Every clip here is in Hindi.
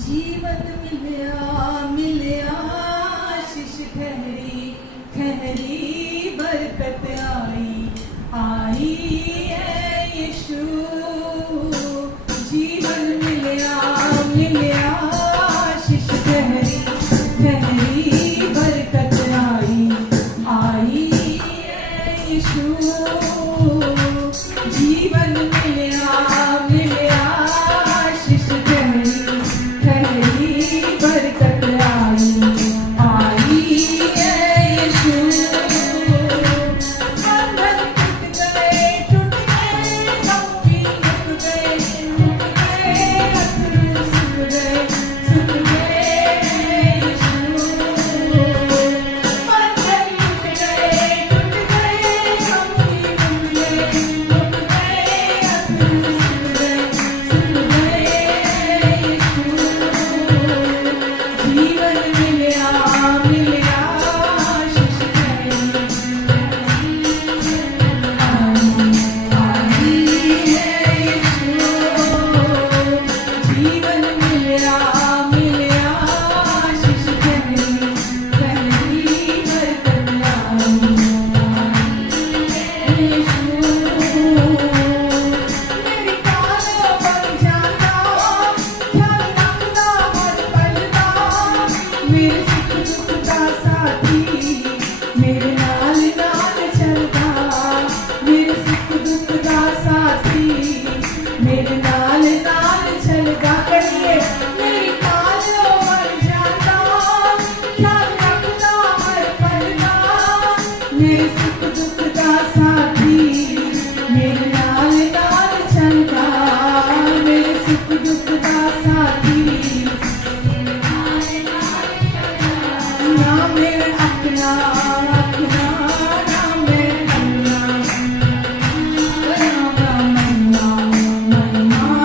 जीवन मिलया आशीष ठहरी ठहरी बरकत आई है यीशु। जीवन मिलया आशीष ठहरी ठहरी बरकत आई है यीशु। जीवन मिलया आशीष ठहरी ठहरी बरकत आई है यीशु। बंधन टूट गए गम भी टूट गए अथरू सूख गए यीशु। बंधन टूट गए गम भी टूट गए अथरू सूख गए यीशु। जीवन मिलया आशीष ठहरी आई है यीशु। जीवन मिलया आशीष ठहरी ठहरी बरकत आई यीशु। मेरी कालों बन जाता ख्याल रखता हर पल का। मेरे सुख दुख का साथी मेरे नाल चलता। मेरे सुख दुख का साथी मेरे नाल चलता। करिए मेरी कालों बन जाता ख्याल रखता हर पल का। मेरे सुख दुख का साथी मेरे नाल चलता। मेरे सुख दुख का साथी ना मेरे अपना ना मेरे अपना मन्ना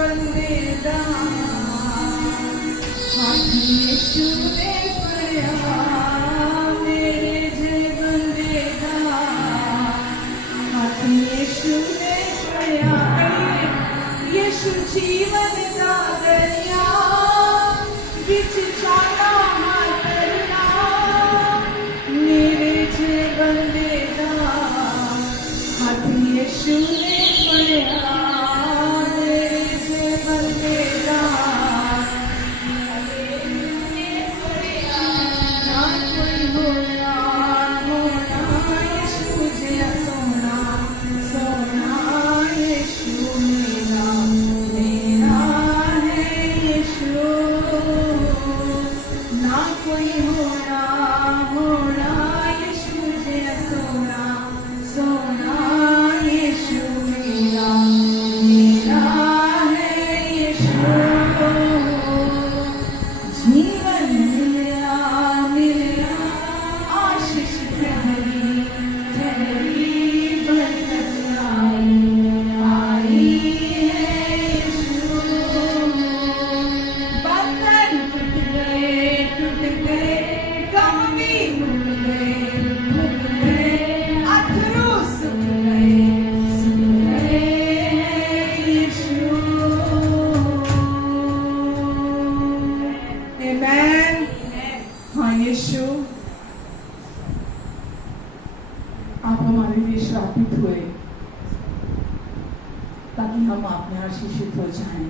बंदेदा हाथ यीशु ने फड़या मेरे जे बंदेदा हाथ यीशु ने फड़या यीशु जीवन दा दरिया बिच चाला मारना मेरे जे बंदेदा हाथ यीशु ने फड़या मेरे जे बंदेदा ना कोई होना होना यीशु जे सोना सोना यीशु मेरा मेरा है यीशु ना कोई होना होना यीशु जे सोना सोना यीशु मेरा मेरा है यीशु जीवन मिला मिला आशीष ठहरी ठहरी बरकत आई आई है यीशु बंधन टूट गए गम भी टूट गए अथरू सूख गए यीशु आमेन हाँ यीशु आप हमारे लिए श्रापित हुए ताकि हम आप में आशीषित हो जाएं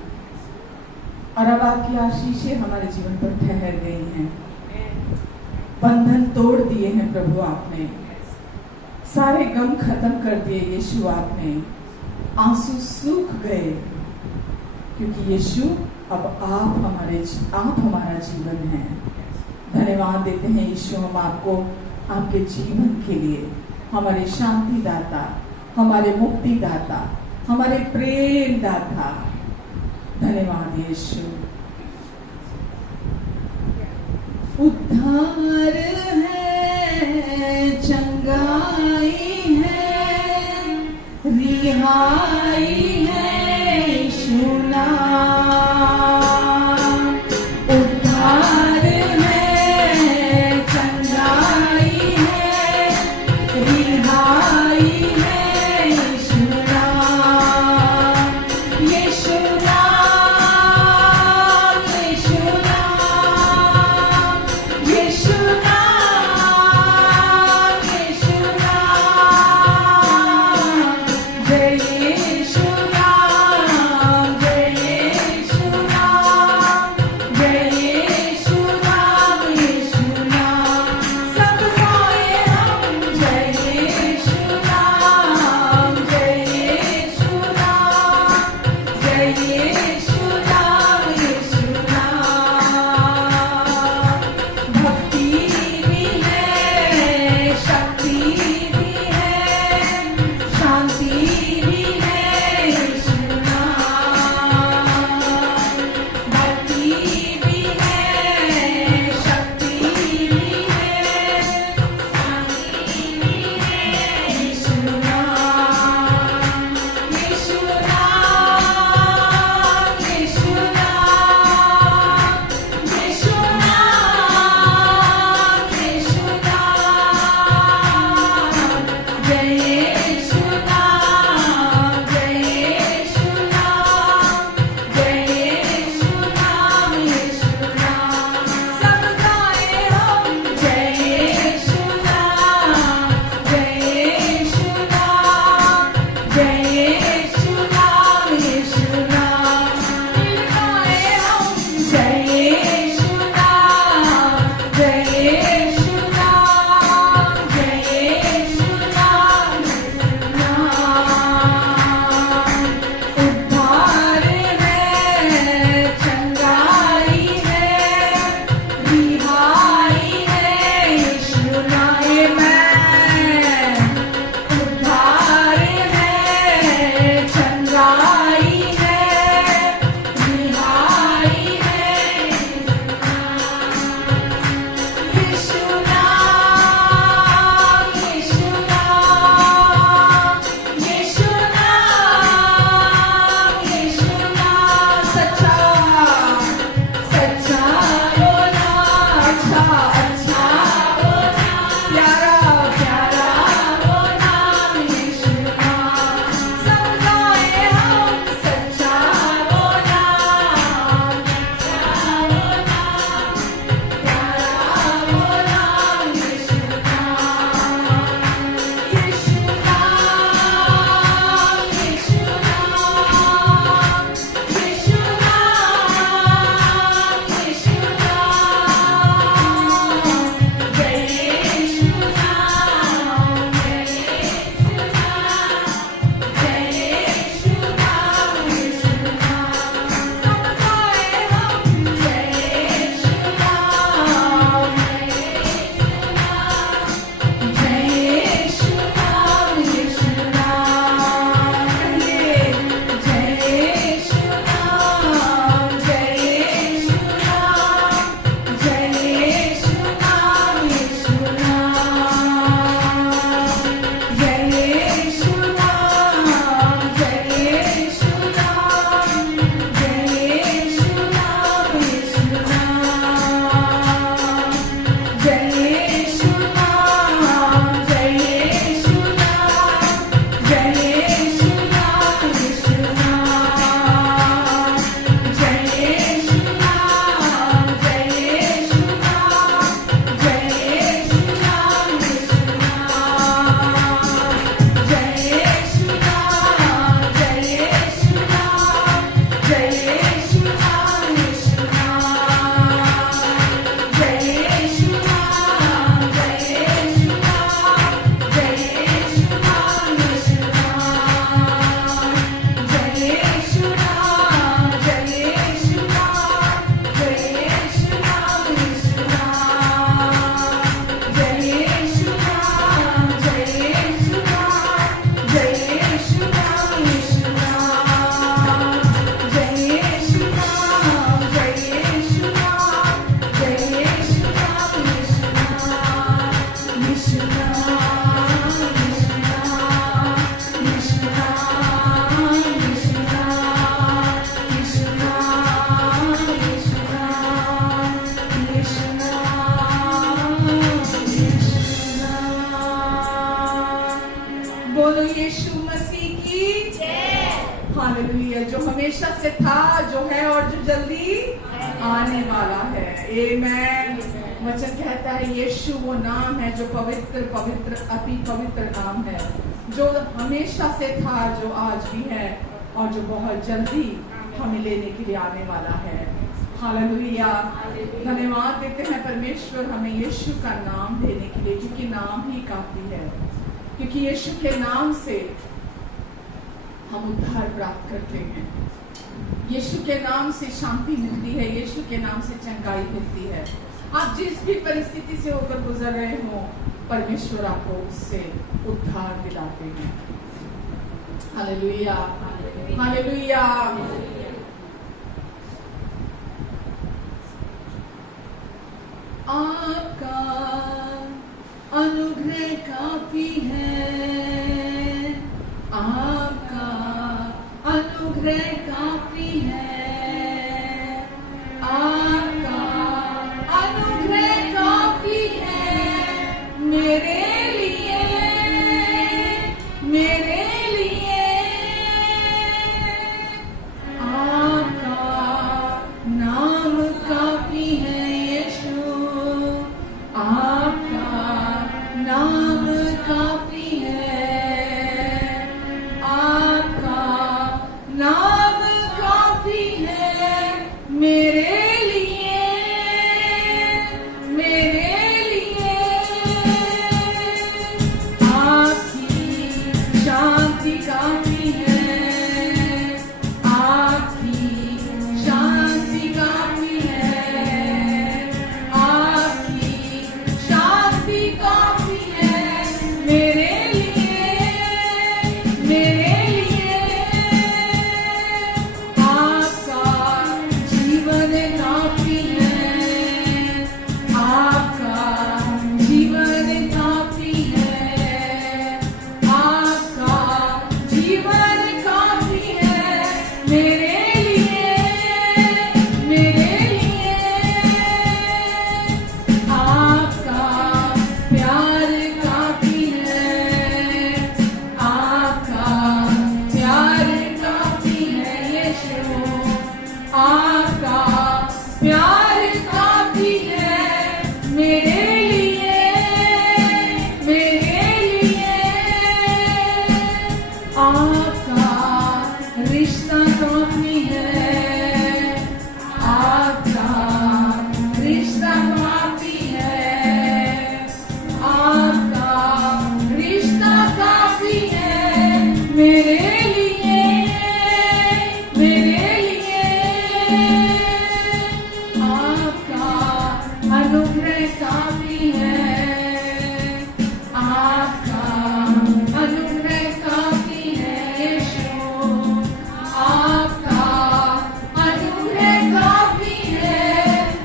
और अब आपकी आशीषें हमारे जीवन पर ठहर गई हैं बंधन तोड़ दिए हैं प्रभु आपने सारे गम खत्म कर दिए यीशु आपने आंसू सूख गए क्योंकि यीशु अब आप हमारा जीवन है धन्यवाद देते हैं यीशु हम आपको आपके जीवन के लिए हमारे शांति दाता हमारे मुक्ति दाता हमारे प्रेम दाता धन्यवाद यीशु उद्धार है चंगाई है रिहाई है यीशु नाम उद्धार है चंगाई है रिहाई है यीशु नाम यीशु नाम यीशु नाम यीशु नाम यीशु नाम जय यीशु नाम जो हमेशा से था, जो है और जो जल्दी आने वाला है। आमेन। वचन कहता है यीशु वो नाम है जो पवित्र पवित्र अति पवित्र नाम है, जो हमेशा से था, जो आज भी है और जो बहुत जल्दी हमें लेने के लिए आने वाला है। हालेलुया। धन्यवाद देते हैं परमेश्वर हमें यीशु का नाम देने के लिए, क्योंकि नाम ही काफी है। क्योंकि यीशु के नाम से हम उद्धार प्राप्त करते हैं, यीशु के नाम से शांति मिलती है, यीशु के नाम से चंगाई मिलती है। आप जिस भी परिस्थिति से होकर गुजर रहे हो, परमेश्वर आपको उससे उद्धार दिलाते हैं। Hallelujah, hallelujah. आपका अनुग्रह काफी है, आपका अनुग्रह काफी है, आपका अनुग्रह काफी है मेरे लिए, मेरे लिए। आपका नाम काफी है यीशु, आपका नाम काफी है, आपका नाम काफी है मेरे लिए, मेरे लिए। आपकी शांति काफी है, आपकी शांति काफी है, आपकी शांति काफी है मेरे लिए, मेरे लिए। आपका जीवन काफी है, आपका जीवन काफी है, आपका जीवन काफी है मेरे लिए, मेरे लिए। आपका प्यार काफी है, आपका प्यार काफी है यीशु, आपका प्यार काफी है मेरे लिए, मेरे लिए। आपका रिश्ता काफी है, आपका रिश्ता काफी है, आपका रिश्ता काफी है मेरे लिए, मेरे लिए। आपका अनुग्रह काफी है, आपका अनुग्रह काफी है यीशु, आपका अनुग्रह काफी है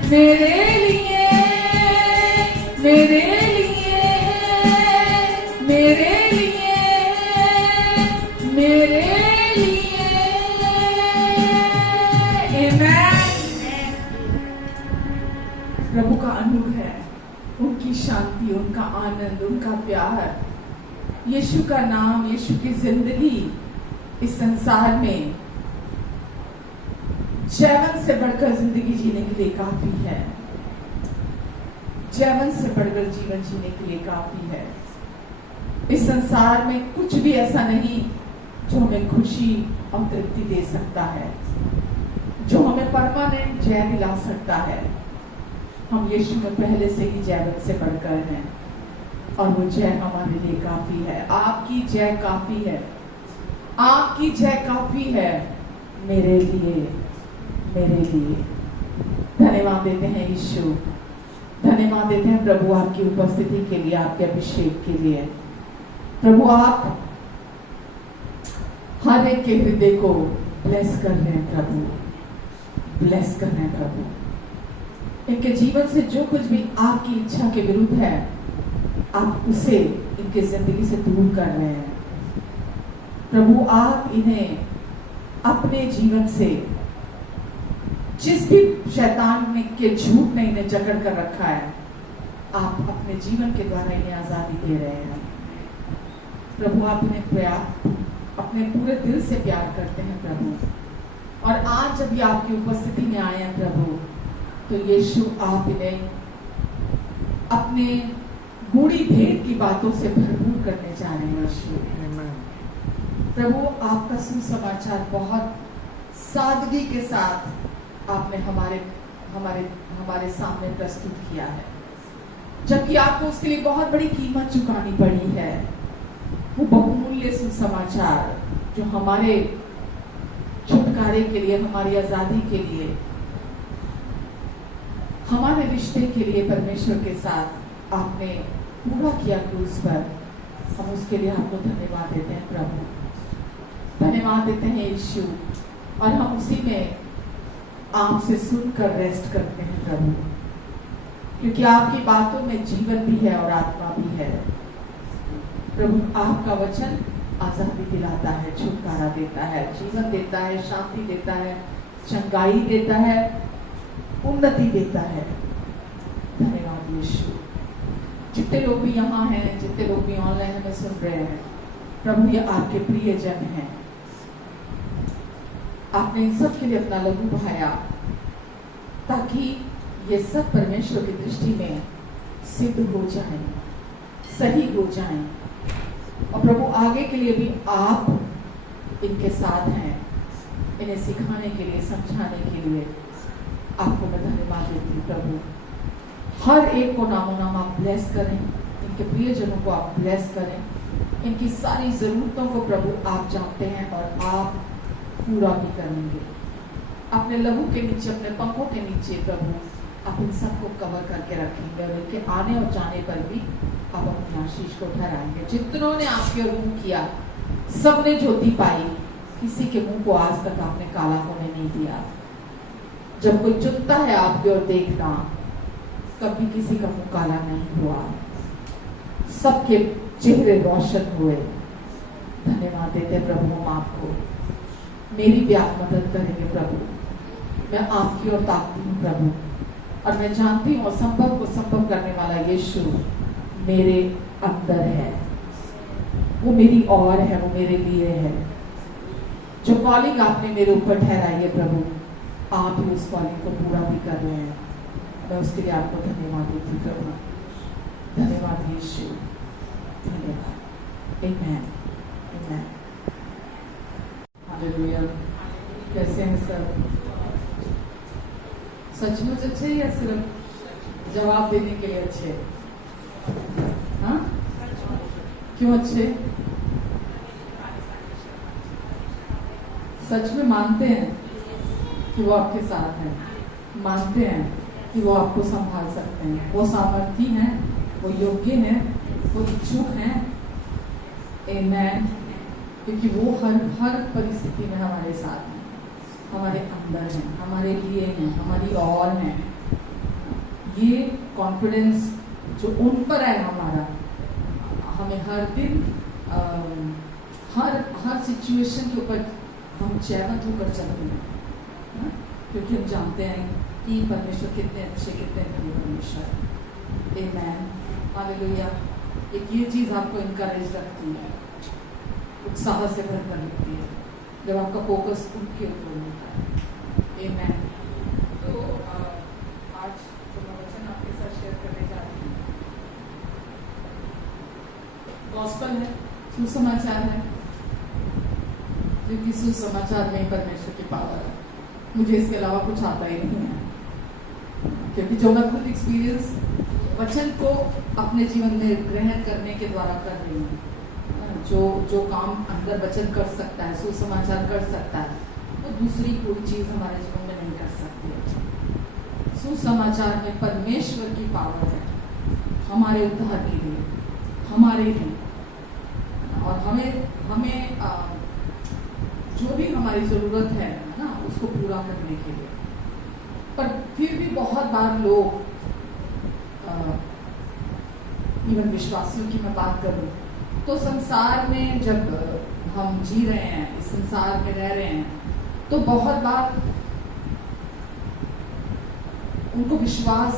मेरे लिए, मेरे लिए, मेरे लिए, मेरे लिए। आमेन। प्रभु का अनुग्रह, उनकी शांति, उनका आनंद, उनका प्यार, यीशु का नाम, यीशु की जिंदगी इस संसार में जीवन से बढ़कर जिंदगी जीने के लिए काफी है, जीवन से बढ़कर जीवन जीने के लिए काफी है। इस संसार में कुछ भी ऐसा नहीं जो हमें खुशी और तृप्ति दे सकता है, जो हमें परमानेंट जय दिला सकता है। हम यीशु में पहले से ही जीवन से बढ़कर हैं और वो जय हमारे लिए काफी है। आपकी जय काफी है, आपकी जय काफी है मेरे लिए, मेरे लिए। धन्यवाद देते हैं यीशु, धन्यवाद देते हैं प्रभु आपकी उपस्थिति के लिए, आपके अभिषेक के लिए। प्रभु आप हर एक के हृदय को ब्लेस कर रहे हैं प्रभु, ब्लेस कर रहे हैं प्रभु। इनके जीवन से जो कुछ भी आपकी इच्छा के विरुद्ध है, आप उसे इनके जिंदगी से दूर कर रहे हैं प्रभु। आप इन्हें अपने जीवन से जिस भी शैतान ने के झूठ ने इन्हें जकड़ कर रखा है, आप अपने जीवन के द्वारा इन्हें आजादी दे रहे हैं प्रभु। आप इन्हें प्यार, अपने पूरे दिल से प्यार करते हैं प्रभु। आज अभी आपकी उपस्थिति में आए हैं प्रभु, तो यीशु आप इन्हें अपने गूढ़ी भेद की बातों से भरपूर करने जा रहे हैं। यीशु प्रभु, आपका सुसमाचार बहुत सादगी के साथ आपने हमारे हमारे हमारे सामने प्रस्तुत किया है, जबकि आपको उसके लिए बहुत बड़ी कीमत चुकानी पड़ी है। वो बहुमूल्य सुसमाचार जो हमारे छुटकारे के लिए, हमारी आजादी के लिए, हमारे रिश्ते के लिए परमेश्वर के साथ आपने पूरा किया क्रूस पर, हम उसके लिए आपको धन्यवाद देते हैं प्रभु, धन्यवाद देते हैं यीशु। और हम उसी में आपसे सुनकर रेस्ट करते हैं प्रभु, क्योंकि आपकी बातों में जीवन भी है और आत्मा भी है प्रभु। आपका वचन आजादी दिलाता है, छुटकारा देता है, जीवन देता है, शांति देता है, चंगाई देता है, उन्नति देता है। धन्यवाद यीशु। जितने लोग भी यहाँ हैं, जितने लोग भी ऑनलाइन में सुन रहे हैं प्रभु, ये आपके प्रिय जन हैं। आपने इन सब के लिए अपना लहू बहाया ताकि ये सब परमेश्वर की दृष्टि में सिद्ध हो जाए, सही हो जाए। और प्रभु, आगे के लिए भी आप इनके साथ हैं, इन्हें सिखाने के लिए, समझाने के लिए। आपको मैं धन्यवाद देती हूँ प्रभु। हर एक को नामो नाम आप ब्लेस करें, इनके प्रियजनों को आप ब्लेस करें, इनकी सारी जरूरतों को प्रभु आप जानते हैं और आप पूरा भी करेंगे। अपने लहू के नीचे, अपने पंखों के नीचे प्रभु आप इन सबको कवर करके रखेंगे और इनके आने और जाने पर भी आप अपनी आशीष को ठहराएंगे। जितनों ने आपके ओर मुंह किया, सबने ज्योति पाई, किसी के मुंह को आज तक आपने काला होने नहीं दिया। जब कोई चुनता है आपकी ओर देखना, कभी किसी का मुंह काला नहीं हुआ, सबके चेहरे रोशन हुए। धन्यवाद देते प्रभु हम आपको। मेरी भी आप मदद करेंगे प्रभु, मैं आपकी ओर ताकती हूँ प्रभु, और मैं जानती हूँ असंभव को संभव करने वाला यीशु मेरे अंदर है। वो मेरी और है, वो मेरे लिए है। जो कॉलिंग आपने मेरे ऊपर ठहराई है प्रभु, आप ही उस कॉलिंग को पूरा भी कर रहे हैं। मैं उसके लिए आपको धन्यवाद देती प्रभु। धन्यवाद यीशु, धन्यवाद। आमेन, आमेन। हालेलुया। कैसे हैं सब? सचमुच अच्छे या सिर्फ जवाब देने के लिए अच्छे? हाँ, क्यों अच्छे? सच में मानते हैं कि वो आपके साथ है, मानते हैं कि वो आपको संभाल सकते हैं, वो सामर्थी हैं, वो योग्य हैं, वो इच्छुक हैं। आमेन। क्योंकि वो हर परिस्थिति में हमारे साथ हैं, हमारे अंदर हैं, हमारे लिए हैं, हमारी और हैं। ये कॉन्फिडेंस जो उन पर है हमारा, हमें हर दिन हर सिचुएशन के ऊपर हम चैनत होकर चलते हैं, क्योंकि हम जानते हैं कि परमेश्वर कितने अच्छे, कितने बड़े परमेश्वर। आमेन, हालेलुया। एक ये चीज़ आपको इनकरेज रखती है, उत्साह से भरकर लिखती है, जब आपका फोकस उनके ऊपर होता है। आमेन। तो आज जो मैं वचन आपके साथ शेयर करने जा रही हूँ, गॉस्पेल है, सुसमाचार है, क्योंकि सुसमाचार में परमेश्वर की पावर है। मुझे इसके अलावा कुछ आता ही नहीं है, क्योंकि जो मैं खुद एक्सपीरियंस वचन को अपने जीवन में ग्रहण करने के द्वारा कर रही हूँ। जो काम अंदर वचन कर सकता है, सुसमाचार कर सकता है, वो दूसरी कोई चीज़ हमारे जीवन में नहीं कर सकती। सुसमाचार में परमेश्वर की पावर है हमारे उद्धार के लिए, हमारे लिए, और हमें जो भी हमारी ज़रूरत है ना, उसको पूरा करने के लिए। पर फिर भी बहुत बार लोग, इवन विश्वासियों की मैं बात करूं, तो संसार में जब हम जी रहे हैं, इस संसार में रह रहे हैं, तो बहुत बार उनको विश्वास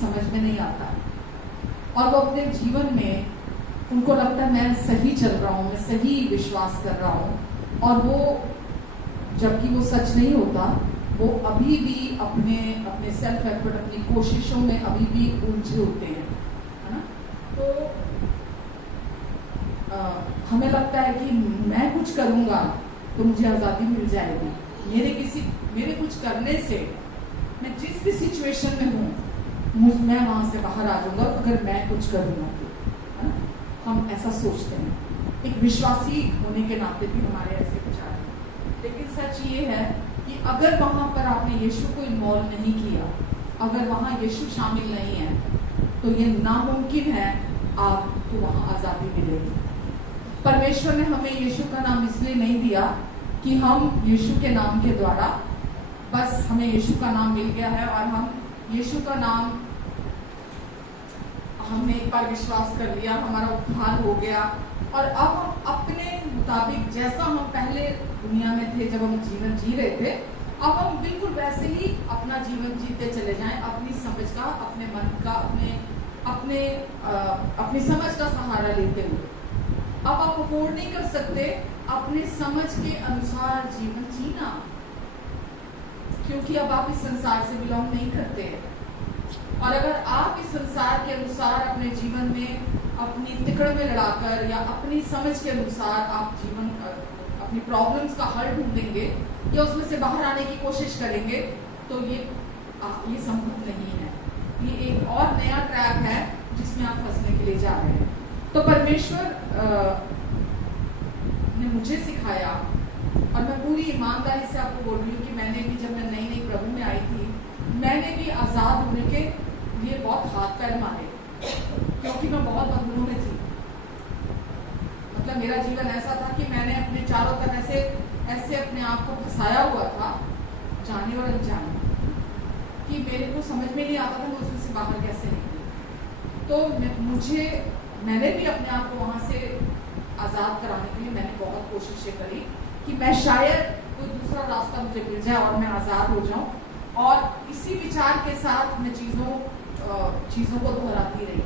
समझ में नहीं आता, और वो अपने जीवन में उनको लगता है मैं सही चल रहा हूँ, मैं सही विश्वास कर रहा हूँ, और वो जबकि वो सच नहीं होता। वो अभी भी अपने अपने सेल्फ एफर्ट, अपनी कोशिशों में अभी भी उलझे होते हैं, है ना। तो हमें लगता है कि मैं कुछ करूँगा तो मुझे आज़ादी मिल जाएगी, मेरे कुछ करने से मैं जिस भी सिचुएशन में हूँ मैं वहाँ से बाहर आ जाऊँगा अगर मैं कुछ करूँगा तो, है ना। हम ऐसा सोचते हैं, एक विश्वासी होने के नाते भी हमारे ऐसे विचार हैं। लेकिन सच ये है कि अगर वहाँ पर आपने यीशु को इन्वॉल्व नहीं किया, अगर वहाँ यीशु शामिल नहीं है, तो ये नामुमकिन है आपको वहाँ आज़ादी मिलेगी। परमेश्वर ने हमें यीशु का नाम इसलिए नहीं दिया कि हम यीशु के नाम के द्वारा, बस हमें यीशु का नाम मिल गया है और हम यीशु का नाम हमने एक बार विश्वास कर लिया, हमारा उद्धार हो गया और अब हम अपने मुताबिक जैसा हम पहले दुनिया में थे, जब हम जीवन जी रहे थे, अब हम बिल्कुल वैसे ही अपना जीवन जीते चले जाएं, अपनी समझ का, अपने मन का, अपनी समझ का सहारा लेते हुए। अब आप अफोर्ड नहीं कर सकते अपने समझ के अनुसार जीवन जीना, क्योंकि अब आप इस संसार से बिलोंग नहीं करते। और अगर आप इस संसार के अनुसार अपने जीवन में अपनी तिकड़ में लड़ाकर या अपनी समझ के अनुसार आप जीवन अपनी प्रॉब्लम्स का हल ढूंढेंगे या उसमें से बाहर आने की कोशिश करेंगे, तो ये संभव नहीं है। ये एक और नया ट्रैप है जिसमें आप फंसने के लिए जा रहे हैं। तो परमेश्वर ने मुझे सिखाया, और मैं पूरी ईमानदारी से आपको बोल रही हूँ कि मैंने भी, जब मैं नई नई प्रभु में आई थी, मैंने भी आज़ाद होने के लिए बहुत हाथ पैर मारे, क्योंकि मैं बहुत बंधनों में थी। मतलब मेरा जीवन ऐसा था कि मैंने अपने चारों तरफ ऐसे अपने आप को फंसाया हुआ था, जाने और अनजाने, कि मेरे को समझ में नहीं आता था मैं उसमें से बाहर कैसे निकलूं। तो मैंने भी अपने आप को वहां से आज़ाद कराने के लिए मैंने बहुत कोशिशें करी कि मैं शायद कोई दूसरा रास्ता मुझे मिल जाए और मैं आज़ाद हो जाऊं, और इसी विचार के साथ मैं चीज़ों को दोहराती रही,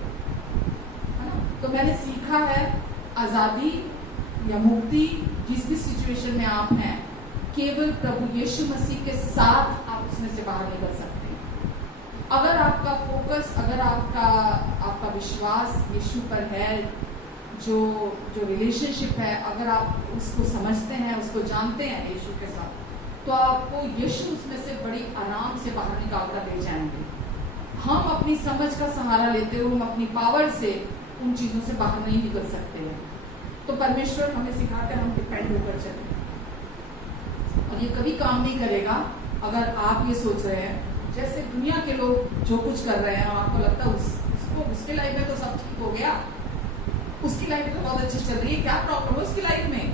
है ना। तो मैंने सीखा है आज़ादी या मुक्ति जिस भी सिचुएशन में आप हैं, केवल प्रभु यीशु मसीह के साथ आप उसमें से बाहर निकल सकते हैं। अगर आपका फोकस, अगर आपका विश्वास यीशु पर है, जो रिलेशनशिप है, अगर आप उसको समझते हैं, उसको जानते हैं यीशु के साथ, तो आपको यीशु उसमें से बड़ी आराम से बाहर निकाल कर ले जाएंगे। हम अपनी समझ का सहारा लेते हुए, हम अपनी पावर से उन चीज़ों से बाहर नहीं निकल सकते हैं। तो परमेश्वर हमें सिखाते हैं हम डिपेंड होकर चलें, और ये कभी काम नहीं करेगा अगर आप ये सोच रहे हैं जैसे दुनिया के लोग जो कुछ कर रहे हैं, आपको लगता है उसके लाइफ में तो सब ठीक हो गया, उसकी लाइफ तो बहुत अच्छी चल रही है, क्या प्रॉब्लम है उसकी लाइफ में,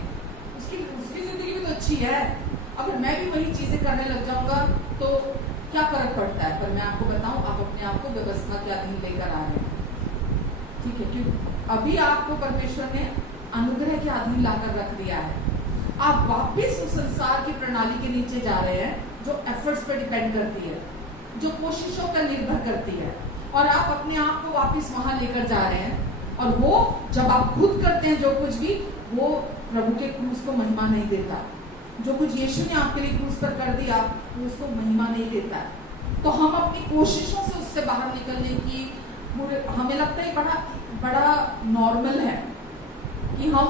उसकी जिंदगी भी तो अच्छी है, अगर मैं भी वही चीजें करने लग जाऊंगा तो क्या फर्क पड़ता है। पर मैं आपको बताऊं, आप अपने आप को व्यवस्था के अधीन लेकर आ रहे हैं, ठीक है, क्यों अभी आपको परमेश्वर ने अनुग्रह के अधीन लाकर रख दिया है। आप वापिस उस संसार की प्रणाली के नीचे जा रहे हैं जो एफर्ट्स पर डिपेंड करती है, जो कोशिशों पर निर्भर करती है, और आप अपने आप को वापिस वहां लेकर जा रहे हैं। और वो जब आप खुद करते हैं जो कुछ भी, वो प्रभु के क्रूस को महिमा नहीं देता। जो कुछ यीशु ने आपके लिए क्रूस पर कर दिया, वो उसको महिमा नहीं देता। तो हम अपनी कोशिशों से उससे बाहर निकलने की, हमें लगता है बड़ा नॉर्मल है कि हम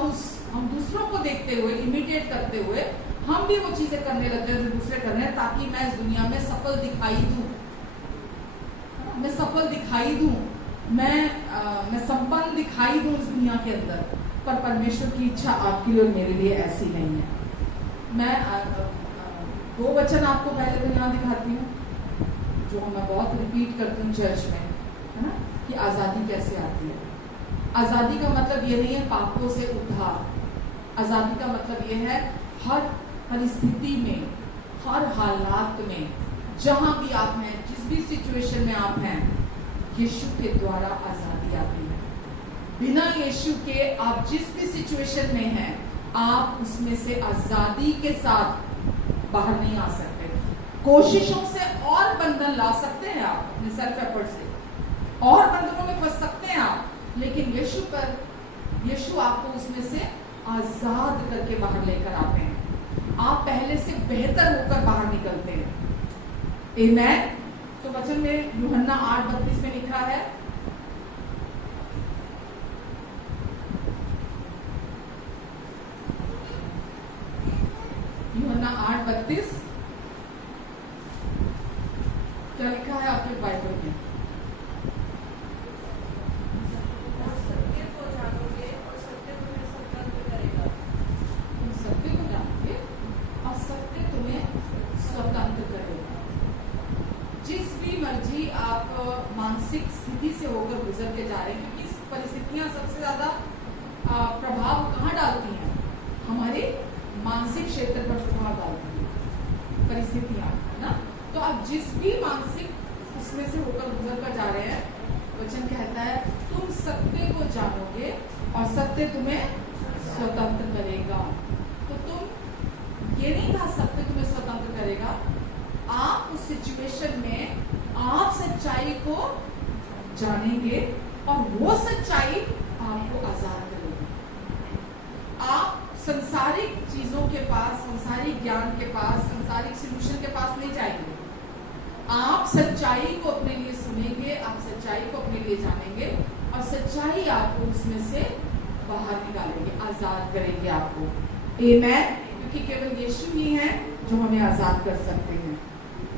दूसरों को देखते हुए, इमिटेट करते हुए, हम भी वो चीजें करने लग जाए जो दूसरे कर रहे हैं, ताकि मैं इस दुनिया में सफल दिखाई दूं, मैं संपन्न दिखाई दूं इस दुनिया के अंदर। पर परमेश्वर की इच्छा आपके लिए और मेरे लिए ऐसी नहीं है। मैं 2 वचन आपको पहले तो यहाँ दिखाती हूँ, जो मैं बहुत रिपीट करती हूँ चर्च में, है ना, कि आज़ादी कैसे आती है। आज़ादी का मतलब ये नहीं है पापों से उद्धार। आज़ादी का मतलब ये है हर परिस्थिति में, हर हालात में, जहां भी आप हैं, जिस भी सिचुएशन में आप हैं, यीशु के द्वारा आज़ादी आती है। बिना यीशु के आप जिस भी सिचुएशन में हैं, आप उसमें से आज़ादी के साथ बाहर नहीं आ सकते। कोशिशों से और बंधन ला सकते हैं आप, अपने सेल्फ एफर्ट से और बंधनों में फंस सकते हैं आप, लेकिन यीशु आपको उसमें से आजाद करके बाहर लेकर आते हैं। आप पहले से बेहतर होकर बाहर निकलते हैं। आमेन। तो वचन में यूहन्ना 8:32 में लिखा है, यूहन्ना 8:32 क्या लिखा है आपके बाइबल में? सत्य को जानोगे और सत्य तुम्हें स्वतंत्र करेगा। तुम सत्य को जानोगे और सत्य तुम्हें स्वतंत्र करेगा। जिस भी मर्जी आप मानसिक स्थिति से होकर गुजर के जा रहे हैं, क्योंकि परिस्थितियां सबसे ज्यादा प्रभाव कहाँ डालती हैं? हमारे मानसिक क्षेत्र पर प्रभाव डालती है परिस्थितियां, है ना। तो आप जिस भी मानसिक उसमें से होकर गुजर कर जा रहे हैं, वचन कहता है तुम सत्य को जानोगे और सत्य तुम्हें स्वतंत्र करेगा। तो तुम ये नहीं कहा सत्य तुम्हें स्वतंत्र करेगा, आप उस सिचुएशन में आप सच्चाई को जानेंगे और वो सच्चाई आपको आजाद करेगी। आप संसारिक चीजों के पास, संसारिक ज्ञान के पास, संसारिक सॉल्यूशन के पास नहीं जाएंगे। आप सच्चाई को अपने लिए सुनेंगे, आप सच्चाई को अपने लिए जानेंगे और सच्चाई आपको उसमें से बाहर निकालेंगे, आजाद करेंगे आपको। आमेन। क्योंकि केवल यीशु ही है जो हमें आजाद कर सकते हैं।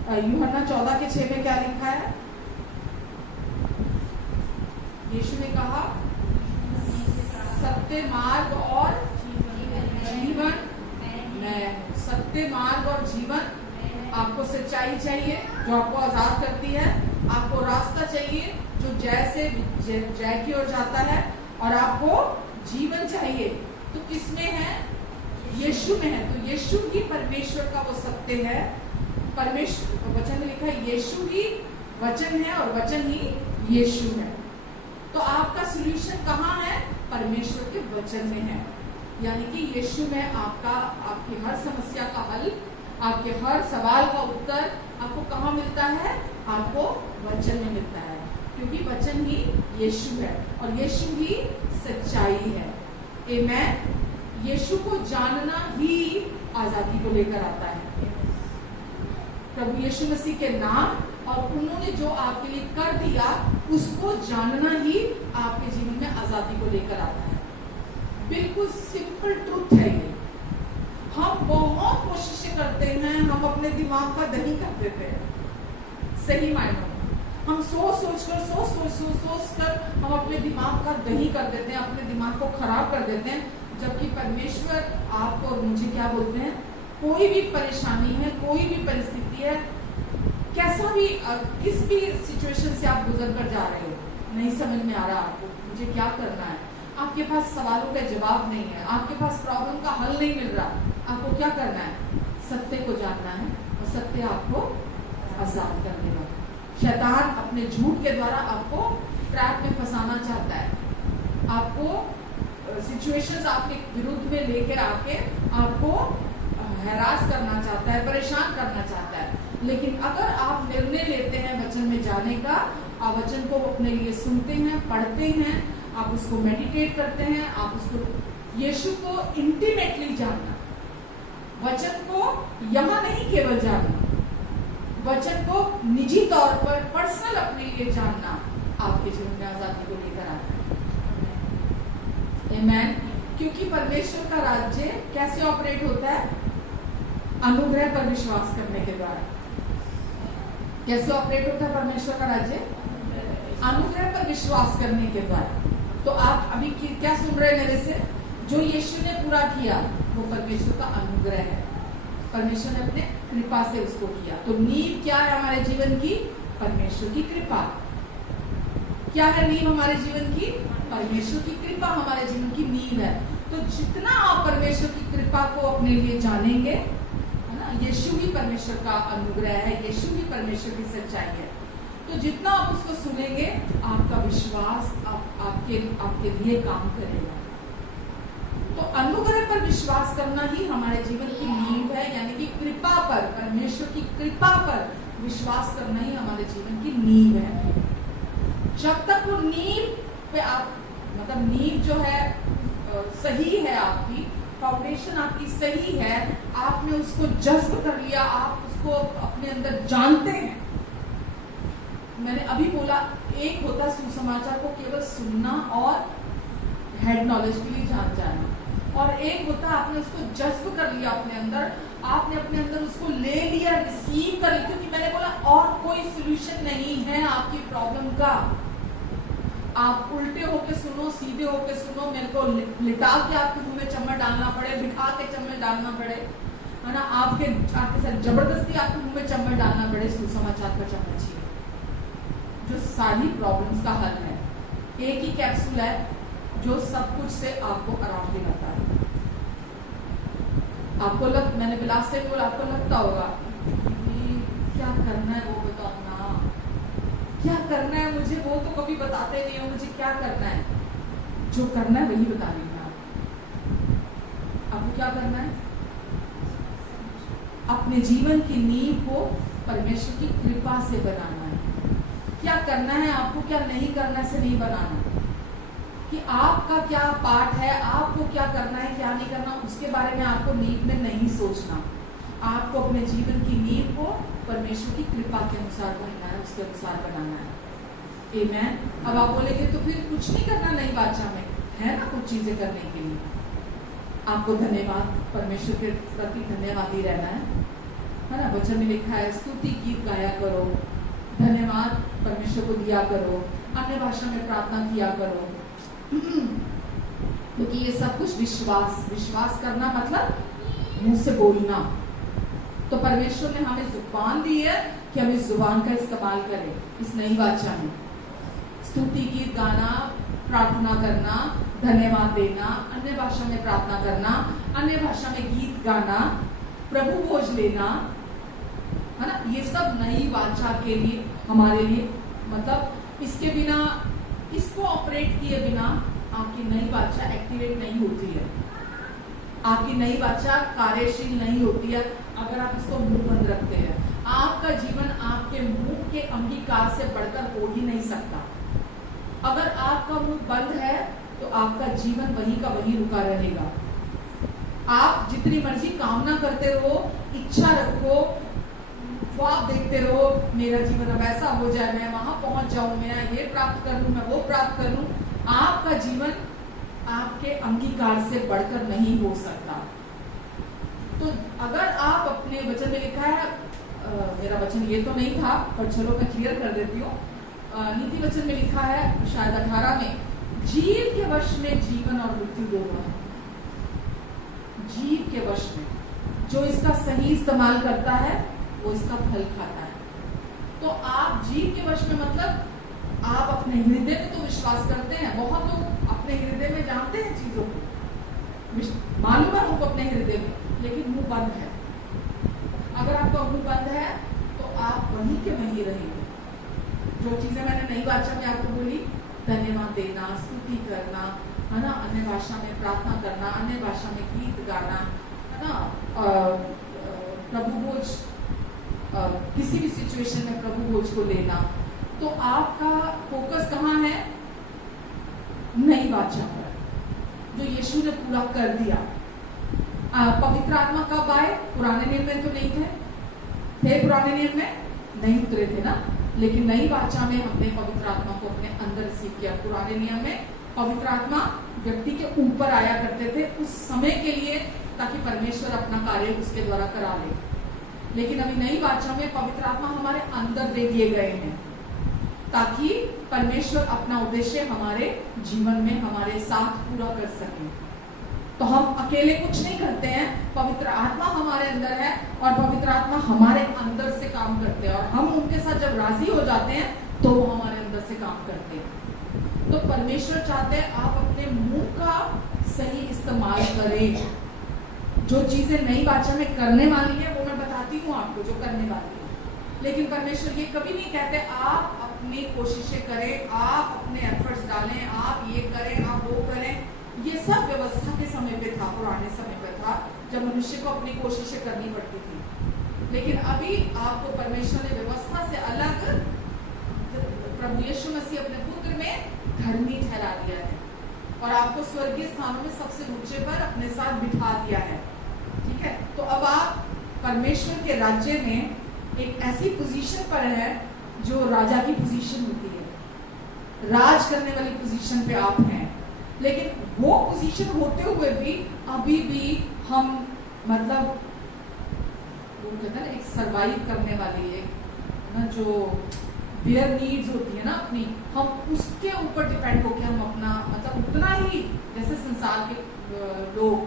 यूहन्ना 14:6 में क्या लिखा है? यीशु ने कहा सत्य मार्ग और जीवन मैं हूं। सत्य मार्ग और जीवन। आपको सच्चाई चाहिए जो आपको आजाद करती है, आपको रास्ता चाहिए जो जैसे जय की ओर जाता है, और आपको जीवन चाहिए तो किसमें है? यीशु में है। तो यीशु ही परमेश्वर का वो सत्य है। परमेश्वर वचन में लिखा है यीशु ही वचन है और वचन ही यीशु है। तो आपका सॉल्यूशन कहाँ है? परमेश्वर के वचन में है। यानी कि यीशु में आपकी हर समस्या का हल, आपके हर सवाल का उत्तर आपको कहाँ मिलता है? आपको वचन में मिलता है, क्योंकि वचन ही यीशु है और यीशु ही सच्चाई है। आमेन। यीशु को जानना ही आजादी को लेकर आता है। प्रभु यीशु मसीह के नाम और उन्होंने जो आपके लिए कर दिया उसको जानना ही आपके जीवन में आजादी को लेकर आता है। बिल्कुल सिंपल ट्रूथ है ये। हम बहुत कोशिशें करते हैं, हम अपने दिमाग का दही कर देते हैं। सही मायनों में हम सोच कर हम अपने दिमाग का दही कर देते हैं, अपने दिमाग को खराब कर देते हैं। जबकि परमेश्वर आपको और मुझे क्या बोलते हैं? कोई भी परेशानी है, कोई भी परिस्थिति है, कैसा भी किस भी सिचुएशन से आप गुजर कर जा रहे हो, नहीं समझ में आ रहा आपको मुझे क्या करना है, आपके पास सवालों का जवाब नहीं है, आपके पास प्रॉब्लम का हल नहीं मिल रहा, आपको क्या करना है? सत्य को जानना है और सत्य आपको आजाद कर देगा। शैतान अपने झूठ के द्वारा आपको ट्रैप में फंसाना चाहता है, आपको सिचुएशंस आपके विरुद्ध में लेकर आके आपको हैरास करना चाहता है, परेशान करना चाहता है। लेकिन अगर आप निर्णय लेते हैं वचन में जाने का, आप वचन को अपने लिए सुनते हैं, पढ़ते हैं, आप उसको मेडिटेट करते हैं, आप उसको यीशु को इंटीमेटली जानना, वचन को यहाँ नहीं केवल जानना, वचन को निजी तौर पर पर्सनल अपने लिए जानना आपके जीवन में आजादी को लेकर आता है। आमेन। क्योंकि परमेश्वर का राज्य कैसे ऑपरेट होता है? अनुग्रह पर विश्वास करने के द्वारा। कैसे ऑपरेट होता है परमेश्वर का राज्य? अनुग्रह पर विश्वास करने के द्वारा। तो आप अभी क्या सुन रहे हैं मेरे से? जो यीशु ने पूरा किया वो परमेश्वर का अनुग्रह है, परमेश्वर ने अपने कृपा से उसको किया। तो नींव क्या है हमारे जीवन की? परमेश्वर की कृपा। क्या है नींव हमारे जीवन की? परमेश्वर की कृपा हमारे जीवन की नींव है। तो जितना आप परमेश्वर की कृपा को अपने लिए जानेंगे, है ना, यीशु ही परमेश्वर का अनुग्रह है, यीशु ही परमेश्वर की सच्चाई है, तो जितना आप उसको सुनेंगे आपका विश्वास आपके लिए काम करेगा। तो अनुग्रह पर विश्वास करना ही हमारे जीवन की नींव है, यानी कि कृपा पर, परमेश्वर की कृपा पर विश्वास करना ही हमारे जीवन की नींव है। जब तक वो नींव पे आप, मतलब नींव जो है सही है आपकी, फाउंडेशन आपकी सही है, आपने उसको जज्ब कर लिया, आप उसको अपने अंदर जानते हैं। मैंने अभी बोला, एक होता सुसमाचार को केवल सुनना और हेड नॉलेज के लिए जान जाना, और एक होता आपने उसको जज्ब कर लिया अपने अंदर, आपने अपने अंदर उसको ले लिया, रिसीव कर लिया। क्योंकि मैंने बोला और कोई सोल्यूशन नहीं है आपकी प्रॉब्लम का। आप उल्टे होके सुनो, सीधे होके सुनो, मेरे को लिटा के आपके मुंह में चम्मच डालना पड़े, बिठा के चम्मच डालना पड़े, है ना, आपके साथ जबरदस्ती आपके मुंह में चम्मच डालना पड़े, सुसमाचार का चम्मच ही जो सारी प्रॉब्लम्स का हल है। एक ही कैप्सूल है जो सब कुछ से आपको आराम दिलाता है। आपको मैंने लास्ट टाइम बोला, आपको लगता होगा क्या करना है वो बताओ ना, क्या करना है मुझे, वो तो कभी बताते नहीं हो मुझे क्या करना है। जो करना है वही बता रही हूँ आपको क्या करना है। अपने जीवन की नींव को परमेश्वर की कृपा से बनाना है। क्या करना है आपको, क्या नहीं करना से नहीं बनाना, कि आपका क्या पार्ट है, आपको क्या करना है क्या नहीं करना, उसके बारे में आपको नींव में नहीं सोचना। आपको अपने जीवन की नींव को परमेश्वर की कृपा के अनुसार बनना है, उसके अनुसार बनाना है। आमीन। अब आप बोलेंगे तो फिर कुछ नहीं करना नई बादशाह में, है ना कुछ चीजें करने के लिए। आपको धन्यवाद, परमेश्वर के प्रति धन्यवादी रहना है ना। वचन में लिखा है स्तुति गीत गाया करो, धन्यवाद परमेश्वर को दिया करो, अन्य भाषा में प्रार्थना किया करो, क्योंकि ये सब कुछ विश्वास करना मतलब मुंह से बोलना। तो परमेश्वर ने हमें जुबान दी है कि हम इस जुबान का इस्तेमाल करें इस नई बादशाह में। स्तुति गीत गाना, प्रार्थना करना, धन्यवाद देना, अन्य भाषा में प्रार्थना करना, अन्य भाषा में गीत गाना, प्रभु भोज लेना, है ना, ये सब नई बादशाह के लिए हमारे लिए, मतलब इसके बिना, इसको ऑपरेट किए बिना आपकी नई बादशाह एक्टिवेट नहीं होती है, आपकी नई बादशाह कार्यशील नहीं होती है अगर आप इसको मुंह बंद रखते हैं। आपका जीवन आपके मुंह के अंगीकार से बढ़कर हो ही नहीं सकता। अगर आपका मुंह बंद है तो आपका जीवन वही का वही रुका रहेगा। आप जितनी मर्जी कामना करते रहो, इच्छा रखो, ख्वाब देखते रहो, मेरा जीवन अब ऐसा हो जाए, मैं वहां पहुंच जाऊं, मैं ये प्राप्त कर लूं, मैं वो प्राप्त कर लूं, आपका जीवन आपके अंगीकार से बढ़कर नहीं हो सकता। तो अगर आप अपने वचन में लिखा है, मेरा वचन ये तो नहीं था पर चलो मैं क्लियर कर देती हूँ, नीति वचन में लिखा है शायद 18 में, जीव के वश में जीवन और मृत्यु दोनों है। जीव के वश में, जो इसका सही इस्तेमाल करता है वो इसका फल खाता है। तो आप जीव के वश में मतलब आप अपने हृदय में तो विश्वास करते हैं, बहुत लोग अपने हृदय में जानते हैं चीजों को, मालूम है उनको अपने हृदय में, लेकिन मुंह बंद है। अगर आपका मुंह बंद है तो आप वहीं के वहीं रहेंगे। जो चीजें मैंने नई बादशाह में आपको बोली, धन्यवाद देना, स्तुति करना, है ना, अन्य भाषा में प्रार्थना करना, अन्य भाषा में गीत गाना, है ना, प्रभु भोज, किसी भी सिचुएशन में प्रभु भोज को लेना, तो आपका फोकस कहाँ है? नई बादशाह पर, जो यीशु ने पूरा कर दिया। पवित्र आत्मा कब आए? पुराने नियम में तो नहीं थे पुराने नियम में नहीं उतरे थे ना, लेकिन नई बादशाह में हमने पवित्र आत्मा को अपने अंदर रिसीव किया। पुराने नियम में पवित्र आत्मा व्यक्ति के ऊपर आया करते थे उस समय के लिए, ताकि परमेश्वर अपना कार्य उसके द्वारा करा ले। लेकिन अभी नई बादशाह में पवित्र आत्मा हमारे अंदर दे दिए गए हैं, ताकि परमेश्वर अपना उद्देश्य हमारे जीवन में हमारे साथ पूरा कर सके। तो हम अकेले कुछ नहीं करते हैं, पवित्र आत्मा हमारे अंदर है और पवित्र आत्मा हमारे अंदर से काम करते हैं, और हम उनके साथ जब राजी हो जाते हैं तो वो हमारे अंदर से काम करते हैं। तो परमेश्वर चाहते हैं आप अपने मुंह का सही इस्तेमाल करें। जो चीजें नई बादशाह में करने वाली है वो मैं बताती हूँ आपको, जो करने वाली है। लेकिन परमेश्वर ये कभी नहीं कहते आप अपनी कोशिशें करें, आप अपने एफर्ट्स डालें, आप ये करें, आप वो करें। ये सब व्यवस्था के समय पे था, पुराने समय पे था, जब मनुष्य को अपनी कोशिशें करनी पड़ती थी। लेकिन अभी आपको परमेश्वर ने व्यवस्था से अलग प्रभु यीशु मसीह अपने पुत्र में धर्मी ठहरा दिया है। और आपको स्वर्गीय स्थानों में सबसे ऊंचे पर अपने साथ बिठा दिया है। ठीक है, तो अब आप परमेश्वर के राज्य में एक ऐसी पोजीशन पर है जो राजा की पोजीशन होती है, राज करने वाली पोजीशन पे आप हैं। लेकिन वो पोजीशन होते हुए भी अभी भी हम मतलब वो कहते हैं ना, एक सरवाइव करने वाली एक ना जो बेयर नीड्स होती है ना अपनी, हम उसके ऊपर डिपेंड होकर हम अपना मतलब उतना ही जैसे संसार के लोग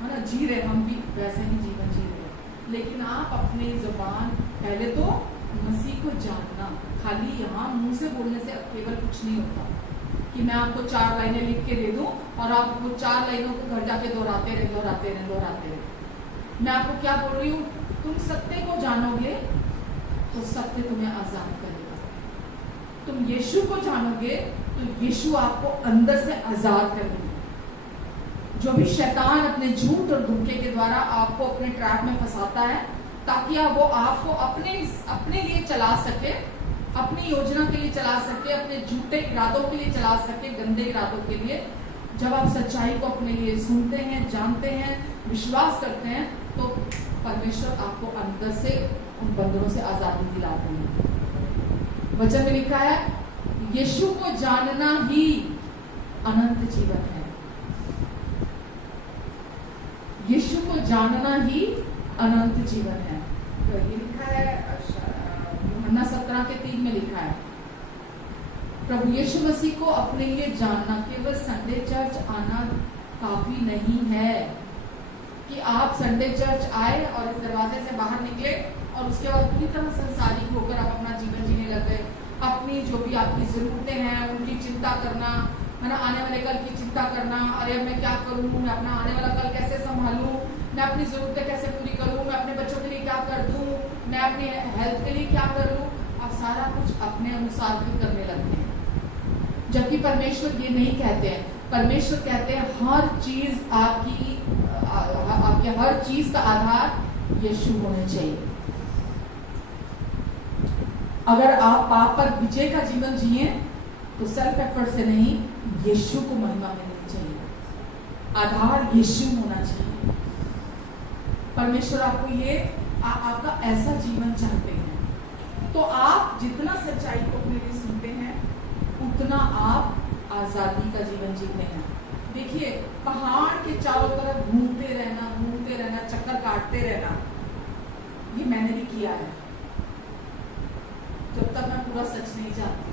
है ना जी रहे, हम भी वैसे ही जीवन जी रहे। लेकिन आप अपनी जुबान पहले तो मसीह को जानना, खाली यहाँ मुंह से बोलने से केवल कुछ नहीं होता कि मैं आपको 4 लाइनें लिख के दे दूं और आप वो 4 लाइनों को घर जाके दोहराते रहे। मैं आपको क्या बोल रही हूँ, तुम सत्य को जानोगे तो सत्य तुम्हें आजाद करेगा। तुम यीशु को जानोगे तो यीशु आपको अंदर से आजाद करेगा। जो भी शैतान अपने झूठ और धोखे के द्वारा आपको अपने ट्रैप में फंसाता है ताकि वो आपको अपने लिए चला सके, अपनी योजना के लिए चला सके, अपने झूठे इरादों के लिए चला सके, गंदे इरादों के लिए। जब आप सच्चाई को अपने लिए सुनते हैं, जानते हैं, विश्वास करते हैं, तो परमेश्वर आपको अंदर से उन बंधनों से आजादी दिलाते हैं। वचन में लिखा है यीशु को जानना ही अनंत जीवन है। यीशु को जानना ही अनंत जीवन है। तो ये लिखा है यूहन्ना 17:3 में लिखा है, प्रभु यीशु मसीह को अपने लिए जानना केवल संडे चर्च आना काफी नहीं है कि आप संडे चर्च आए और इस दरवाजे से बाहर निकले और उसके बाद पूरी तरह संसारिक होकर आप अपना जीवन जीने लग गए। अपनी जो भी आपकी जरूरतें हैं उनकी चिंता करना, है ना, आने वाले कल की चिंता करना, अरे मैं क्या करूँ, मैं अपना आने वाला कल कैसे संभालूं, मैं अपनी जरूरतें कैसे पूरी करूँ, मैं अपने बच्चों के लिए क्या कर दूँ, मैं अपनी हेल्थ के लिए क्या कर लूँ। आप सारा कुछ अपने अनुसार ही करने लगते हैं, जबकि परमेश्वर ये नहीं कहते हैं। परमेश्वर कहते हैं हर चीज आपके हर चीज का आधार यीशु होना चाहिए। अगर आप पाप पर विजय का जीवन जिए तो सेल्फ एफर्ट से नहीं, यीशु को महिमा मिलनी चाहिए, आधार यीशु होना चाहिए। परमेश्वर आपको ये आपका ऐसा जीवन चाहते हैं। तो आप जितना सच्चाई को अपने लिए सुनते हैं उतना आप आजादी का जीवन जीते हैं। देखिए, पहाड़ के चारों तरफ घूमते रहना, चक्कर काटते रहना, ये मैंने भी किया है। जब तक मैं पूरा सच नहीं जानती,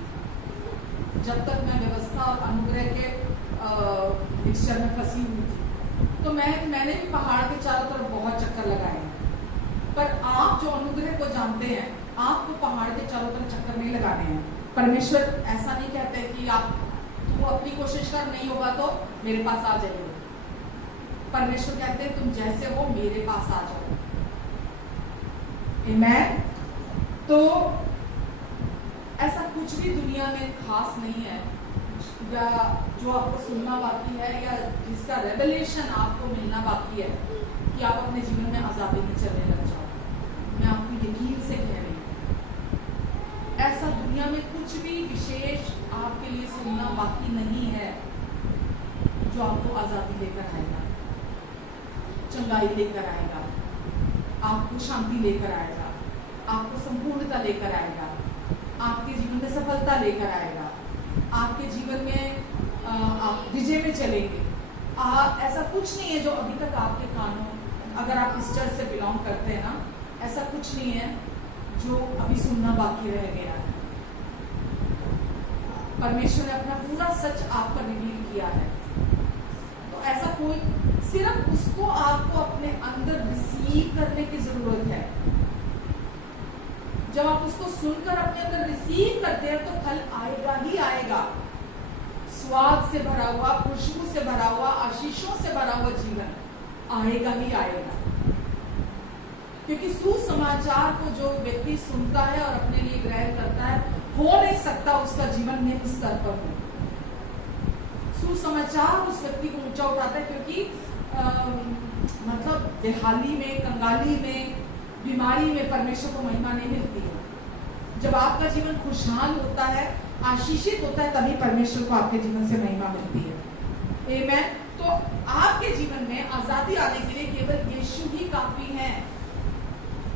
जब तक मैं व्यवस्था और अनुग्रह के मिक्सचर में फंसी हुई थी, तो मैंने भी पहाड़ के चारों तरफ बहुत चक्कर लगाए। पर आप जो अनुग्रह को जानते हैं, आपको पहाड़ के चारों तरफ चक्कर नहीं लगाने हैं। परमेश्वर ऐसा नहीं कहते कि तू अपनी कोशिश कर, नहीं होगा तो मेरे पास आ जाइए। परमेश्वर कहते हैं तुम जैसे हो मेरे पास आ जाओ। आमीन। तो ऐसा कुछ भी दुनिया में खास नहीं है या जो आपको सुनना बाकी है या जिसका रेवलेशन आपको मिलना बाकी है कि आप अपने जीवन में आजादी में चलने लग जाओ। मैं आपको यकीन से कह रही हूँ, ऐसा दुनिया में कुछ भी विशेष आपके लिए सुनना बाकी नहीं है जो आपको आजादी लेकर आएगा, चंगाई लेकर आएगा, आपको शांति लेकर आएगा, आपको संपूर्णता लेकर आएगा, आपके जीवन में सफलता लेकर आएगा, आपके जीवन में आप विजय में चलेंगे। ऐसा कुछ नहीं है जो अभी तक आपके कानों, अगर आप इस चर्च से बिलोंग करते हैं ना, ऐसा कुछ नहीं है जो अभी सुनना बाकी रह गया है। परमेश्वर ने अपना पूरा सच आप पर रिवील किया है। तो ऐसा कोई, सिर्फ उसको आपको अपने अंदर रिसीव करने की जरूरत है। जब आप उसको सुनकर अपने अंदर रिसीव करते हैं तो फल आएगा ही आएगा। स्वाद से भरा हुआ, खुशबू से भरा हुआ, आशीषों से भरा हुआ जीवन आएगा ही आएगा। क्योंकि सुसमाचार को जो व्यक्ति सुनता है और अपने लिए ग्रहण करता है, हो नहीं सकता उसका जीवन निम्न स्तर पर हो। सुसमाचार उस व्यक्ति को ऊंचा उठाता है, क्योंकि मतलब बेहाली में, कंगाली में, बीमारी में परमेश्वर को महिमा नहीं मिलती है। जब आपका जीवन खुशहाल होता है, आशीषित होता है, तभी परमेश्वर को आपके जीवन से महिमा मिलती है। आमेन। तो आपके जीवन में आजादी आने के लिए केवल यीशु ही काफी है।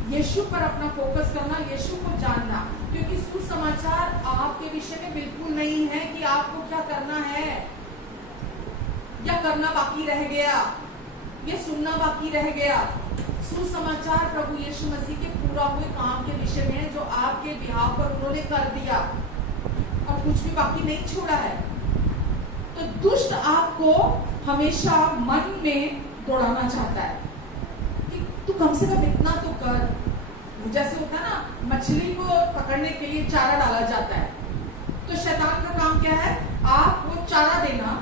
यीशु पर अपना फोकस करना, यीशु को जानना, क्योंकि सुसमाचार आपके विषय में बिल्कुल नहीं है कि आपको क्या करना है या करना बाकी रह गया, ये सुनना बाकी रह गया। सुसमाचार प्रभु यीशु मसीह के पूरा हुए काम के विषय में है, जो आपके बिहाफ पर उन्होंने कर दिया और कुछ भी बाकी नहीं छोड़ा है। तो दुष्ट आपको हमेशा मन में दौड़ाना चाहता है कि तू कम से कम इतना तो कर। जैसे होता है ना, मछली को पकड़ने के लिए चारा डाला जाता है, तो शैतान का काम क्या है, आपको चारा देना।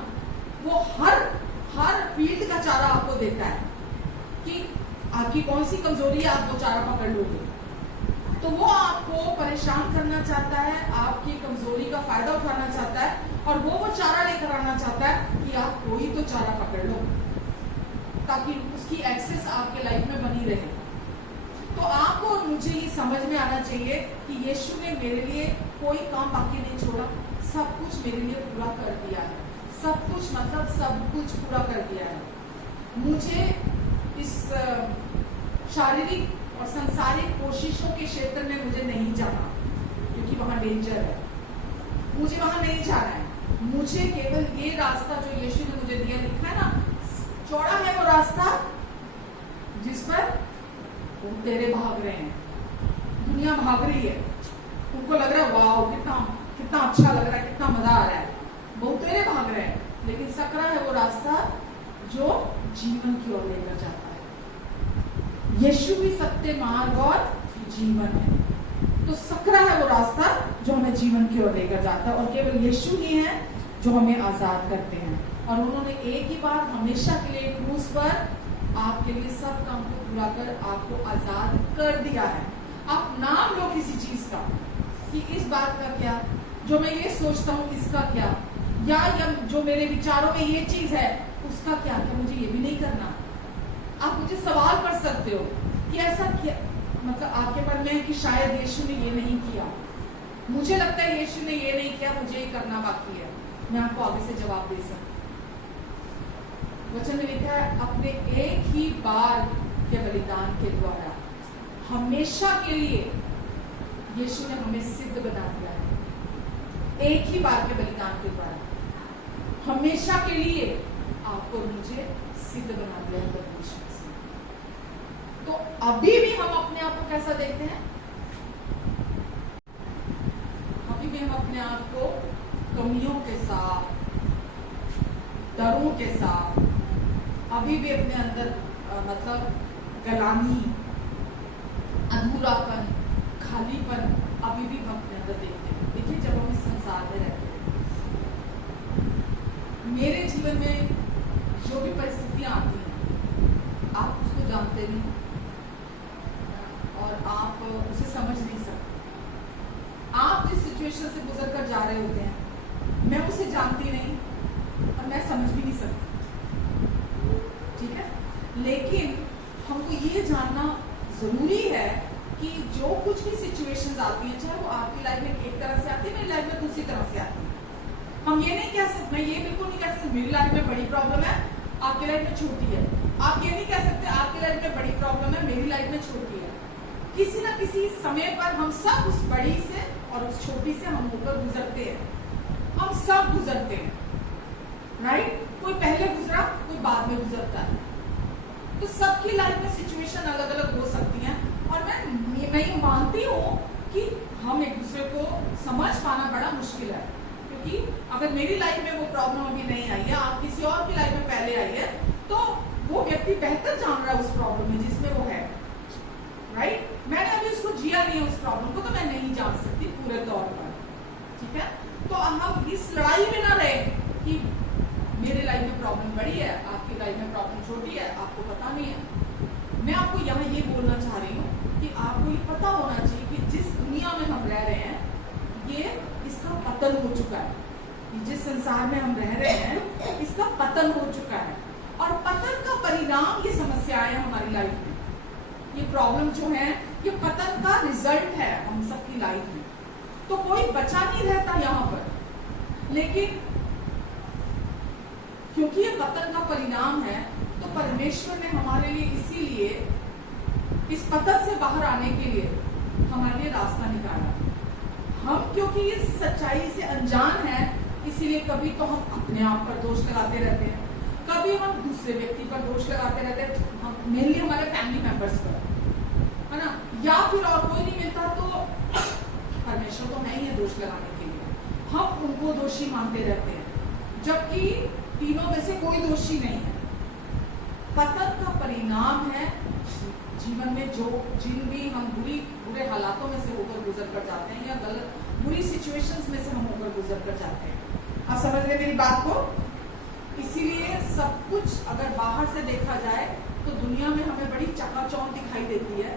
वो हर फील्ड का चारा आपको देता है कि आपकी कौन सी कमजोरी है, आप वो चारा पकड़ लोगे। तो वो आपको परेशान करना चाहता है, आपकी कमजोरी का फायदा उठाना चाहता है, और वो चारा लेकर आना चाहता है कि आप कोई तो चारा पकड़ लो ताकि उसकी एक्सेस आपके लाइफ में बनी रहे। तो आपको और मुझे ये समझ में आना चाहिए कि यीशु ने मेरे लिए कोई काम बाकी नहीं छोड़ा, सब कुछ मेरे लिए पूरा कर दिया है। सब कुछ मतलब सब कुछ पूरा कर दिया है। मुझे इस शारीरिक और सांसारिक कोशिशों के क्षेत्र में मुझे नहीं जाना, क्योंकि वहां डेंजर है। मुझे वहां नहीं जाना है। मुझे केवल ये रास्ता जो यीशु ने मुझे दिया, लिखा है ना, चौड़ा है वो रास्ता जिस पर वो तेरे भाग रहे हैं, दुनिया भाग रही है। उनको लग रहा है वाह कितना अच्छा लग रहा है, कितना मजा आ रहा है, बहुत तेरे भाग रहे हैं। लेकिन सकरा है वो रास्ता जो जीवन की ओर लेकर जाता है। यीशु भी सत्य, मार्ग और जीवन है। तो सकरा है वो रास्ता जो हमें जीवन की ओर लेकर जाता है, और केवल यीशु ही है जो हमें आजाद करते हैं। और उन्होंने एक ही बार हमेशा के लिए क्रूस पर आपके लिए सब काम को पूरा कर आपको आजाद कर दिया है। आप नाम लो किसी चीज का कि इस बात का क्या, जो मैं ये सोचता हूँ इसका क्या, या जो मेरे विचारों में ये चीज है उसका क्या मुझे ये भी नहीं करना। आप मुझे सवाल कर सकते हो कि ऐसा क्या, मतलब आपके मन में है कि शायद यीशु ने ये नहीं किया, मुझे लगता है यीशु ने ये नहीं किया, मुझे ये करना बाकी है। मैं आपको आगे से जवाब दे सकती। वचन में लिखा है, अपने एक ही बार के बलिदान के द्वारा हमेशा के लिए यीशु ने हमें सिद्ध बना दिया है। एक ही बार के बलिदान के द्वारा हमेशा के लिए आपको मुझे सिद्ध बना दिया है परमेश्वर से। तो अभी भी हम अपने आप को कैसा देखते हैं? अभी भी हम अपने आप को कमियों के साथ, डरों के साथ, अभी भी अपने अंदर मतलब गलानी, अधूरापन, खालीपन अभी भी हम अपने अंदर देखते हैं। देखिए, जब हम इस संसार में रहते हैं, मेरे जीवन में जो भी परिस्थितियां आती हैं, आप उसको जानते नहीं और आप उसे समझ नहीं सकते। आप जिस सिचुएशन से गुजर कर जा रहे होते हैं, मैं उसे जानती नहीं और मैं समझ भी नहीं सकती, ठीक है। लेकिन हमको ये जानना जरूरी है कि जो कुछ भी सिचुएशंस आती हैं, चाहे वो आपकी लाइफ में एक तरह से आती है, मेरी लाइफ में दूसरी तरह से आती है। हम ये नहीं कह सकते, मैं ये बिल्कुल नहीं कह सकती मेरी लाइफ में बड़ी प्रॉब्लम है, आपकी लाइफ में छोटी है। आप ये नहीं कह सकते आपकी लाइफ में बड़ी प्रॉब्लम है, मेरी लाइफ में छोटी है। किसी ना किसी समय पर हम सब उस बड़ी से और उस छोटी से हम होकर गुजरते हैं। हम सब गुजरते हैं, राइट। कोई पहले गुजरा, कोई बाद में गुजरता है। तो सबकी लाइफ में सिचुएशन अलग अलग हो सकती हैं, और मैं ये मानती हूँ कि हम एक दूसरे को समझ पाना बड़ा मुश्किल है, क्योंकि अगर मेरी लाइफ में वो प्रॉब्लम अभी नहीं आई है, आप किसी और की लाइफ में पहले आई है, तो वो व्यक्ति बेहतर जान रहा है उस प्रॉब्लम में जिसमें वो है, राइट। मैंने अभी उसको जिया नहीं है उस प्रॉब्लम को, तो मैं नहीं जान सकती पूरे तौर पर, ठीक है। तो हम इस लड़ाई में ना रहे कि मेरे लाइफ में प्रॉब्लम बड़ी है, आपकी लाइफ में प्रॉब्लम छोटी है, आपको पता नहीं है। मैं आपको यहाँ ये बोलना चाह रही हूँ कि आपको ये पता होना चाहिए कि जिस दुनिया में हम रह रहे हैं, ये इसका पतन हो चुका है। जिस संसार में हम रह रहे हैं, इसका पतन हो चुका है, और पतन का परिणाम ये समस्याएं हमारी लाइफ में, ये प्रॉब्लम जो है, ये पतन का रिजल्ट है हम सबकी लाइफ में। तो कोई बचा नहीं रहता यहाँ पर, लेकिन क्योंकि ये पतन का परिणाम है, तो परमेश्वर ने हमारे लिए इसीलिए इस पतन से बाहर आने के लिए हमारे लिए रास्ता निकाला। हम क्योंकि इस सच्चाई से अनजान हैं, इसीलिए कभी तो हम अपने आप पर दोष लगाते रहते हैं, कभी हम दूसरे व्यक्ति पर दोष लगाते रहते हैं, हम मेनली हमारे फैमिली मेंबर्स पर, है ना, या फिर और कोई नहीं मिलता तो परमेश्वर तो मैं ही है दोष लगाने के लिए, हम उनको दोषी मानते रहते हैं, जबकि तीनों में से कोई दोषी नहीं है। पतन का परिणाम है जीवन में जो जिन भी हम बुरे हालातों में से होकर गुजर कर जाते हैं, या गलत बुरी सिचुएशंस में से हम होकर गुजर कर जाते हैं। आप समझ रहे मेरी बात को? इसीलिए सब कुछ अगर बाहर से देखा जाए तो दुनिया में हमें बड़ी चकाचौंध दिखाई देती है।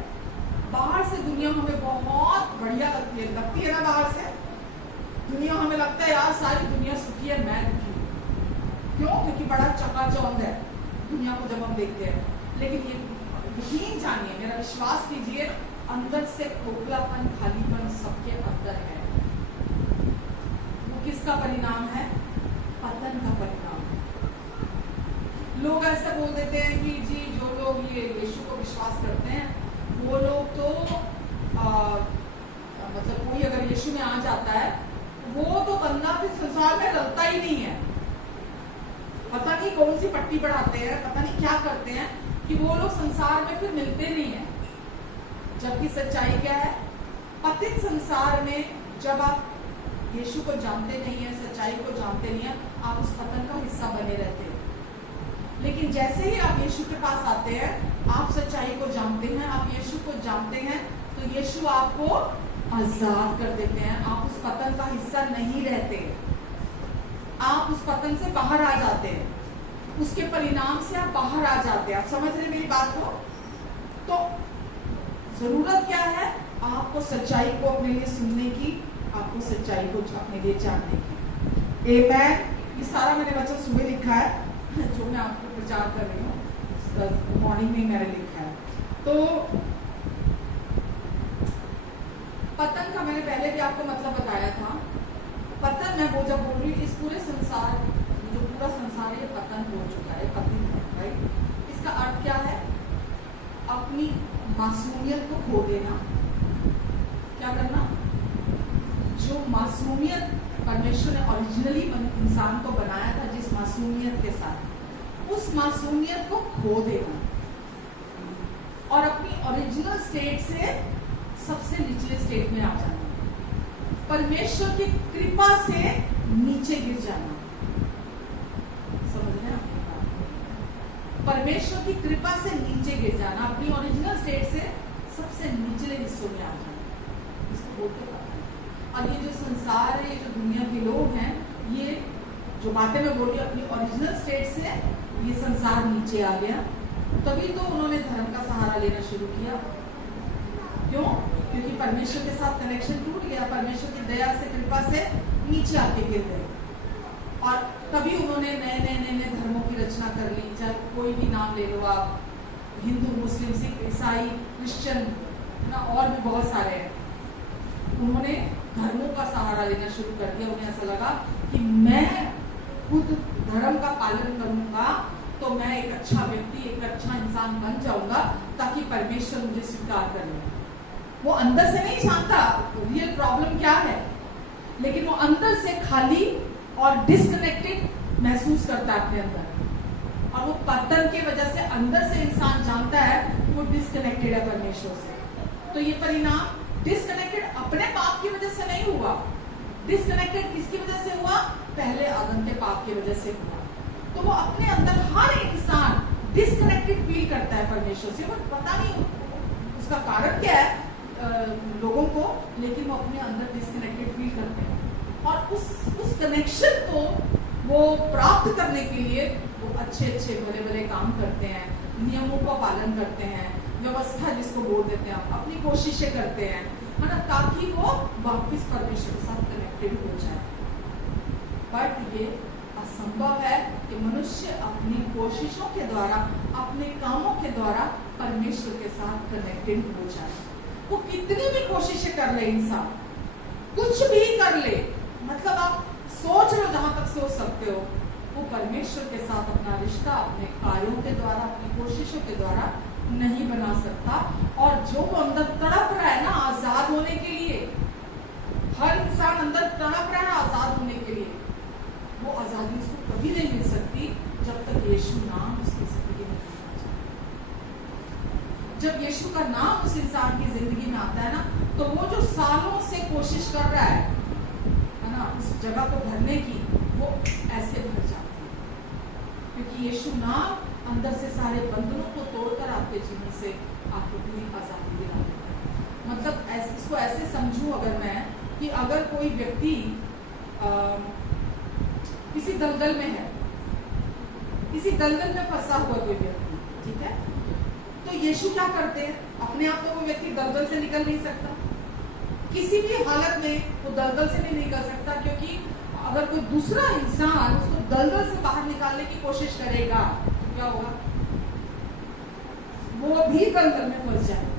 बाहर से दुनिया हमें बहुत बढ़िया लगती है ना, बाहर से दुनिया हमें लगता है यार सारी दुनिया सुखी है, मैं दुखी हूँ। क्यों? क्योंकि बड़ा चकाचौंध है दुनिया को जब हम देखते हैं। लेकिन ये यकीन जानिए, मेरा विश्वास कीजिए, अंदर से खोखलापन, खालीपन सबके अंदर है। वो किसका परिणाम है? पतन का परिणाम। लोग ऐसा बोल देते हैं कि जी जो लोग ये यीशु को विश्वास करते हैं वो लोग तो मतलब कोई अगर यीशु में आ जाता है वो तो बंदा फिर संसार में रलता ही नहीं है। पता नहीं कौन सी पट्टी बढ़ाते हैं, पता नहीं क्या करते हैं कि वो लोग संसार में फिर मिलते नहीं है। जबकि सच्चाई क्या है? पतित संसार में जब आप यीशु को जानते नहीं है, सच्चाई को जानते नहीं है, आप उस पतन का हिस्सा बने रहते हैं। लेकिन जैसे ही आप यीशु के पास आते हैं, आप सच्चाई को जानते हैं, आप यीशु को जानते हैं, तो यीशु आपको आजाद कर देते हैं। आप उस पतन का हिस्सा नहीं रहते, आप उस पतन से बाहर आ जाते हैं, उसके परिणाम से आप बाहर आ जाते हैं। आप समझ रहे मेरी बात को? तो जरूरत क्या है? आपको सच्चाई को अपने लिए सुनने की, आपको सच्चाई को अपने लिए जानने की। आमेन। ये सारा मैंने वचन सुबह लिखा है जो मैं आपको प्रचार कर रही हूँ, मॉर्निंग में मैंने लिखा है। तो पतन का मैंने पहले भी आपको मतलब बताया था। पतन मैं वो जब बोल रही हूँ, इस पूरे संसार, जो पूरा संसार है पतन हो चुका है, पतन है, राइट? इसका अर्थ क्या है? अपनी मासूमियत को खो देना। क्या करना? जो मासूमियत परमेश्वर ने ओरिजिनली इंसान को बनाया था, जिस मासूमियत के साथ, उस मासूमियत को खो देना और अपनी ओरिजिनल स्टेट से सबसे निचले स्टेट में आ जाना, परमेश्वर की कृपा से नीचे गिर जाना। समझ रहे हैं? परमेश्वर की कृपा से नीचे गिर जाना, अपनी ओरिजिनल स्टेट से सबसे निचले हिस्सों में आ जाना, इसको बोलते हैं। और ये जो संसार है, जो दुनिया के लोग हैं, ये जो बातें मैं बोली अपनी ओरिजिनल स्टेट से ये संसार नीचे आ गया, तभी तो उन्होंने धर्म का सहारा लेना शुरू किया। क्यों? क्योंकि परमेश्वर के साथ कनेक्शन टूट गया, परमेश्वर की दया से, कृपा से नीचे आके गिर गए। और तभी उन्होंने नए नए धर्मों की रचना कर ली। चाहे कोई भी नाम ले लो आप, हिंदू, मुस्लिम, सिख, ईसाई, क्रिश्चियन, ना और भी बहुत सारे हैं। उन्होंने धर्मों का सहारा लेना शुरू कर दिया। उन्हें ऐसा लगा कि मैं खुद धर्म का पालन करूंगा तो मैं एक अच्छा व्यक्ति, एक अच्छा इंसान बन जाऊंगा, ताकि परमेश्वर मुझे स्वीकार कर ले। वो अंदर से नहीं जानता रियल प्रॉब्लम क्या है, लेकिन वो अंदर से खाली और डिस्कनेक्टेड महसूस करता है अपने अंदर। और वो पतन की वजह से अंदर से इंसान जानता है वो डिस्कनेक्टेड है परमेश्वर से। तो ये परिणाम डिस्कनेक्टेड अपने पाप की वजह से नहीं हुआ, डिस्कनेक्टेड किसकी वजह से हुआ? पहले आदम के पाप की वजह से हुआ। तो वो अपने अंदर हर इंसान डिस्कनेक्टेड फील करता है परमेश्वर से। वो पता नहीं उसका कारण क्या है लोगों को, लेकिन वो अपने अंदर डिस्कनेक्टेड फील करते हैं। और उस कनेक्शन को वो प्राप्त करने के लिए वो अच्छे भले काम करते हैं, नियमों का पालन करते हैं, व्यवस्था जिसको बोल देते हैं, अपनी कोशिशें करते हैं, है ना, ताकि वो वापस परमेश्वर के साथ कनेक्टेड हो जाए। बट ये असंभव है कि मनुष्य अपनी कोशिशों के द्वारा, अपने कामों के द्वारा परमेश्वर के साथ कनेक्टेड हो जाए। वो कितनी भी कोशिशें कर ले इंसान, कुछ भी कर ले, मतलब आप सोच लो जहां तक सोच सकते हो, वो परमेश्वर के साथ अपना रिश्ता अपने कार्यों के द्वारा, अपनी कोशिशों के द्वारा नहीं बना सकता। और जो वो अंदर तड़प रहा है ना आजाद होने के लिए, हर इंसान अंदर तड़प रहा है आजाद होने के लिए, वो आजादी उसको कभी नहीं मिल सकती जब तक यीशु नाम उसकी जिंदगी में नहीं आ जाए। जब यीशु का नाम उस इंसान की जिंदगी में आता है ना, तो वो जो सालों से कोशिश कर रहा है ना उस जगह को भरने की, वो ऐसे भर जाती है, क्योंकि यीशु नाम अंदर से सारे बंधनों को तोड़कर आपके जीवन से आपको पूरी आजादी दिला देता है। मतलब इसको ऐसे समझूं अगर मैं, कि अगर कोई व्यक्ति किसी दलदल में है, किसी दलदल में फंसा हुआ कोई व्यक्ति, ठीक है, तो यीशु क्या करते हैं, अपने आप तो वो व्यक्ति दलदल से निकल नहीं सकता, किसी भी हालत में वो दलदल से नहीं निकल सकता, क्योंकि अगर कोई दूसरा इंसान उसको दलदल से बाहर निकालने की कोशिश करेगा तो क्या होगा, वो भी दलदल में फंस जाएगा।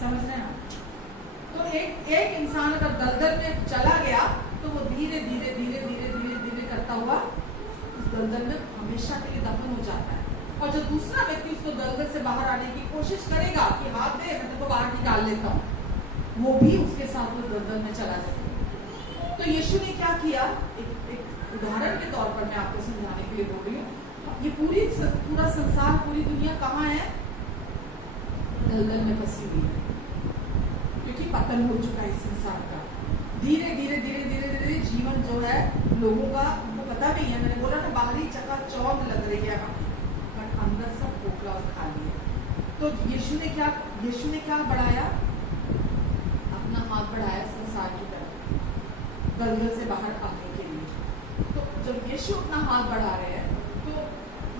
समझ रहे हैं आप? तो एक इंसान अगर दलदल में चला गया तो वो धीरे धीरे धीरे धीरे धीरे धीरे करता हुआ उस दलदल में हमेशा के लिए दफन हो जाता है। और जो दूसरा व्यक्ति उसको दलदल से बाहर आने की कोशिश करेगा कि हाथ दे मैं तुमको बाहर निकाल लेता हूँ, वो भी उसके साथ उस दलदल में चला जाएगा। तो यीशु ने क्या किया, एक उदाहरण के तौर पर मैं आपको समझाने के लिए बोल रही हूँ। ये पूरा संसार, पूरी दुनिया कहाँ है, दलदल में फंसी हुई है, क्योंकि पतन हो चुका है इस संसार का। धीरे धीरे धीरे धीरे धीरे जीवन जो है लोगों का, उनको पता नहीं है, मैंने बोला ना बाहरी चकाचौंध लग रही है बट अंदर सब खोखला और खाली है। तो यीशु ने क्या बढ़ाया, अपना हाथ बढ़ाया संसार की तरफ दलदल से बाहर आने के लिए। तो जब यीशु अपना हाथ बढ़ा रहे हैं तो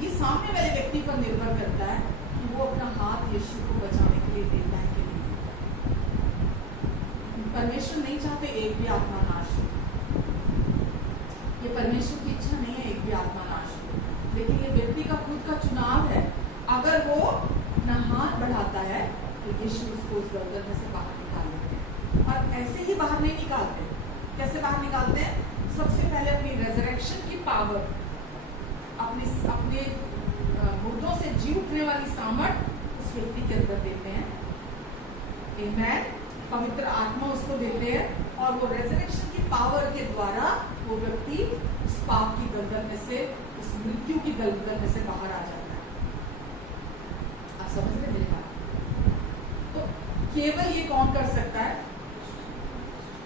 ये सामने वाले व्यक्ति पर निर्भर करता है कि वो अपना हाथ यीशु को बचाने के लिए देता है कि नहीं। परमेश्वर नहीं चाहते एक भी आत्मा नाश हो, ये परमेश्वर की इच्छा नहीं है एक भी आत्मा नाश हो, लेकिन ये व्यक्ति का खुद का चुनाव है। अगर वो अपना हाथ बढ़ाता है तो यीशु उसको उस दलदल में से बाहर निकाल देते हैं। और ऐसे ही बाहर नहीं निकालते, कैसे बाहर निकालते हैं, सबसे पहले अपनी रेजरेक्शन की पावर, अपने मुर्दों से जी उठने वाली सामर्थ उस व्यक्ति के अंदर देते हैं। आमेन। पवित्र आत्मा उसको देते हैं और वो रेजरेक्शन की पावर के द्वारा वो व्यक्ति उस पाप की दलदल में से, उस मृत्यु की दलदल में से बाहर आ जाता है। आप समझ रहे मेरी बात? तो केवल ये कौन कर सकता है,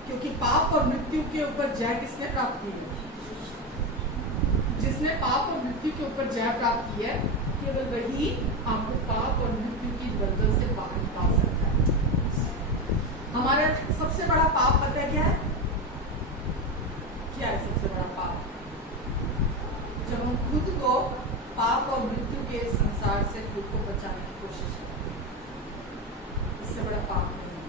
क्योंकि पाप और मृत्यु के ऊपर जय किसने प्राप्त की है, जिसने पाप और मृत्यु के ऊपर जय प्राप्त की है, केवल वही आपको पाप और मृत्यु की दलदल से बाहर निकाल सकता है। हमारा सबसे बड़ा पाप पता है क्या है? क्या है सबसे बड़ा पाप? जब हम खुद को पाप और मृत्यु के संसार से खुद को बचाने की कोशिश करते हैं, इससे बड़ा पाप नहीं है।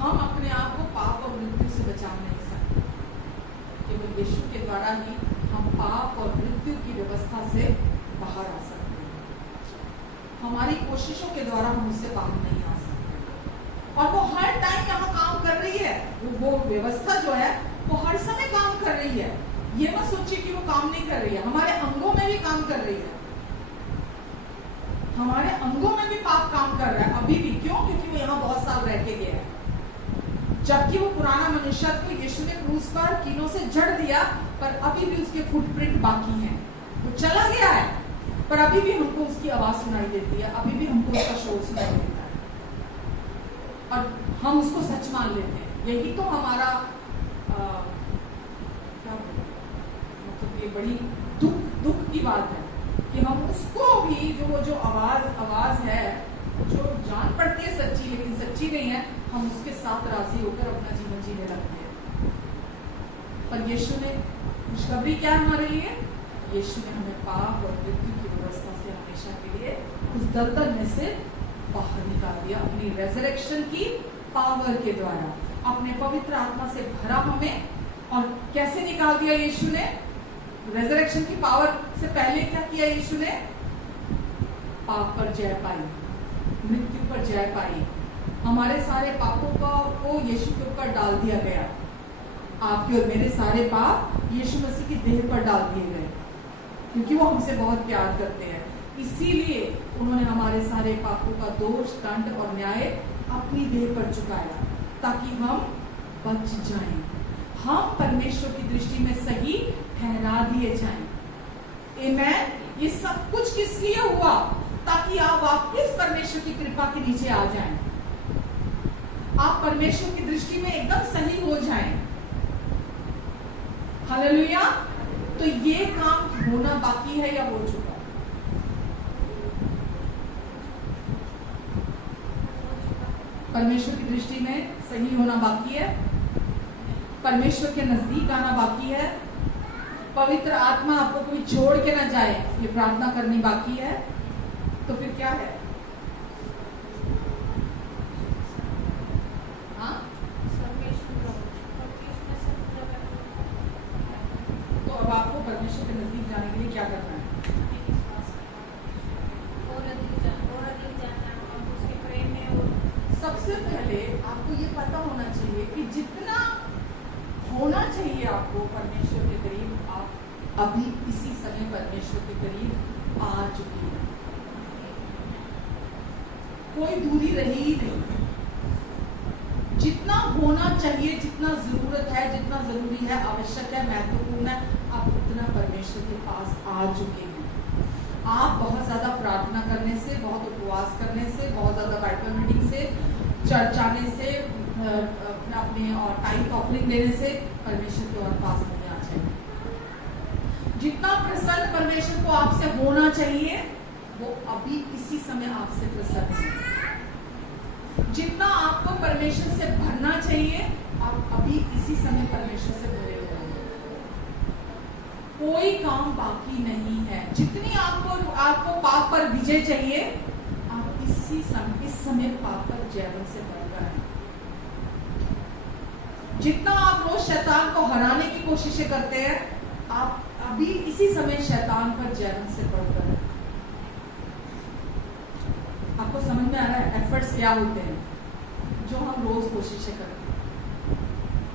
हम अपने आप को पाप और मृत्यु से बचा नहीं सकते, केवल यीशु के द्वारा ही हम पाप और मृत्यु की व्यवस्था से बाहर आ सकते हैं। हमारी कोशिशों के द्वारा हम उससे बाहर नहीं आ सकते। और वो हर टाइम यहाँ काम कर रही है, वो व्यवस्था जो है वो हर समय काम कर रही है। ये मत सोचिए कि वो काम नहीं कर रही है, हमारे अंगों में भी काम कर रही है। हमारे अंगों में भी पाप काम कर रहा है अभी भी। क्यों? क्योंकि वो यहाँ बहुत साल रह के गया है। जबकि वो पुराना मनुष्य को यीशु ने क्रूस पर कीलों से जड़ दिया, पर अभी भी उसके फुटप्रिंट बाकी हैं। वो चला गया है पर अभी भी हमको उसकी आवाज सुनाई देती है, अभी भी हमको उसका शोर सुनाई देता है और हम उसको सच मान लेते हैं। यही तो हमारा क्या मतलब ये बड़ी दुख की बात है कि हम उसको भी जो आवाज है जो जान पड़ती है सच्ची, लेकिन सच्ची नहीं है, हम उसके साथ राजी होकर अपना जीवन जीने लगते हैं। पर यीशु ने खुशखबरी क्या है हमारे लिए? यीशु ने हमें पाप और मृत्यु की व्यवस्था से हमेशा के लिए उस दलदल में से बाहर निकाल दिया अपनी रेजरेक्शन की पावर के द्वारा। अपने पवित्र आत्मा से भरा हमें, और कैसे निकाल दिया यीशु ने? रेजरेक्शन की पावर से पहले क्या किया यीशु ने? पाप पर जय पाई, मृत्यु पर जय पाई। हमारे सारे पापों को यीशु के ऊपर डाल दिया गया। आपके और मेरे सारे पाप यीशु मसीह की देह पर डाल दिए गए, क्योंकि वो हमसे बहुत प्यार करते हैं। इसीलिए उन्होंने हमारे सारे पापों का दोष, दंड और न्याय अपनी देह पर चुकाया, ताकि हम बच जाएं, हम परमेश्वर की दृष्टि में सही ठहरा दिए जाएं। आमेन। ये सब कुछ किस लिए हुआ? ताकि आप वापस परमेश्वर की कृपा के नीचे आ जाएं, आप परमेश्वर की दृष्टि में एकदम सही हो जाएं। हालेलुया। तो ये काम होना बाकी है या हो चुका? परमेश्वर की दृष्टि में सही होना बाकी है, परमेश्वर के नजदीक आना बाकी है, पवित्र आत्मा आपको कोई छोड़ के ना जाए, ये प्रार्थना करनी बाकी है। तो फिर क्या है? हाँ, तो अब आपको परमेश्वर के नजदीक जाने के लिए क्या करना है? सबसे पहले आपको ये पता होना चाहिए कि जितना होना चाहिए आपको परमेश्वर के करीब, आप अभी इसी समय परमेश्वर के करीब आ चुकी है। कोई दूरी रही ही नहीं। जितना होना चाहिए, जितना जरूरत है, जितना जरूरी है, आवश्यक है, महत्वपूर्ण है, आप उतना परमेश्वर के पास आ चुके हैं। आप बहुत ज्यादा प्रार्थना करने से, बहुत उपवास करने से, बहुत ज्यादा बाइबल रीडिंग से, चर्च आने से, अपने और टाइम ऑफरिंग देने से परमेश्वर के और पास नहीं आ जाएंगे। जितना प्रसन्न परमेश्वर को आपसे होना चाहिए, वो अभी इसी समय आपसे प्रसन्न है। जितना आपको परमेश्वर से भरना चाहिए, आप अभी इसी समय परमेश्वर से भरे हुए हैं। कोई काम बाकी नहीं है। जितनी आपको पाप पर विजय चाहिए, आप इस समय पाप पर जय से भरकर हैं। जितना आप रोज शैतान को हराने की कोशिशें करते हैं, आप अभी इसी समय शैतान पर जय से बढ़कर हैं। आपको समझ में आ रहा है एफर्ट्स क्या होते हैं जो हम रोज कोशिशें करते हैं,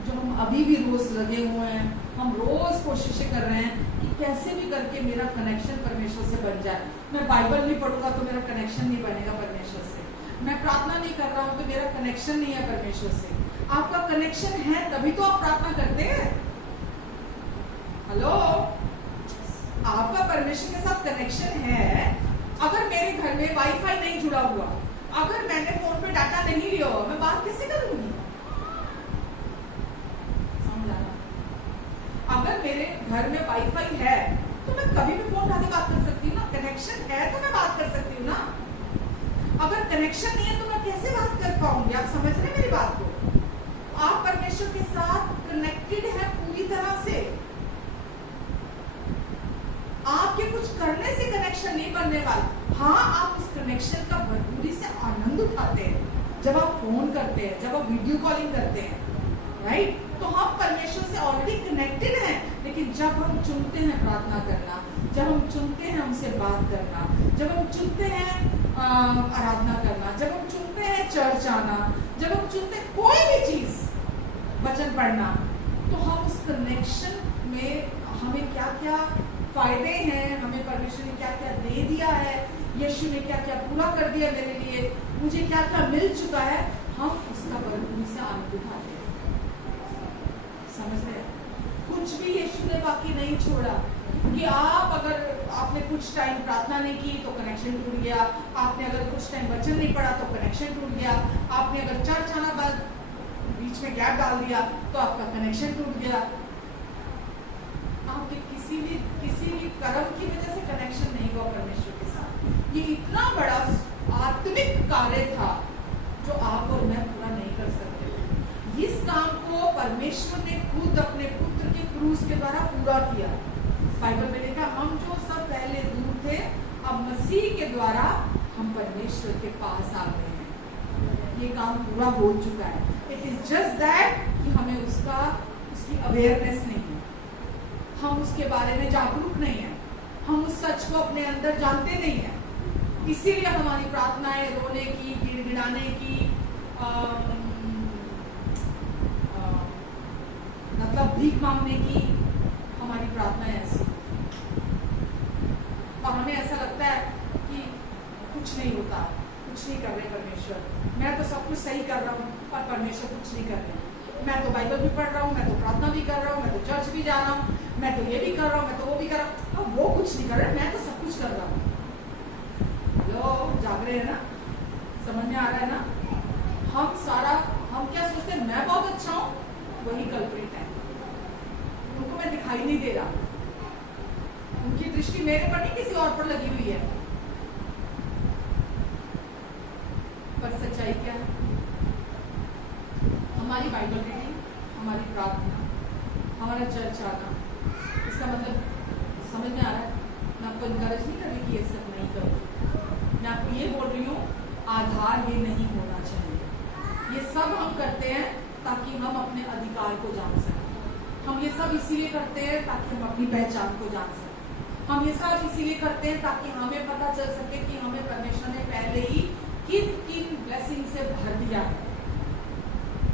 जो हम अभी भी रोज लगे हुए हैं। हम रोज कोशिशें कर रहे हैं कि कैसे भी करके मेरा कनेक्शन परमेश्वर से बन जाए। मैं बाइबल नहीं पढ़ूंगा तो मेरा कनेक्शन नहीं बनेगा परमेश्वर से। मैं प्रार्थना नहीं कर रहा हूं तो मेरा कनेक्शन नहीं है परमेश्वर से। आपका कनेक्शन है तभी तो आप प्रार्थना करते हैं। हेलो, आपका परमेश्वर के साथ कनेक्शन है। अगर मेरे घर में वाईफाई नहीं जुड़ा हुआ, अगर मैंने फोन पे डाटा नहीं लिया हुआ, मैं बात कैसे करूंगी? समझ आ रहा? अगर मेरे घर में वाईफाई है तो मैं कभी भी फोन उठा के बात कर सकती हूँ ना। कनेक्शन है तो मैं बात कर सकती हूँ ना। अगर कनेक्शन नहीं है तो मैं कैसे बात कर पाऊंगी? आप समझ रहे हैं मेरी बात को? आप परमेश्वर के साथ कनेक्टेड है पूरी तरह से। आपके कुछ करने से कनेक्शन नहीं बनने वाला। हाँ, आप उस कनेक्शन का भरपूरी से आनंद उठाते हैं जब आप फोन करते हैं, जब आप वीडियो कॉलिंग करते हैं, राइट? तो हम परमेश्वर से ऑलरेडी कनेक्टेड हैं। लेकिन जब हम चुनते हैं प्रार्थना करना, जब हम चुनते हैं हमसे बात करना, जब हम चुनते हैं आराधना करना, जब हम चुनते हैं चर्च आना, जब हम चुनते हैं कोई भी चीज, वचन पढ़ना, तो हम उस कनेक्शन में हमें क्या क्या फायदे हैं, हमें परमेश्वर ने क्या क्या दे दिया है, यीशु ने क्या क्या पूरा कर दिया मेरे लिए, मुझे क्या क्या मिल चुका है, हम उसका भरपूरी से आनंद उठाते हैं। समझ रहे हैं? कुछ भी यीशु ने बाकी नहीं छोड़ा। कि आप अगर आपने कुछ टाइम प्रार्थना नहीं की तो कनेक्शन टूट गया, आपने अगर कुछ टाइम वचन नहीं पढ़ा तो कनेक्शन टूट गया, आपने अगर चर्च आना बाद बीच में गैप डाल दिया तो आपका कनेक्शन टूट गया। आपके किसी भी कर्म की वजह से कनेक्शन नहीं हुआ परमेश्वर के साथ। ये इतना बड़ा आत्मिक कार्य था जो आप और मैं पूरा नहीं कर सकते थे। इस काम को परमेश्वर ने खुद अपने पुत्र के क्रूस के द्वारा पूरा किया। बाइबल में लिखा, हम जो सब पहले दूर थे अब मसीह के द्वारा हम परमेश्वर के पास आ गए हैं। ये काम पूरा हो चुका है। इट इज जस्ट दैट कि हमें उसकी अवेयरनेस नहीं है, हम उसके बारे में जागरूक नहीं है, हम उस सच को अपने अंदर जानते नहीं है। इसीलिए हमारी प्रार्थनाएं रोने की, गिड़गिड़ाने की, मतलब भीख मांगने की, रहा हूँ और परमेश्वर कुछ नहीं कर रहे। मैं तो बाइबल भी पढ़ रहा हूँ, मैं तो प्रार्थना भी कर रहा हूँ, मैं तो चर्च भी जा रहा हूँ, मैं तो ये भी कर रहा हूँ, मैं तो वो भी कर रहा हूँ, अब वो कुछ नहीं कर रहे, मैं तो सब कुछ कर रहा हूँ। लो जाग रहे हैं ना, समझ में आ रहा है ना? हम क्या सोचते हैं मैं बहुत अच्छा हूँ, वही कल्प्रिट है। उनको मैं दिखाई नहीं दे रहा, उनकी दृष्टि मेरे पर नहीं किसी और पर लगी हुई है। पर सच्चाई क्या है? हमारी बाइबल रीडिंग, हमारी प्रार्थना, हमारा चर्च आना, इसका मतलब समझ में आ रहा है? मैं आपको इनकरेज नहीं कर रही कि ये सब नहीं करो, मैं आपको ये बोल रही हूँ आधार ये नहीं होना चाहिए। ये सब हम करते हैं ताकि हम अपने अधिकार को जान सकें। हम ये सब इसीलिए करते हैं ताकि हम अपनी पहचान को जान सकें। हम ये सब इसीलिए करते हैं ताकि हमें पता चल सके कि हमें परमेश्वर ने पहले ही किन किन ब्लेसिंग से भर दिया है।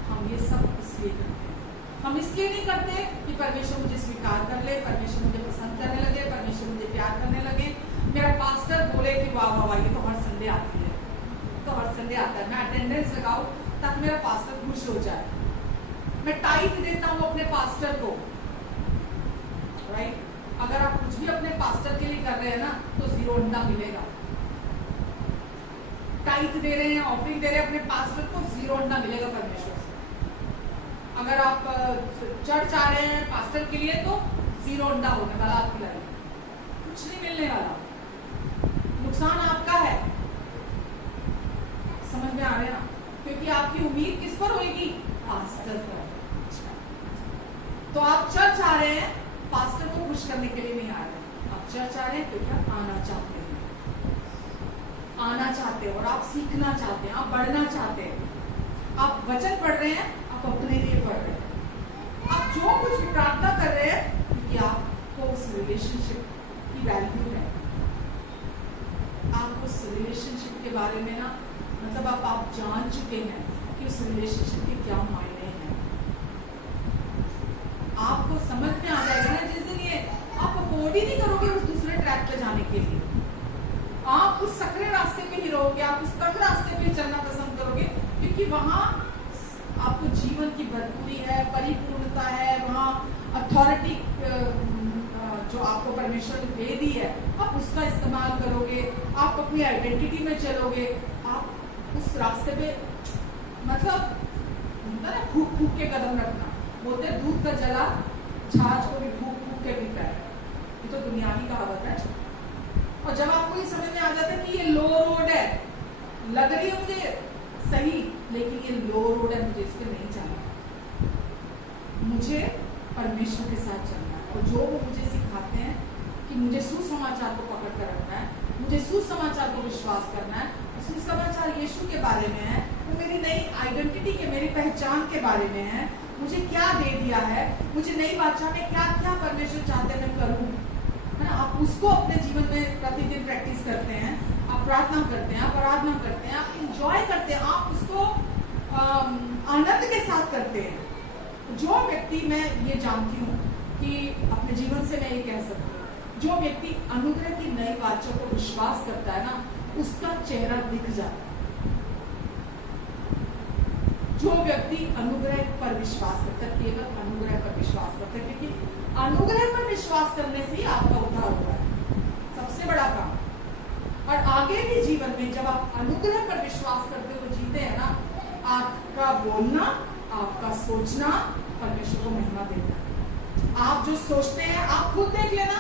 हम ये सब इसलिए करते हैं। हम इसलिए नहीं करते कि परमेश्वर मुझे स्वीकार कर ले, परमेश्वर मुझे पसंद करने लगे, परमेश्वर मुझे प्यार करने लगे, मेरा पास्टर बोले कि वाह वाह वाह ये तो हर संडे आती है, तो हर संडे आता है, मैं अटेंडेंस लगाऊं ताकि मेरा पास्टर खुश हो जाए। मैं टाइट देता हूँ अपने पास्टर को, राइट? अगर आप कुछ भी अपने पास्टर के लिए कर रहे हैं ना तो 0 अंडा मिलेगा। टाइट दे रहे हैं, ऑफरिंग दे रहे हैं अपने पास्टर को, 0 अंडा मिलेगा परमेश्वर से। अगर आप चर्च आ रहे हैं पास्टर के लिए तो 0 अंडा होने वाला आपकी लाइफ, कुछ नहीं मिलने वाला, नुकसान आपका है। समझ में आ रहे हैं ना? क्योंकि आपकी उम्मीद किस पर होगी? पास्टर पर। तो आप चर्च आ रहे हैं पास्टर को खुश करने के लिए नहीं आ रहे, आप चर्च आ रहे हैं क्योंकि आप आना चाहते हैं, आना चाहते हैं और आप सीखना चाहते हैं, आप बढ़ना चाहते हैं। आप वचन पढ़ रहे हैं, आप अपने लिए पढ़ रहे हैं, आप जो कुछ प्रार्थना कर रहे हैं क्योंकि आपको उस रिलेशनशिप की वैल्यू है। आप उस रिलेशनशिप के बारे में ना मतलब आप जान चुके हैं कि उस रिलेशनशिप के क्या मायने हैं। आपको समझ में आ जाएगा ना जिस दिन ये आप अफोर्ड ही नहीं करोगे उस दूसरे ट्रैक पे जाने के लिए। आप उस सकरे रास्ते पे ही रहोगे, आप उस तंग रास्ते पे चलना पसंद करोगे क्योंकि वहां आपको जीवन की भरपूरी है, परिपूर्णता है, वहां अथॉरिटी जो आपको परमेश्वर ने दे दी है आप उसका इस्तेमाल करोगे, आप अपनी आइडेंटिटी में चलोगे। आप उस रास्ते पे मतलब ना फूक फूक के कदम रखना, बोलते दूध का जला छाछ को भी फूक फूक के पीता है, ये तो दुनियावी कहावत है। और जब आपको ये समझ में आ जाता है कि ये लो रोड है, लग रही है मुझे सही लेकिन ये लो रोड है, मुझे इस पे नहीं चलना, मुझे परमेश्वर के साथ चलना है। और जो वो मुझे सिखाते हैं कि मुझे सुसमाचार को पकड़ कर रखना है, मुझे सुसमाचार को विश्वास करना है, सुसमाचार यीशु के बारे में है, वो मेरी नई आइडेंटिटी के, मेरी पहचान के बारे में है, मुझे क्या दे दिया है, मुझे नई बादशाह में क्या क्या परमेश्वर चाहते हैं मैं करूं, है ना? आप उसको अपने जीवन में प्रतिदिन प्रैक्टिस करते हैं, आप प्रार्थना करते हैं, आप आराधना करते हैं, आप इंजॉय करते हैं, आप उसको आनंद के साथ करते हैं। जो व्यक्ति, मैं ये जानती हूँ कि अपने जीवन से मैं ये कह सकती हूँ, जो व्यक्ति अनुग्रह की नई बादशाह को विश्वास करता है ना उसका चेहरा दिख जाता है। जो व्यक्ति अनुग्रह पर विश्वास करता है, केवल अनुग्रह पर विश्वास करता है, क्योंकि अनुग्रह पर विश्वास करने से ही आपका उद्धार होता है, सबसे बड़ा काम। और आगे भी जीवन में जब आप अनुग्रह पर विश्वास करते हुए जीते हैं ना, आपका बोलना, आपका सोचना परमेश्वर को महिमा देता है। आप जो सोचते हैं, आप खुद देख लेना,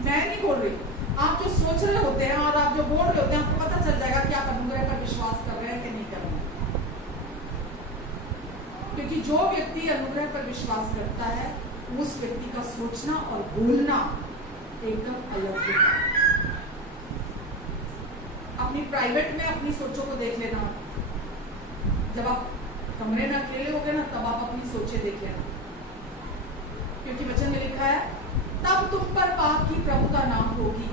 मैं नहीं बोल रही, आप जो सोच रहे होते हैं और आप जो बोल रहे होते हैं, आपको पता चल जाएगा कि आप अनुग्रह पर विश्वास कर रहे हैं कि नहीं कर रहे हैं। क्योंकि जो व्यक्ति अनुग्रह पर विश्वास करता है उस व्यक्ति का सोचना और बोलना एकदम अलग है। अपनी प्राइवेट में अपनी सोचों को देख लेना, जब आप कमरे में अकेले होगे ना तब आप अपनी सोचें देख लेना, क्योंकि वचन में लिखा है तब तुम पर पाप की प्रभुता नाम होगी,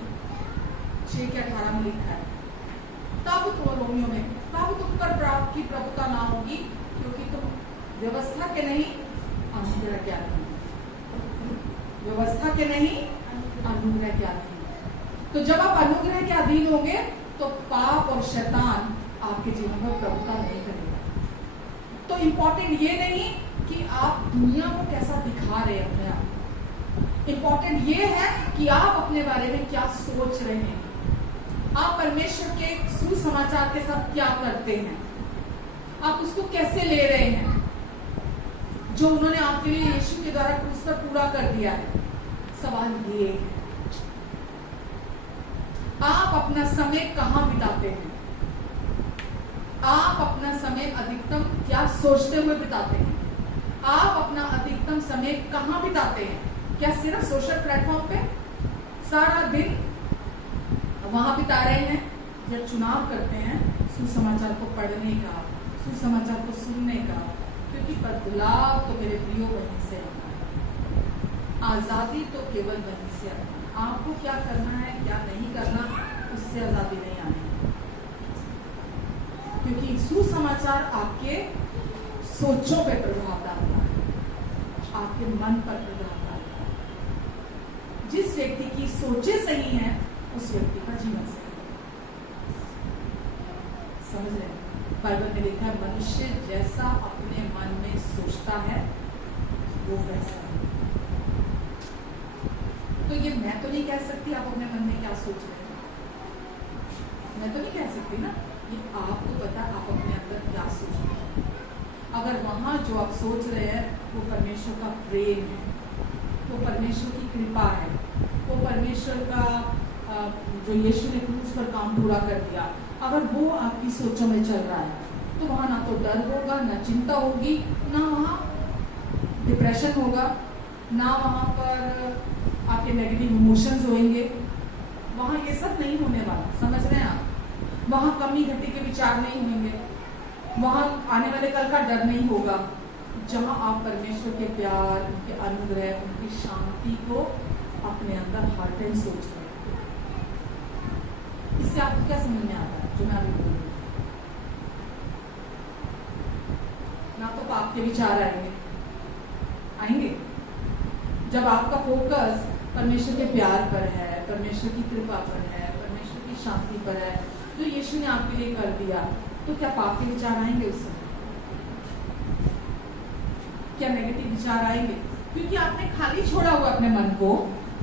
6:18 में लिखा है। तब तुम रोमियो में तब तुम पर पाप की प्रभुता ना होगी क्योंकि तुम व्यवस्था के नहीं अनुग्रह के अधीन, व्यवस्था के नहीं अनुग्रह के अधीन। तो जब आप अनुग्रह के अधीन होंगे तो पाप और शैतान आपके जीवन में प्रभुता नहीं करेगा। तो इम्पोर्टेंट ये नहीं कि आप दुनिया को कैसा दिखा रहे हैं अपने आप, इम्पोर्टेंट ये है कि आप अपने बारे में क्या सोच रहे हैं, आप परमेश्वर के सुसमाचार के साथ क्या करते हैं, आप उसको कैसे ले रहे हैं जो उन्होंने आपके लिए यीशु के द्वारा क्रूस पर पूरा कर दिया है। सवाल ये है, आप अपना समय कहां बिताते हैं, आप अपना समय अधिकतम क्या सोचते हुए बिताते हैं, आप अपना अधिकतम समय कहां बिताते हैं? क्या सिर्फ सोशल प्लेटफॉर्म पे सारा दिन वहां बिता रहे हैं, या चुनाव करते हैं सुसमाचार को पढ़ने का, सुसमाचार को सुनने का? क्योंकि बदलाव तो मेरे प्रियो वहीं से आता है, आजादी तो केवल वहीं से आती है। आपको क्या करना है क्या नहीं करना, उससे आजादी नहीं आनी, क्योंकि सुसमाचार आपके सोचों पे प्रभाव डालता है, आपके मन पर प्रभाव डालता है। जिस व्यक्ति की सोचे सही हैं उस व्यक्ति का जीवन सही है। समझ रहे हैं? बाइबल में लिखा है मनुष्य जैसा अपने मन में सोचता है वो वैसा है। तो ये मैं तो नहीं कह सकती आप अपने मन में क्या सोच रहे हैं, मैं तो नहीं कह सकती ना, ये आपको पता आप अपने अंदर क्या सोच रहे हैं। अगर वहां जो आप सोच रहे हैं वो परमेश्वर का प्रेम है, वो परमेश्वर की कृपा है, वो परमेश्वर का जो यीशु ने क्रूस पर काम पूरा कर दिया, अगर वो आपकी सोचों में चल रहा है तो वहां ना तो डर होगा, ना चिंता होगी, ना वहां डिप्रेशन होगा, ना वहां पर आपके नेगेटिव इमोशंस होंगे, वहां ये सब नहीं होने वाला। समझ रहे हैं आप? वहां कमी घटी के विचार नहीं होंगे, वहां आने वाले कल का डर नहीं होगा। जहां आप परमेश्वर के प्यार, उनके अनुग्रह, उनकी शांति को अपने अंदर हर टाइम सोच रहे हैं। इससे आपको क्या समझ में आता है जो मैं अभी बोल रही हूँ? ना तो पाप के विचार आएंगे जब आपका फोकस परमेश्वर के प्यार पर है, परमेश्वर की कृपा पर है, परमेश्वर की शांति पर है, जो यीशु ने आपके लिए कर दिया, तो क्या पाप के विचार आएंगे उस समय? क्या नेगेटिव विचार आएंगे? क्योंकि आपने खाली छोड़ा हुआ अपने मन को,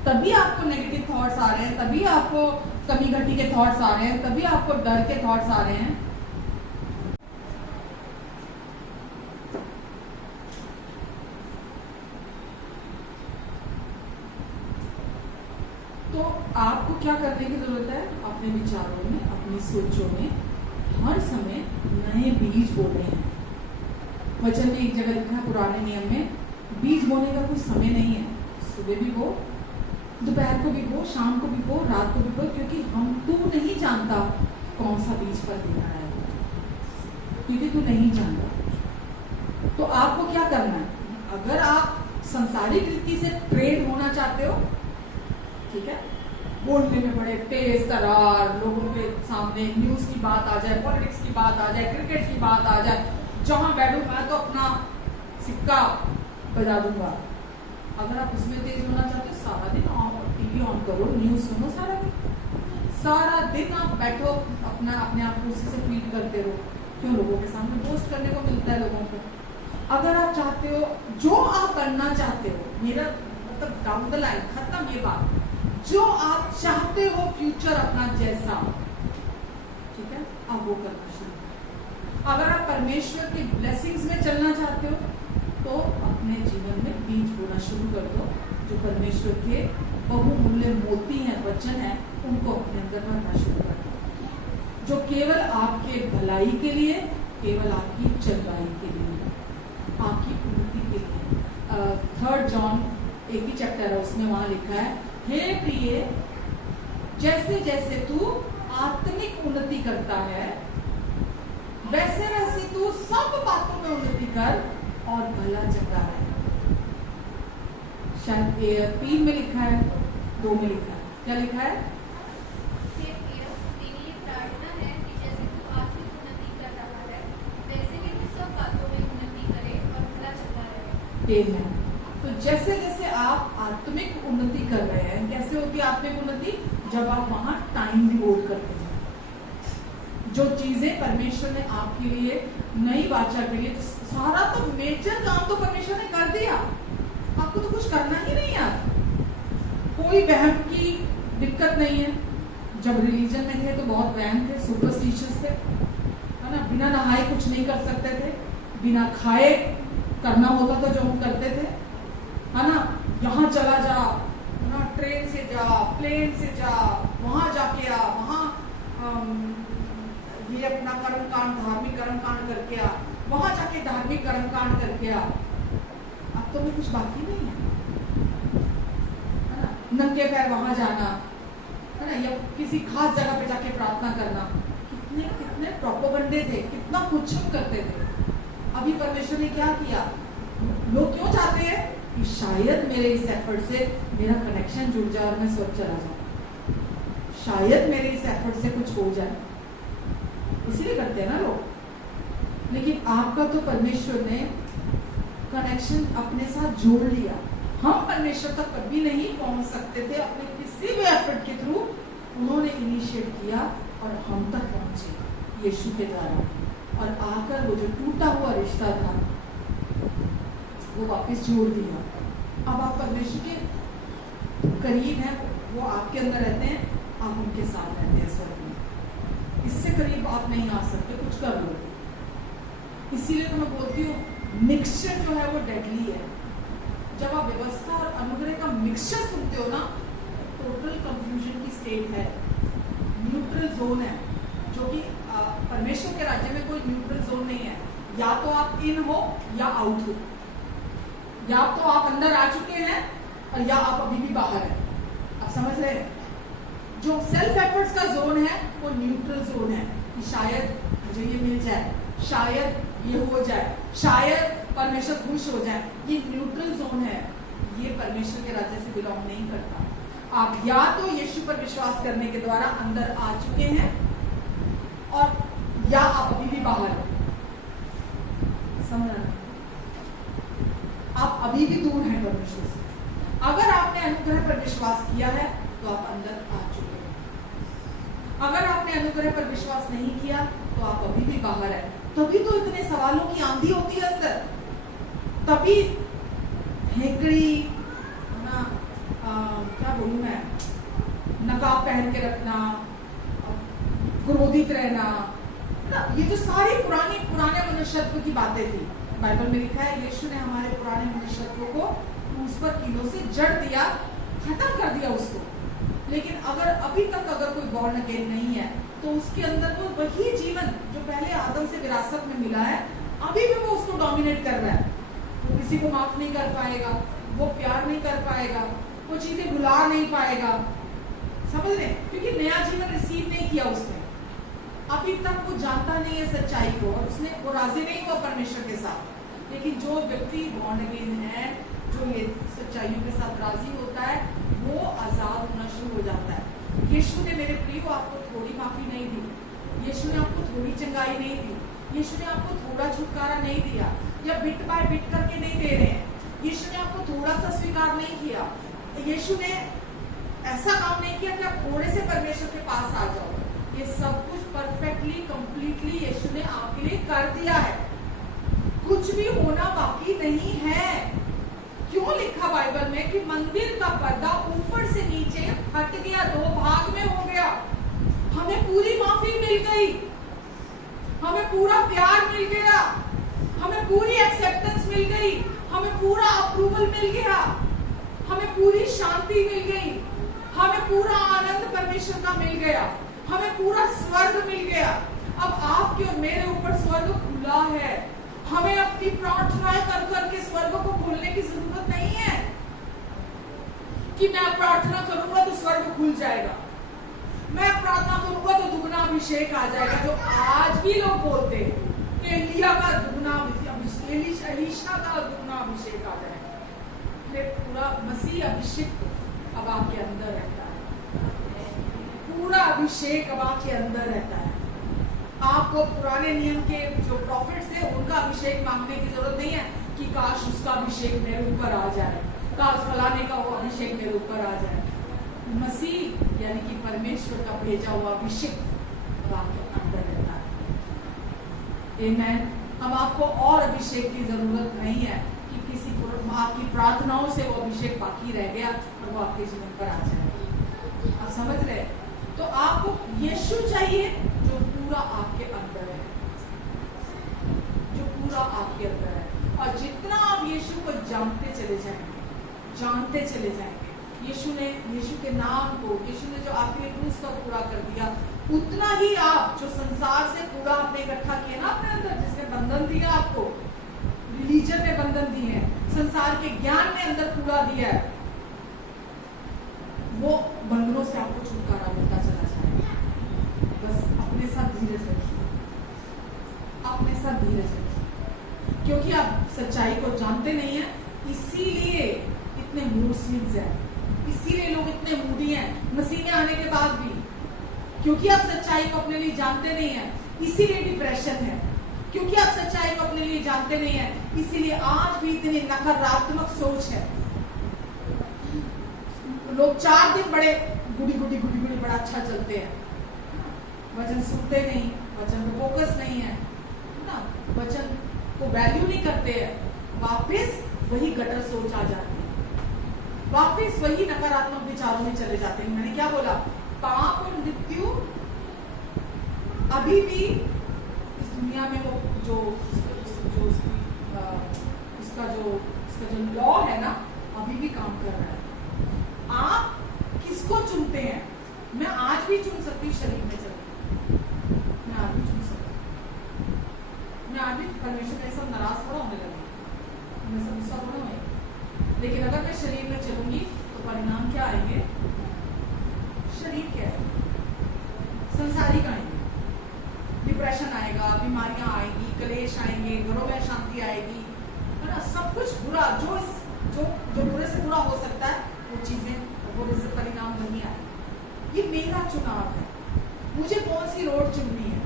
तभी आपको नेगेटिव थॉट्स आ रहे हैं, तभी आपको कमी घटी के थॉट्स आ रहे हैं, तभी आपको डर के थॉट्स आ रहे हैं। तो आपको क्या करने की जरूरत है? अपने विचारों में, अपनी सोचों में हर समय नए बीज बोने हैं। वचन में एक जगह लिखा है पुराने नियम में, बीज बोने का कोई समय नहीं है। सुबह भी बो, दोपहर को भी बो, शाम को भी बो, रात को भी बो, क्योंकि तू नहीं जानता कौन सा बीज पर देना है, क्योंकि तू नहीं जानता। तो आपको क्या करना है? अगर आप संसारिक रीति से ट्रेन होना चाहते हो, ठीक है, बोलने में बड़े तेज तरार, लोगों के सामने न्यूज की बात आ जाए, पॉलिटिक्स की बात आ जाए, क्रिकेट की बात आ जाए, जहां बैठूं मैं तो अपना सिक्का बजा दूंगा। अगर आप उसमें तेज होना चाहते हो, सारा दिन टीवी ऑन करो, न्यूज सुनो, सारा दिन आप बैठो, अपने आप को उसी से फीड करते रहो। क्यों? लोगों के सामने पोस्ट करने को मिलता है लोगों को। अगर आप चाहते हो, जो आप बनना चाहते हो, मेरा मतलब डाउन द लाइन खत्म ये बात, जो आप चाहते हो फ्यूचर अपना जैसा, ठीक है, आप वो करना शुरू करो। अगर आप परमेश्वर की ब्लेसिंग्स में चलना चाहते हो तो अपने जीवन में बीज बोना शुरू कर दो, जो परमेश्वर के बहुमूल्य मोती हैं, वचन है, उनको अपने अंदर भरना शुरू कर दो, जो केवल आपके भलाई के लिए, केवल आपकी चंगाई के लिए, आपकी उन्नति के लिए। 3 जॉन एक ही चैप्टर है, उसमें वहां लिखा है, हे प्रिय, जैसे जैसे तू आत्मिक उन्नति करता है, वैसे वैसे तू सब बातों में उन्नति कर और भला चंगा है। शायद 3 में लिखा है, 2 में लिखा है, क्या लिखा है? मेरी प्रार्थना है कि जैसे तू आत्मिक उन्नति कर रहा है, वैसे ही तू सब बातों में उन्नति करे और भला चंगा रहे। तो जैसे जैसे आप आत्मिक उन्नति कर रहे हैं, कैसे होती है आत्मिक उन्नति? जब आप वहां टाइम डिवोट करते हैं, जो चीजें परमेश्वर ने आपके लिए नई वाचा के लिए, सारा तो मेजर काम तो परमेश्वर ने कर दिया, आपको तो कुछ करना ही नहीं यार। कोई वहम की दिक्कत नहीं है। जब रिलीजन में थे तो बहुत वहम थे, सुपरस्टिशियस थे, है ना, बिना नहाए कुछ नहीं कर सकते थे, बिना खाए करना होता था जो हम करते थे, है ना, यहाँ चला जा, है ना, ट्रेन से जा, प्लेन से जा, वहां जाके आ, वहां ये अपना कर्म कांड, धार्मिक कर्म कांड करके आ, वहां जाके धार्मिक कर्म कांड करके आ। अब तो में कुछ बाकी नहीं है ना, नंगे पैर वहां जाना, है ना, या किसी खास जगह पे जाके प्रार्थना करना। कितने कितने प्रोपेगेंडे थे, कितना कुछ हम करते थे। अभी परमेश्वर ने क्या किया, लोग क्यों चाहते हैं कि शायद मेरे इस एफर्ट से मेरा कनेक्शन जुड़ जाए और मैं स्वर्ग चला जाऊं, शायद मेरे इस एफर्ट से कुछ हो जाए, इसीलिए करते हैं ना लोग। लेकिन आपका तो परमेश्वर ने कनेक्शन अपने साथ जोड़ लिया। हम परमेश्वर तक कभी नहीं पहुंच सकते थे अपने किसी भी एफर्ट के थ्रू, उन्होंने इनिशिएट किया और हम तक पहुंचे यीशु के द्वारा, और आकर वो जो टूटा हुआ रिश्ता था वो वापस जोड़ दिया। अब आप परमेश्वर के करीब हैं, वो आपके अंदर रहते हैं, आप उनके साथ रहते हैं स्वर्ग में। इससे करीब आप नहीं आ सकते, कुछ कर लो। इसीलिए तो मैं बोलती हूँ मिक्सचर जो है वो डेडली है। जब आप व्यवस्था और अनुग्रह का मिक्सचर सुनते हो ना, टोटल कंफ्यूजन की स्टेट है, न्यूट्रल जोन है, जो कि परमेश्वर के राज्य में कोई न्यूट्रल जोन नहीं है। या तो आप इन हो या आउट हो, या तो आप अंदर आ चुके हैं और या आप अभी भी बाहर हैं। आप समझ रहे हैं? जो सेल्फ एफर्ट्स का जोन है वो न्यूट्रल जोन है, कि शायद मुझे ये मिल जाए, शायद ये हो जाए, शायद परमेश्वर खुश हो जाए। ये न्यूट्रल जोन है, ये परमेश्वर के राज्य से बिलोंग नहीं करता। आप या तो यीशु पर विश्वास करने के द्वारा अंदर आ चुके हैं, और या आप अभी भी बाहर हैं। समझना, आप अभी भी दूर हैं परमेश्वर से। अगर आपने अनुग्रह पर विश्वास किया है तो आप अंदर आ चुके हैं। अगर आपने अनुग्रह पर विश्वास नहीं किया तो आप अभी भी बाहर हैं। तभी तो इतने सवालों की आंधी होती है अंदर, तभी हेकड़ी ना, क्या बोलूं मैं, नकाब पहन के रखना, क्रोधित रहना ना, ये जो सारी पुराने मनुष्यत्व की बातें थी। बाइबल में लिखा है यीशु ने हमारे पुराने मनुष्यत्व को क्रूस पर कीलों से जड़ दिया, खत्म कर दिया उसको। लेकिन अगर अभी तक अगर कोई बॉर्न अगेन नहीं है तो उसके अंदर वो वही जीवन जो पहले आदम से विरासत में मिला है, अभी भी वो उसको डोमिनेट कर रहा है। वो किसी को माफ नहीं कर पाएगा, वो प्यार नहीं कर पाएगा, वो चीजें भुला नहीं पाएगा। समझ रहे? क्योंकि नया जीवन रिसीव नहीं किया उसने, अभी तक वो जानता नहीं है सच्चाई को, और उसने वो राजी नहीं हुआ परमेश्वर के साथ। लेकिन जो व्यक्ति बॉर्न अगेन है, जो ये सच्चाइयों के साथ राजी होता है, वो आजाद होना शुरू हो जाता है। यीशु ने, मेरे प्रिय, आपको थोड़ी माफी नहीं दी, यीशु ने आपको थोड़ी चंगाई नहीं दी, यीशु ने आपको थोड़ा छुटकारा नहीं दिया, या बिट बाय बिट करके नहीं दे रहे हैं। यीशु ने आपको थोड़ा सा स्वीकार नहीं किया, यीशु ने ऐसा काम नहीं किया कि आप थोड़े से परमेश्वर के पास आ जाओ। ये सब कुछ परफेक्टली, कंप्लीटली यीशु ने आपके लिए कर दिया है, कुछ भी होना बाकी नहीं है। क्यों लिखा बाइबल में कि मंदिर का पर्दा ऊपर से नीचे हट गया, 2 भाग में हो गया। हमें पूरी माफी मिल गई, हमें पूरा प्यार मिल गया, हमें पूरी एक्सेप्टेंस मिल गई, हमें पूरा अप्रूवल मिल गया, हमें पूरी शांति मिल गई, हमें पूरा आनंद परमेश्वर का मिल गया, हमें पूरा स्वर्ग मिल गया। अब आपके और मेरे ऊपर स्वर्ग खुला है। हमें अपनी प्रार्थनाएं कर करके स्वर्ग को खोलने की जरूरत नहीं है कि मैं प्रार्थना करूंगा तो स्वर्ग खुल जाएगा, मैं प्रार्थना करूंगा तो दुगना अभिषेक आ जाएगा। जो आज भी लोग बोलते हैं कि एलिशा का दुगना अभिषेक आ जाएगा, ये पूरा मसीह अभिषेक अब आपके अंदर रहता है, पूरा अभिषेक अब आपके अंदर रहता है। आपको पुराने नियम के जो प्रॉफिट्स थे उनका अभिषेक मांगने की जरूरत नहीं है कि काश उसका अभिषेक मेरे ऊपर आ जाए, काश फलाने का वो अभिषेक मेरे ऊपर आ जाए। मसीह यानी कि परमेश्वर का भेजा हुआ अभिषेक अब आपके अंदर रहता है। आमेन। हम आपको और अभिषेक की जरूरत नहीं है कि किसी आपकी प्रार्थनाओं से वो अभिषेक बाकी रह गया और वो आपके जीवन पर आ जाए। आप समझ रहे? तो आपको यीशु चाहिए जो पूरा आपके अंदर है, जो पूरा आपके अंदर है। और जितना आप यीशु को जानते चले जाएंगे, यीशु के नाम को, यीशु ने जो आपके लिए क्रूस पर पूरा कर दिया, उतना ही आप जो संसार से पूरा आपने इकट्ठा किया ना अपने अंदर, जिसने बंधन दिया आपको, रिलीजन में बंधन दिए हैं, संसार के ज्ञान में अंदर पूरा दिया है, वो बंधनों से आपको छुटकारा मिलता चला जाएगा। बस अपने साथ धीरज रखिए, अपने साथ धीरज रखिए, क्योंकि आप सच्चाई को जानते नहीं है, इसीलिए इतने मूड स्विंग्स हैं, इसीलिए लोग इतने मूडी हैं मसीह में आने के बाद भी, क्योंकि आप सच्चाई को अपने लिए जानते नहीं हैं, इसीलिए डिप्रेशन है। क्योंकि आप सच्चाई को अपने लिए जानते नहीं हैं, इसीलिए आज भी इतनी नकारात्मक सोच है। लोग 4 दिन बड़े गुड़ी बड़ा अच्छा चलते हैं, वचन सुनते नहीं, वचन पे फोकस नहीं है ना, वचन को वैल्यू नहीं करते हैं, वापस वही गटर सोच आ जाती है, वापस वही नकारात्मक विचारों में चले जाते हैं। मैंने क्या बोला? पाप और मृत्यु अभी भी इस दुनिया में वो जो इसका जो लॉ है ना, अभी भी काम कर रहा है। आप किसको चुनते हैं? मैं आज भी चुन सकती हूँ शरीर में चलती, मैं आज भी चुन सकती हूँ, मैं आज भी परमेश्वर के सब नाराज थोड़ा होने लगी, मैं सब गुस्सा थोड़ा होगी, लेकिन अगर मैं शरीर में चलूंगी तो परिणाम क्या आएंगे? शरीर क्या है? संसारिक आएंगे, डिप्रेशन आएगा, बीमारियां आएंगी, कलेश आएंगे, घरों में शांति आएगी, है ना, सब कुछ बुरा जो बुरे से बुरा हो सकता है, वो चीजें, बुरे से परिणाम नहीं आए। ये मेरा चुनाव है, मुझे कौन सी रोड चुननी है।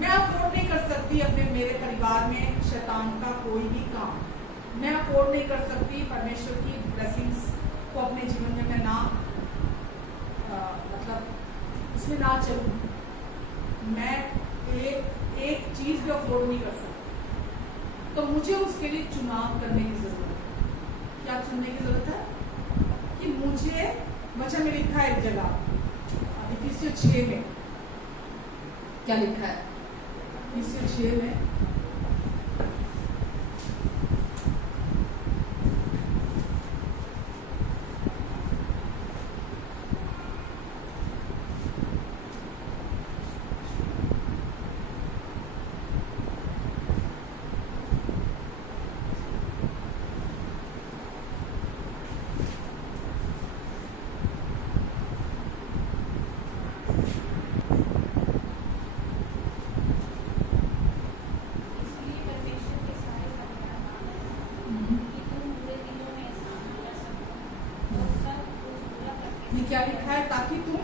मैं अफोर्ड नहीं कर सकती अपने मेरे परिवार में शैतान का कोई भी काम, मैं अफोर्ड नहीं कर सकती परमेश्वर की ब्लेसिंग्स को अपने जीवन में मैं ना मतलब उसमें ना चलूं। मैं एक चीज भी अफोर्ड नहीं कर सकती, तो मुझे उसके लिए चुनाव करने की जरूरत है। क्या चुनने की जरूरत है? कि मुझे, वचन में लिखा है एक जगह इफिसियों 6 में, क्या लिखा है इफिसियों 6 में? क्या लिखा है? ताकि तुम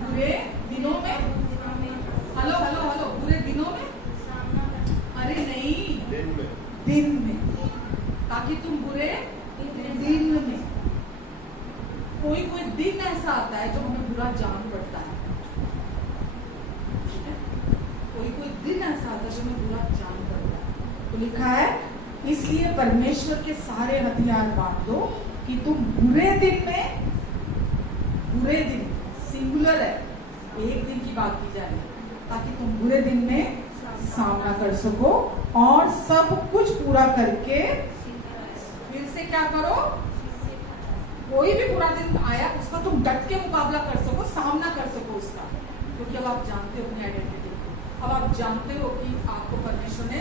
बुरे दिनों में, हेलो बुरे दिनों में, अरे नहीं, दिन में, ताकि तुम बुरे दिन में, कोई दिन ऐसा आता है जो हमें बुरा जान पड़ता है, कोई दिन ऐसा आता है जो हमें बुरा जान पड़ता है। तो लिखा है, इसलिए परमेश्वर के सारे हथियार बांध दो कि तुम बुरे दिन सिंगुलर है, एक दिन की बात की जाए, ताकि तुम बुरे दिन में सामना कर सको और सब कुछ पूरा करके फिर से क्या करो? कोई भी बुरा दिन आया उसका तुम डट के मुकाबला कर सको, सामना कर सको उसका, क्योंकि अब आप जानते हो अपनी आइडेंटिटी को, अब आप जानते हो कि आपको परमेश्वर ने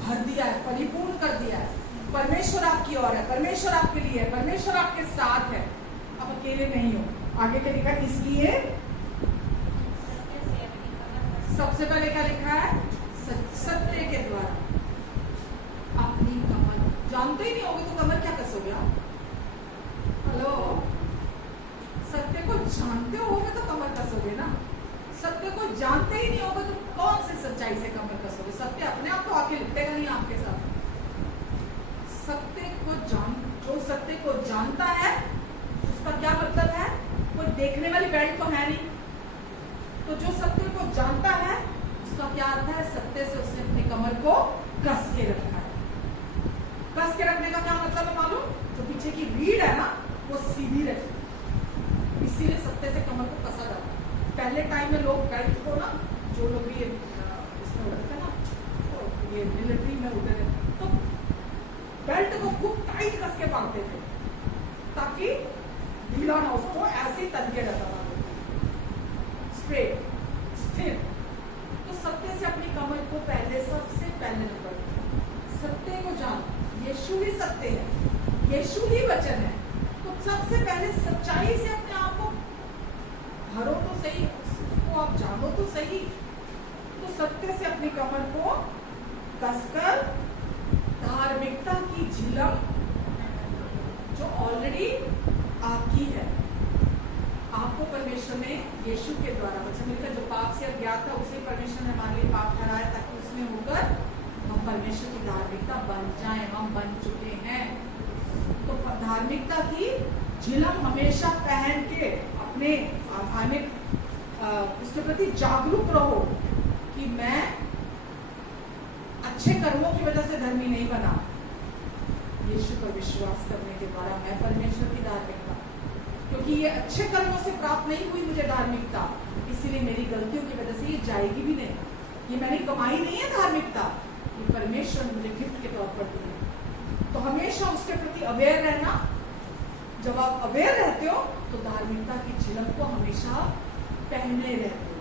भर दिया है, परिपूर्ण कर दिया है, परमेश्वर आपकी ओर है, परमेश्वर आपके लिए है, परमेश्वर आपके साथ है, आप अकेले नहीं हो। आगे क्या लिखा है? इसलिए सबसे पहले क्या लिखा है? सत्य के द्वारा अपनी कमर, जानते ही नहीं होगे तो कमर क्या कसोगे आप? हेलो, सत्य को जानते होगे तो कमर कसोगे ना, सत्य को जानते ही नहीं होगे तो कौन से सच्चाई से कमर कसोगे? सत्य अपने आप तो आके लिपटेगा नहीं आपके साथ। जो सत्य को जानता है उसका उसका क्या मतलब है? कोई देखने वाली बेल्ट तो है नहीं। तो जो सत्य को जानता है उसका क्या अर्थ है? सत्य से उसने अपनी कमर को कस के रखा है। कस के रखने का क्या मतलब है मालूम? जो पीछे की रीढ़ है ना वो सीधी रखी, इसीलिए सत्य से कमर को कसा जाता है। पहले टाइम में लोग बेल्ट को ना, जो लोग भी इसमें उड़ते हैं ना, तो ये मिलिट्री में उड़ते थे, तो बेल्ट को खूब टाइट कस के बांधते थे ताकि ढीला ना, उसको ऐसे ही तन के रहता था, स्ट्रेट स्थिर। तो सत्य से अपनी कमर को पहले, सबसे पहले नंबर सत्य को जान। यीशु ही सत्य है, यीशु ही वचन है। तो सबसे पहले सच्चाई से अपने आप को भरो तो सही, उसको आप जानो तो सही। तो सत्य से अपनी कमर को कसकर धार्मिकता की झिलम जो ऑलरेडी आपकी है, आपको परमेश्वर ने यीशु के द्वारा वचन मिलकर जो पाप से अज्ञात था उसे परमेश्वर ने हमारे लिए पाप ठहराया ताकि उसमें होकर हम परमेश्वर की धार्मिकता बन जाएं। हम बन चुके हैं। तो धार्मिकता की झिलम हमेशा पहन के अपने धार्मिक उसके प्रति जागरूक रहो कि मैं अच्छे कर्मों की वजह से धर्मी नहीं बना, यीशु पर विश्वास करने के द्वारा मैं परमेश्वर की धार्मिकता, क्योंकि ये अच्छे कर्मों से प्राप्त नहीं हुई मुझे धार्मिकता, इसीलिए मेरी गलतियों की वजह से ये जाएगी भी नहीं। ये मैंने कमाई नहीं है धार्मिकता, ये परमेश्वर ने मुझे गिफ्ट के तौर पर दी है। तो हमेशा उसके प्रति अवेयर रहना। जब आप अवेयर रहते हो तो धार्मिकता की झलक को हमेशा पहने रहते हो।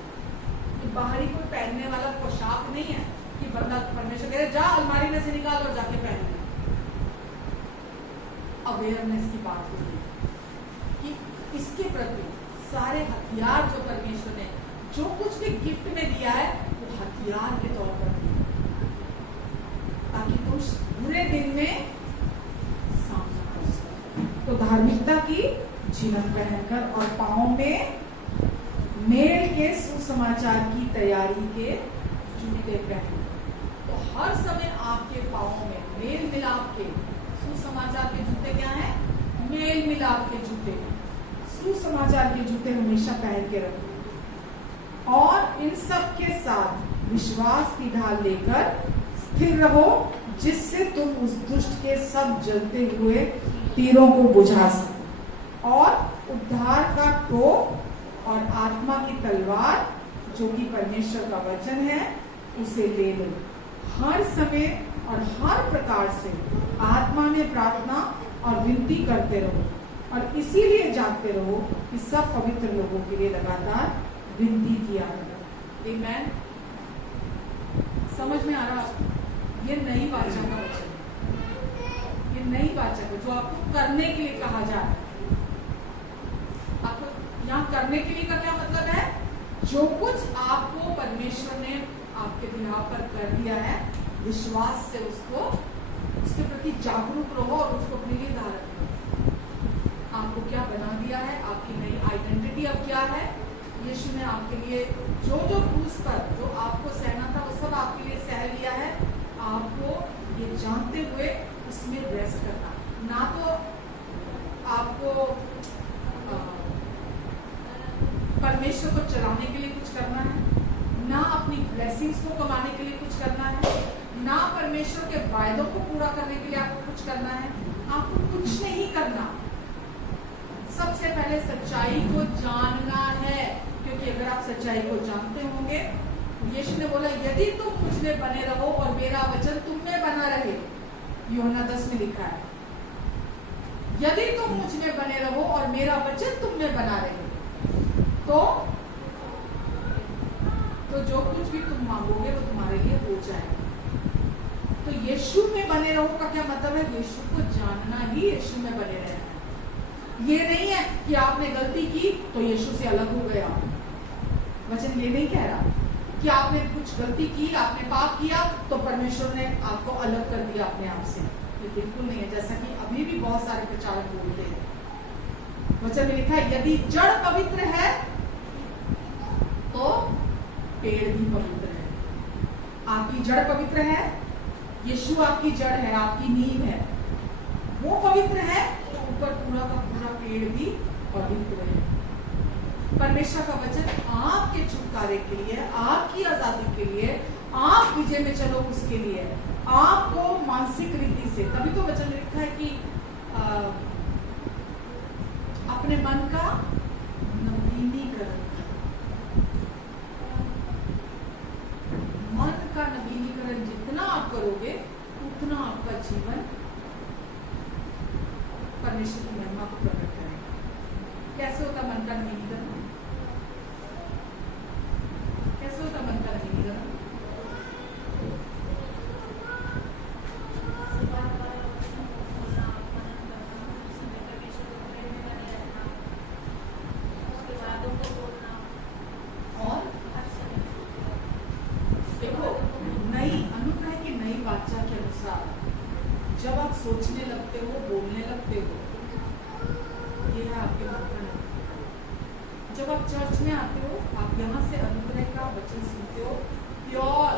तो बाहरी कोई पहनने वाला पोशाक नहीं है कि बंदा परमेश्वर कह रहे जा अलमारी में से निकाल और जाके पहन ले। अवेयरनेस की बात होती है कि इसके प्रति सारे हथियार जो परमेश्वर ने जो कुछ भी गिफ्ट में दिया है वो हथियार के तौर पर दिया ताकि तुम बुरे दिन में सामना कर सको। तो धार्मिकता की झिलक पहनकर और पांव में मेल के सुसमाचार की तैयारी के जूते पहन। तो हर समय आपके पांव में मेल मिलाप के सुसमाचार के जूते क्या है? मेल मिलाप के जूते, सुसमाचार के जूते हमेशा पहन के रखो और इन सब के साथ विश्वास की ढाल लेकर स्थिर रहो जिससे तुम उस दुष्ट के सब जलते हुए तीरों को बुझा सको और उद्धार का टोप और आत्मा की तलवार जो कि परमेश्वर का वचन है उसे ले लो। हर समय और हर प्रकार से आत्मा में प्रार्थना और विनती करते रहो और इसीलिए जागते रहो कि सब पवित्र लोगों के लिए लगातार विनती किया करो। आमीन। समझ में आ रहा? ये नई वाचा का वचन, ये नई वाचा है जो आपको करने के लिए कहा जा रहा है। आपको यहाँ करने के लिए का क्या मतलब है? जो कुछ आपको परमेश्वर ने आपके बिना पर कर दिया है, विश्वास से उसको उसके प्रति जागरूक रहो और उसको अपने लिए धारण करो। आपको क्या बना दिया है, आपकी नई आइडेंटिटी अब क्या है? यीशु ने आपके लिए जो जो क्रूस पर जो आपको सहना था वो सब आपके लिए सह लिया है। आपको ये जानते हुए उसमें रेस्ट करना, ना तो आपको परमेश्वर को चलाने के लिए कुछ करना है, ना अपनी ब्लेसिंग्स को कमाने के लिए कुछ करना है, ना परमेश्वर के वायदों को पूरा करने के लिए आपको कुछ करना है। आपको कुछ नहीं करना। सबसे पहले सच्चाई को जानना है, क्योंकि अगर आप सच्चाई को जानते होंगे, यीशु ने बोला यदि तुम मुझ में बने रहो और मेरा वचन तुम में बना रहे, यूहन्ना 10 में लिखा है, यदि तुम मुझ में बने रहो और मेरा वचन तुम में बना रहे तो जो कुछ भी तुम मांगोगे वो तुम्हारे लिए हो जाएगा। तो यीशु में बने रहो का क्या मतलब है? यीशु को जानना ही यीशु में बने रहना। ये नहीं है कि आपने गलती की तो यीशु से अलग हो गया। वचन ये नहीं कह रहा कि आपने कुछ गलती की, आपने पाप किया तो परमेश्वर ने आपको अलग कर दिया अपने आप से। ये बिल्कुल नहीं है, जैसा कि अभी भी बहुत सारे प्रचारक बोलते हैं। वचन में लिखा है यदि जड़ पवित्र है तो पेड़ भी पवित्र है। आपकी जड़ पवित्र है, यीशु आपकी जड़ है, आपकी नींव है, वो पवित्र है तो ऊपर पूरा का पूरा पेड़ भी पवित्र है। परमेश्वर का वचन आपके छुटकारे के लिए, आपकी आजादी के लिए, आप विजय में चलो उसके लिए, आपको मानसिक रीति से। तभी तो वचन में लिखा है कि अपने मन का नवीनीकरण, मन का नवीनीकरण जितना आप करोगे उतना आपका जीवन परमेश्वर की महिमा को प्रकट करेगा। कैसे होता मन का नवीनीकरण? कैसे होता मन का नवीनीकरण? और देखो, नई अनुग्रह की नई वाचा के अनुसार जब आप सोचने लगते हो, बोलने लगते हो, ये है आपके मन का नवीनीकरण। जब आप चर्च में आते हो, आप यहाँ से अनुग्रह का वचन सुनते हो, प्योर,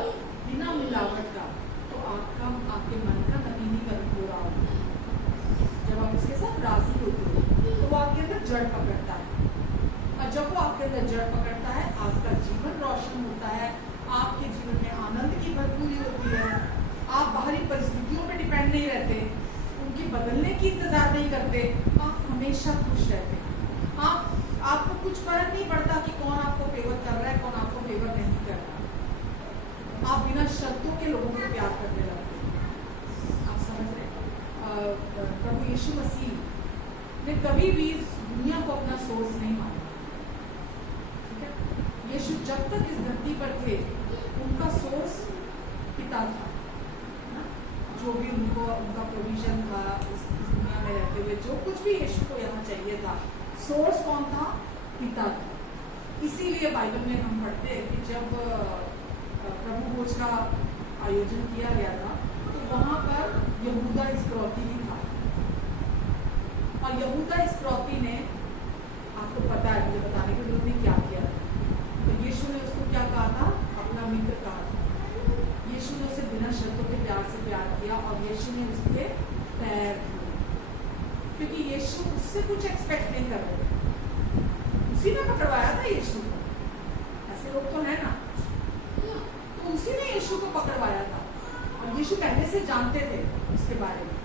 बिना मिलावट का, तो आपके मन का नवीनीकरण हो रहा होगा। जब आप इसके साथ राजी होते हो तो वो आपके अंदर जड़ पकड़ता है, और जब वो आपके अंदर जड़ पकड़ता है, आपका जीवन रोशन होता है, आपके जीवन में आनंद की भरपूरी होती है। आप बाहरी परिस्थितियों पे डिपेंड नहीं रहते, उनके बदलने की इंतजार नहीं करते, आप हमेशा खुश रहते हैं। आपको कुछ फर्क नहीं पड़ता कि कौन आपको फेवर कर रहा है, कौन आपको फेवर नहीं कर रहा। आप बिना शर्तों के लोगों को प्यार करने लगते हैं। आप समझ रहे? प्रभु यीशु मसीह ने कभी भी इस दुनिया को अपना सोर्स नहीं माना। ठीक है? यीशु जब तक इस धरती पर थे, उनका सोर्स पिता था। जो भी उनका प्रोविजन था इस दुनिया में रहते हुए, जो कुछ भी यीशु को यहाँ चाहिए था, सोर्स कौन था? पिता था। इसीलिए बाइबल में हम पढ़ते हैं कि जब प्रभु भोज का आयोजन किया गया था, तो वहाँ पर यहूदा इस्करियोती भी था, और यहूदा इस्करियोती ने, आपको पता है, मुझे बताने की जरूरत नहीं क्या किया था। तो यीशु ने उसको क्या कहा था? अपना मित्र कहा था। यीशु ने उसे बिना शर्तों के प्यार से प्यार किया, और यीशु ने उसके पैर धोए, क्योंकि यीशु उससे कुछ एक्सपेक्ट नहीं कर रहे थे। उसी ने पकड़वाया था यीशु को, ऐसे लोग तो है ना, तो उसी ने यीशु को पकड़वाया था, और यीशु पहले से जानते थे उसके बारे में।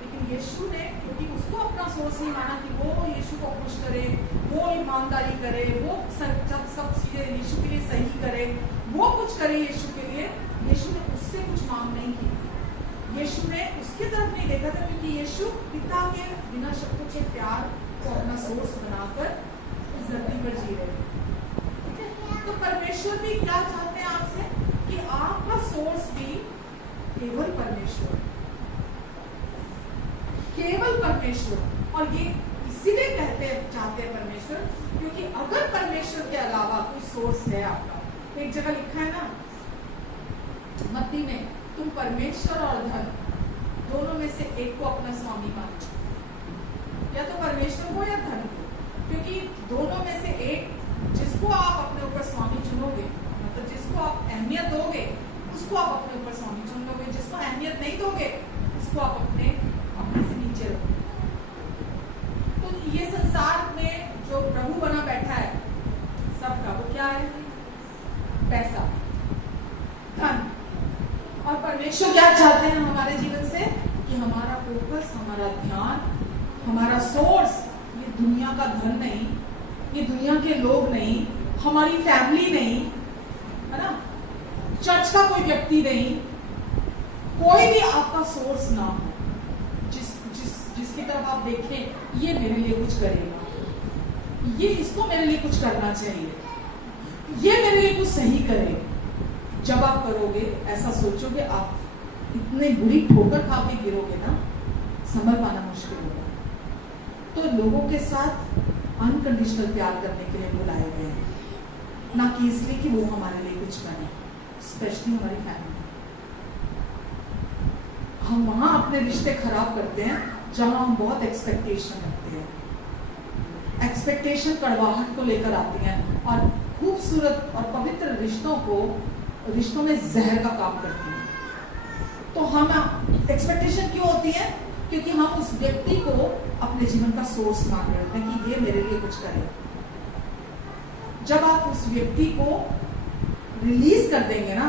लेकिन यीशु ने, क्योंकि उसको अपना सोर्स नहीं माना कि वो यीशु को खुश करे, वो ईमानदारी करे, वो सब चीजें यीशु के लिए सही करे, वो कुछ करे यीशु के लिए, यीशु ने उससे कुछ मांग नहीं की। यीशु ने उसकी तरफ नहीं देखा था, क्योंकि यीशु पिता के बिना शर्तों के प्यार को अपना सोर्स बनाकर इस धरती पर जी रहे हैं। तो परमेश्वर भी क्या चाहते हैं आपसे? कि आपका सोर्स भी केवल परमेश्वर, केवल परमेश्वर। और ये इसीलिए चाहते हैं परमेश्वर, क्योंकि अगर परमेश्वर के अलावा कोई सोर्स है आपका, एक जगह लिखा है ना मत्ती में, तुम परमेश्वर और धन दोनों में से एक को अपना स्वामी मानो, या तो परमेश्वर को या धन को, क्योंकि दोनों में से एक जिसको आप अपने ऊपर स्वामी चुनोगे, मतलब जिसको आप अहमियत दोगे, उसको आप अपने ऊपर स्वामी चुन लोगे, जिसको अहमियत नहीं दोगे उसको आप अपने से नीचे रखोगे। तो ये संसार में जो प्रभु बना बैठा है सबका, वो क्या है? पैसा, धन। और परमेश्वर क्या चाहते हैं हमारे जीवन से? कि हमारा फोकस, हमारा ध्यान, हमारा सोर्स ये दुनिया का धन नहीं, ये दुनिया के लोग नहीं, हमारी फैमिली नहीं, है ना, चर्च का कोई व्यक्ति नहीं, कोई भी आपका सोर्स ना हो जिसकी तरफ आप देखें ये मेरे लिए कुछ करेगा, ये इसको मेरे लिए कुछ करना चाहिए, ये मेरे लिए कुछ सही करे। जब आप करोगे, ऐसा सोचोगे, आप इतने बुरी ठोकर खा के गिरोगे ना, संभल पाना मुश्किल होगा। तो लोगों के साथ अनकंडीशनल प्यार करने के लिए बुलाए गए हैं, ना कि इसलिए कि वो हमारे लिए कुछ करें, स्पेशली हमारी फैमिली। हम वहां अपने रिश्ते खराब करते हैं जहां हम बहुत एक्सपेक्टेशन रखते हैं। एक्सपेक्टेशन कड़वाहट को लेकर आती हैं, और खूबसूरत और पवित्र रिश्तों में जहर का काम करती हैं। तो हम एक्सपेक्टेशन क्यों होती है? क्योंकि हम उस व्यक्ति को अपने जीवन का सोर्स मान रहे होते हैं कि ये मेरे लिए कुछ करे। जब आप उस व्यक्ति को रिलीज कर देंगे ना,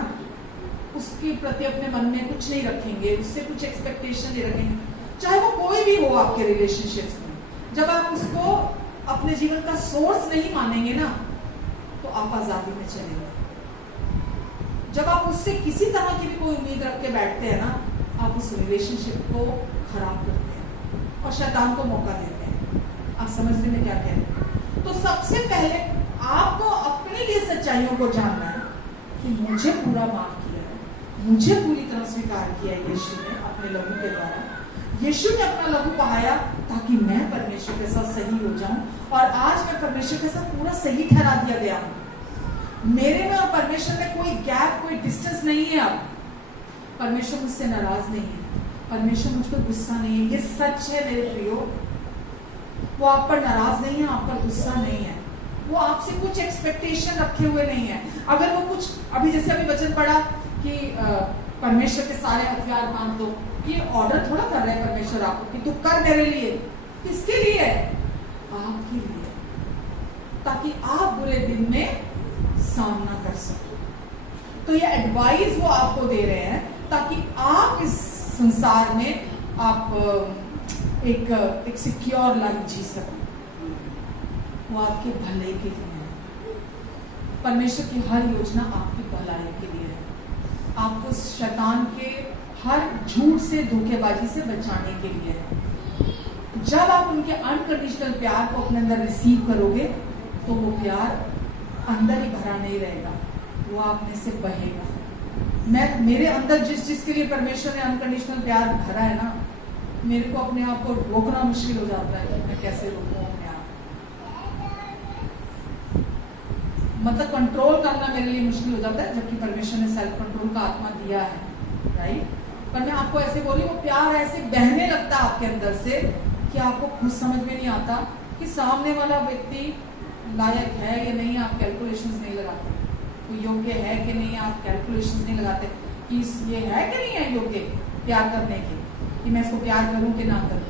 उसके प्रति अपने मन में कुछ नहीं रखेंगे, उससे कुछ एक्सपेक्टेशन नहीं रखेंगे, चाहे वो कोई भी हो आपके रिलेशनशिप्स में, जब आप उसको अपने जीवन का सोर्स नहीं मानेंगे ना, तो आप आजादी में चलेंगे। जब आप उससे किसी तरह की भी कोई उम्मीद रख के बैठते हैं ना, आप उस रिलेशनशिप को खराब करते हैं और शैतान को मौका देते हैं। आप समझने में क्या कह रहे हैं? तो सबसे पहले आपको अपने लिए सच्चाइयों को जानना है कि मुझे पूरा माफ किया है, मुझे पूरी तरह स्वीकार किया है यीशु ने अपने लहू के द्वारा। यीशु ने अपना लहू बहाया ताकि मैं परमेश्वर के साथ सही हो जाऊं, और आज मैं परमेश्वर के साथ पूरा सही ठहरा दिया गया हूं। मेरे में और परमेश्वर में कोई गैप, कोई डिस्टेंस नहीं है। अब परमेश्वर मुझसे नाराज नहीं है, परमेश्वर मुझ पर गुस्सा नहीं है। ये सच है मेरे प्रियो, वो आप पर नाराज नहीं है, आप पर गुस्सा नहीं है, वो आपसे कुछ एक्सपेक्टेशन रखे हुए नहीं है। अगर वो कुछ, अभी जैसे अभी वचन पढ़ा कि परमेश्वर के सारे हथियार बांध दो, ये ऑर्डर थोड़ा कर रहे हैं परमेश्वर आपको कि तू कर मेरे लिए। किसके लिए? आपके लिए, ताकि आप बुरे दिन में सामना कर सको। तो ये एडवाइस वो आपको दे रहे हैं ताकि आप इस संसार में आप एक सिक्योर लाइफ जी सकें। वो आपके भले के लिए है। परमेश्वर की हर योजना आपकी भलाई के लिए है, आपको शैतान के हर झूठ से, धोखेबाजी से बचाने के लिए है। जब आप उनके अनकंडीशनल प्यार को अपने अंदर रिसीव करोगे तो वो प्यार अंदर ही भरा नहीं रहेगा, वो आप में से बहेगा। मेरे अंदर जिसके लिए परमेश्वर ने अनकंडीशनल प्यार भरा है ना, मेरे को अपने आप को रोकना मुश्किल हो जाता है कि मैं कैसे रोकूं अपने आप। मतलब कंट्रोल करना मेरे लिए मुश्किल हो जाता है, जबकि परमेश्वर ने सेल्फ कंट्रोल का आत्मा दिया है, राइट। पर मैं आपको ऐसे बोली, वो प्यार ऐसे बहने लगता है आपके अंदर से कि आपको खुद समझ में नहीं आता कि सामने वाला व्यक्ति लायक है या नहीं। आप कैलकुलेशंस नहीं लगाते, वो योग्य है कि नहीं, आप कैलकुलेशंस नहीं लगाते कि ये है कि नहीं है योग्य प्यार करने के, कि मैं इसको प्यार करूं कि ना करूं।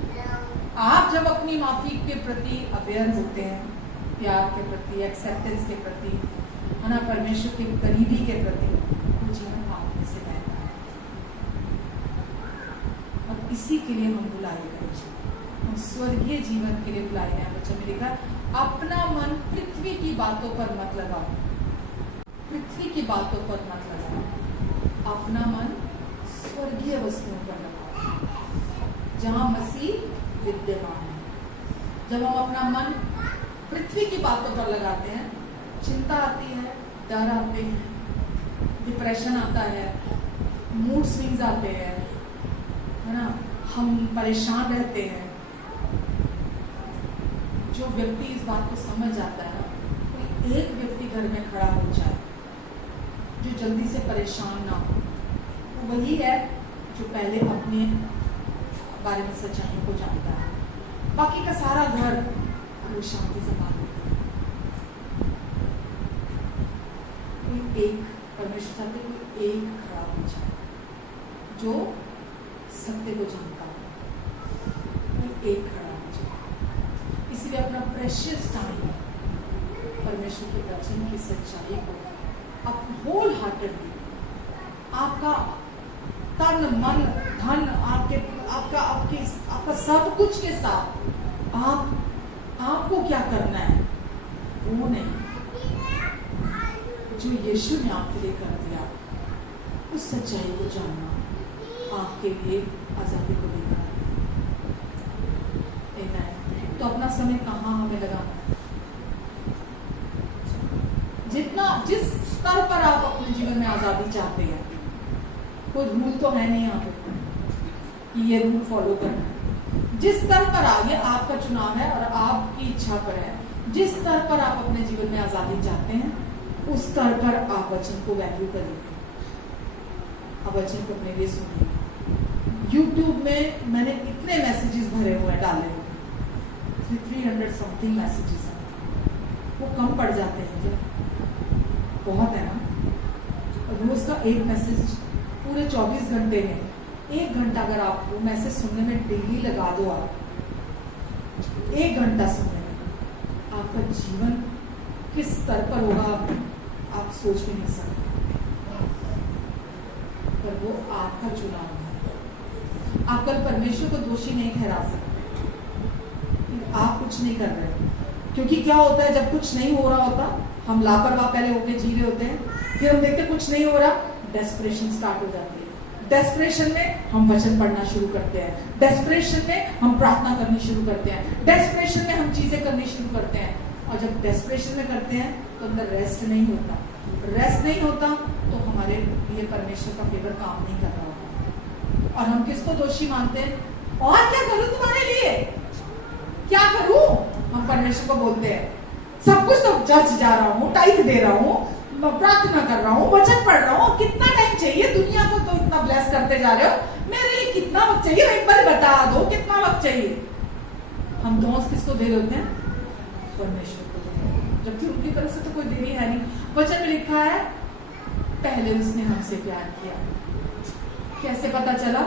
आप जब अपनी माफी के प्रति अवेयर होते हैं, प्यार के प्रति, एक्सेप्टेंस के प्रति, है ना, परमेश्वर के करीबी के प्रति, वो जीवन आप में से बहता है। और इसी के लिए हम बुलाए गए, हम स्वर्गीय जीवन के लिए बुलाए गए। बच्चों में लिखा, अपना मन पृथ्वी की बातों पर मत लगाओ, पृथ्वी की बातों पर मत लगाओ, अपना मन स्वर्गीय वस्तुओं पर लगाओ जहां मसीह विद्यमान है। जब हम अपना मन पृथ्वी की बातों पर लगाते हैं, चिंता आती है, डर आते हैं, डिप्रेशन आता है, मूड स्विंग्स आते हैं, है ना, हम परेशान रहते हैं। जो व्यक्ति इस बात को समझ जाता है, कोई एक व्यक्ति घर में खड़ा हो जाए जो जल्दी से परेशान ना हो, वो वही है जो पहले अपने बारे में सच्चाई को जानता है। बाकी का सारा घर वो शांति से बात होती है। कोई एक, परमेश्वर चाहते कोई एक खड़ा हो जाए जो सत्य को जानता है, कोई एक खड़ा हो जाए। इसलिए अपना प्रेशियस टाइम परमेश्वर के वचन की सच्चाई को आप होल हार्टेडली, आपका तन मन धन, आपका सब कुछ के साथ आपको क्या करना है वो नहीं, जो यीशु ने आपके लिए कर दिया, उस सच्चाई को जानना आपके लिए आजादी को लेकर आते हैं। तो अपना समय कहाँ हमें लगाना है? जिस स्तर पर आप अपने जीवन में आजादी चाहते हैं, कोई रूल तो है नहीं यहाँ पे कि ये रूल फॉलो करना है। जिस स्तर पर आगे आपका चुनाव है और आपकी इच्छा पर है, जिस स्तर पर आप अपने जीवन में आजादी चाहते हैं, उस स्तर पर आप वचन को वैल्यू करेंगे, आप वचन को अपने लिए सुनिए। YouTube में मैंने इतने मैसेजेस भरे हुए डाले हुए, 300 समथिंग मैसेजेस हैं, वो कम पड़ जाते हैं क्या? बहुत है ना। रोज का एक मैसेज पूरे 24 घंटे में 1 घंटा अगर आप वो मैसेज सुनने में डेली लगा दो, आप 1 घंटा सुनने में आपका जीवन किस स्तर पर होगा आप सोच भी नहीं सकते। पर वो आपका चुनाव है। आप कल परमेश्वर को दोषी नहीं ठहरा सकते, आप कुछ नहीं कर रहे। क्योंकि क्या होता है, जब कुछ नहीं हो रहा होता, हम लापरवाह पहले होके जी रहे होते हैं, फिर हम देखते कुछ नहीं हो रहा, डेस्परेशन स्टार्ट हो जाती है। डेस्परेशन में हम वचन पढ़ना शुरू करते हैं, डेस्परेशन में हम प्रार्थना करनी शुरू करते हैं, डेस्परेशन में हम चीजें करनी शुरू करते हैं। और जब डेस्परेशन में करते हैं तो अंदर रेस्ट नहीं होता, रेस्ट नहीं होता तो हमारे लिए परमेश्वर का फेवर काम नहीं कर रहा होता। और हम किसको दोषी मानते हैं, और क्या करूं तुम्हारे लिए, क्या करूं, हम परमेश्वर को बोलते हैं। सब कुछ तो चर्च जा रहा हूँ, टाइट दे रहा हूँ, प्रार्थना कर रहा हूँ, वचन पढ़ रहा हूँ, कितना टाइम चाहिए, दुनिया को तो इतना ब्लेस करते जा रहे हो, मेरे लिए कितना वक्त चाहिए, एक बार बता दो कितना वक्त चाहिए। हम दोस्त किसको दे रहे होते हैं, परमेश्वर को दे रहे हैं, जबकि उनकी तरफ से तो कोई देरी है नहीं। वचन में लिखा है पहले उसने हमसे प्यार किया। कैसे पता चला,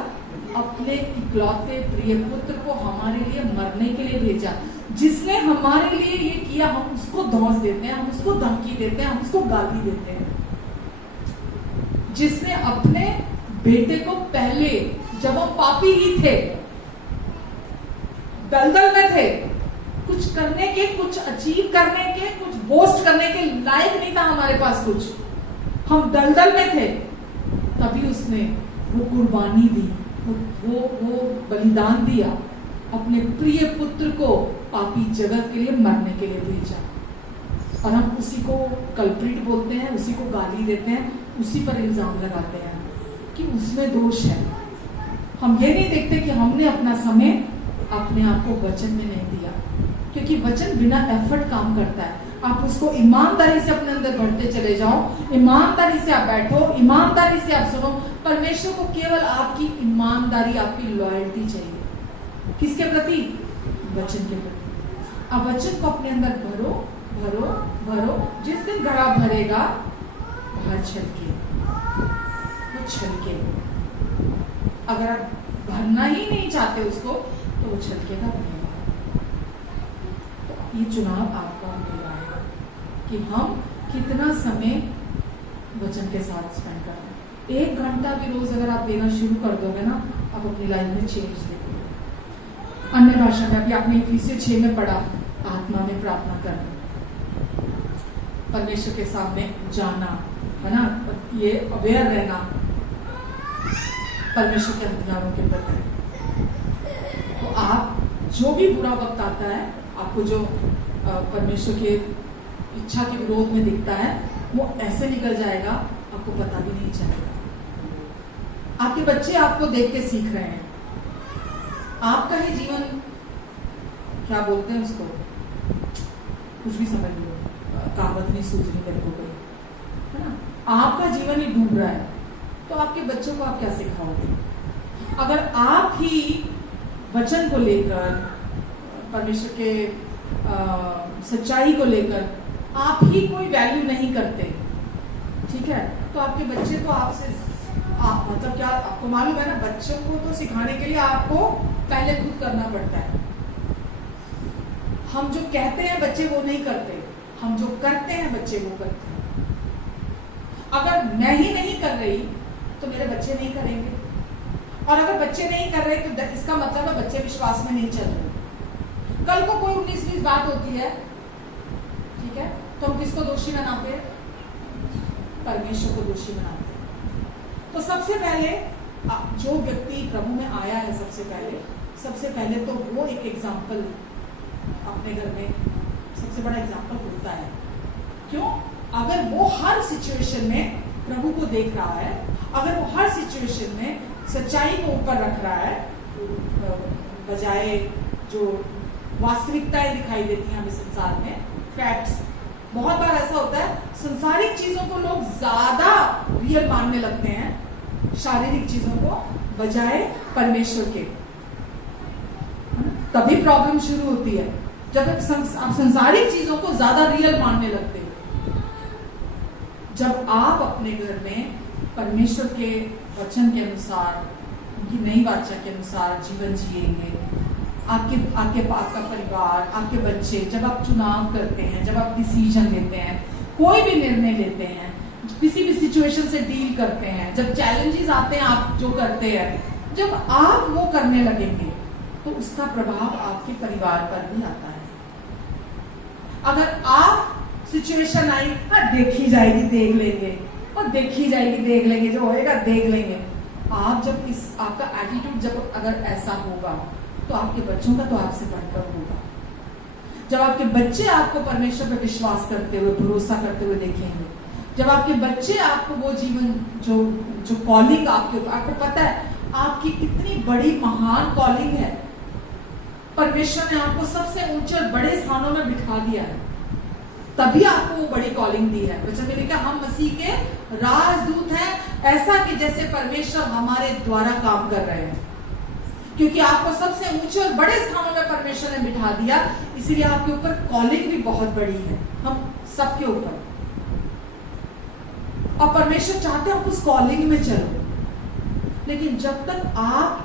अपने इकलौते प्रिय पुत्र को हमारे लिए मरने के लिए भेजा। जिसने हमारे लिए ये किया, हम उसको धौंस देते हैं, हम उसको धमकी देते हैं, हम उसको गाली देते हैं। जिसने अपने बेटे को पहले, जब हम पापी ही थे, दलदल में थे, कुछ करने के, कुछ अचीव करने के, कुछ बोस्ट करने के लायक नहीं था हमारे पास कुछ, हम दलदल में थे, तभी उसने वो कुर्बानी दी, वो बलिदान दिया, अपने प्रिय पुत्र को पापी जगत के लिए मरने के लिए भेजा। और हम उसी को कल्प्रिट बोलते हैं, उसी को गाली देते हैं, उसी पर इल्जाम लगाते हैं कि उसमें दोष है। हम ये नहीं देखते कि हमने अपना समय अपने आप को वचन में नहीं दिया, क्योंकि वचन बिना एफर्ट काम करता है। आप उसको ईमानदारी से अपने अंदर बढ़ते चले जाओ, ईमानदारी से आप बैठो, ईमानदारी से आप सुनो। परमेश्वर को केवल आपकी ईमानदारी, आपकी लॉयल्टी चाहिए। किसके प्रति, वचन के प्रति। आप वचन को अपने अंदर भरो भरो भरो। जिस दिन घड़ा भरेगा बाहर छलके, वो छलके। अगर आप भरना ही नहीं चाहते उसको, तो वो छलकेगा बनेगा। तो ये चुनाव आपका मेरा है कि हम कितना समय वचन के साथ स्पेंड कर रहे हैं। 1 घंटा भी रोज अगर आप देना शुरू कर दोगे ना, आप अपनी लाइफ में चेंज देखोगे। अन्य भाषा में, अभी आपने इफिसियों 6 में पढ़ा, आत्मा में प्रार्थना करना, परमेश्वर के सामने जाना, है ना, ये अवेयर रहना परमेश्वर के हथियारों के प्रति। तो आप जो भी बुरा वक्त आता है, आपको जो परमेश्वर के इच्छा के विरोध में दिखता है, वो ऐसे निकल जाएगा, आपको पता भी नहीं चलेगा। आपके बच्चे आपको देख के सीख रहे हैं। आपका ही जीवन, क्या बोलते हैं उसको, कुछ भी समझ लो, कहावत नहीं सूझ रही मेरे को कोई, है ना। आपका जीवन ही डूब रहा है, तो आपके बच्चों को आप क्या सिखाओगे? अगर आप ही वचन को लेकर, परमेश्वर के सच्चाई को लेकर आप ही कोई वैल्यू नहीं करते, ठीक है, तो आपके बच्चे तो आपसे, आप मतलब क्या, आपको मालूम है ना, बच्चों को तो सिखाने के लिए आपको पहले खुद करना पड़ता है। हम जो कहते हैं बच्चे वो नहीं करते, हम जो करते हैं बच्चे वो करते हैं। अगर मैं ही नहीं कर रही तो मेरे बच्चे नहीं करेंगे, और अगर बच्चे नहीं कर रहे तो इसका मतलब है बच्चे विश्वास में नहीं चल रहे। कल को कोई 19-20 बात होती है, ठीक है, तो हम किसको दोषी बनाते हैं? परमेश्वर को दोषी बनाते हैं। तो सबसे पहले जो व्यक्ति प्रभु में आया है, सबसे पहले तो वो एक एग्जाम्पल अपने घर में सबसे बड़ा एग्जाम्पल होता है। क्यों? अगर वो हर सिचुएशन में प्रभु को देख रहा है, अगर वो हर सिचुएशन में सच्चाई को ऊपर रख रहा है, बजाय जो वास्तविकताएं दिखाई देती हैं हमें संसार में, फैक्ट्स, बहुत बार ऐसा होता है संसारिक चीजों को लोग ज्यादा रियल मानने लगते हैं, शारीरिक चीजों को बजाय परमेश्वर के। तभी प्रॉब्लम शुरू होती है, जब आप संसारिक चीजों को ज्यादा रियल मानने लगते हो। जब आप अपने घर में परमेश्वर के वचन के अनुसार उनकी नई वाचा के अनुसार जीवन जिएंगे। आपका परिवार, आपके बच्चे, जब आप चुनाव करते हैं, जब आप डिसीजन लेते हैं, कोई भी निर्णय लेते हैं, किसी भी सिचुएशन से डील करते हैं, जब चैलेंजेस आते हैं, आप जो करते हैं, जब आप वो करने लगेंगे तो उसका प्रभाव आपके परिवार पर भी आता है। अगर आप सिचुएशन आई, देखी जाएगी देख लेंगे, और देखी जाएगी देख लेंगे, जो होएगा देख लेंगे, आप जब आपका एटीट्यूड जब अगर ऐसा होगा तो आपके बच्चों का तो आपसे बढ़कर होगा। जब आपके बच्चे आपको परमेश्वर पर विश्वास करते हुए, भरोसा करते हुए देखेंगे, जब आपके बच्चे आपको वो जीवन जो कॉलिंग आपको पता है आपकी कितनी बड़ी महान कॉलिंग है, परमेश्वर ने आपको सबसे ऊंचे और बड़े स्थानों में बिठा दिया है, तभी आपको वो बड़ी कॉलिंग दी है। वचन में लिखा हम मसीह के राजदूत हैं, ऐसा कि जैसे परमेश्वर हमारे द्वारा काम कर रहे हैं, क्योंकि आपको सबसे ऊंचे और बड़े स्थानों में परमेश्वर ने बिठा दिया, इसलिए आपके ऊपर कॉलिंग भी बहुत बड़ी है, हम सबके ऊपर। और परमेश्वर चाहते हैं आप उस कॉलिंग में चलो, लेकिन जब तक आप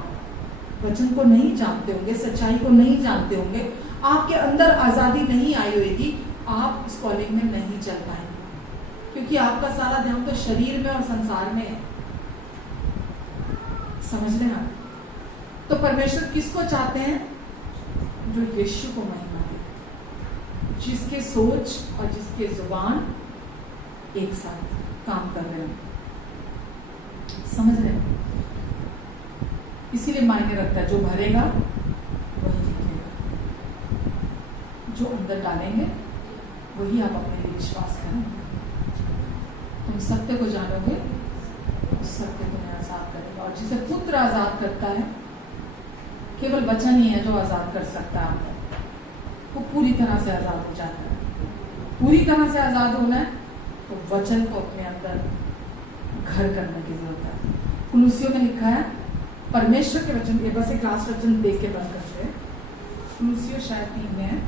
वचन को नहीं जानते होंगे, सच्चाई को नहीं जानते होंगे, आपके अंदर आजादी नहीं आई होगी, आप इस कॉलिंग में नहीं चल पाएंगे, क्योंकि आपका सारा ध्यान तो शरीर में और संसार में है। समझ रहे हैं आप? तो परमेश्वर किसको चाहते हैं? जो यीशु को महिमा दे, जिसके सोच और जिसके जुबान एक साथ काम कर रहे हैं। समझ रहे हैं? इसीलिए मायने रखता है, जो भरेगा वही निकलेगा, जो अंदर डालेंगे वही आप अपने लिए विश्वास करेंगे। तुम सत्य को जानोगे, उस सत्य तुम्हें आजाद करेगा। और जिसे पुत्र आजाद करता है, केवल वचन ही है जो आजाद कर सकता है आपको, वो पूरी तरह से आजाद हो जाता है। पूरी तरह से आजाद होना है तो वचन को अपने अंदर घर करने की जरूरत है। कुलुसियों में लिखा है परमेश्वर के वचन, ये बस एक लास्ट वचन देख के बंद करते हैं। कुलुसियों शायद 3 में है,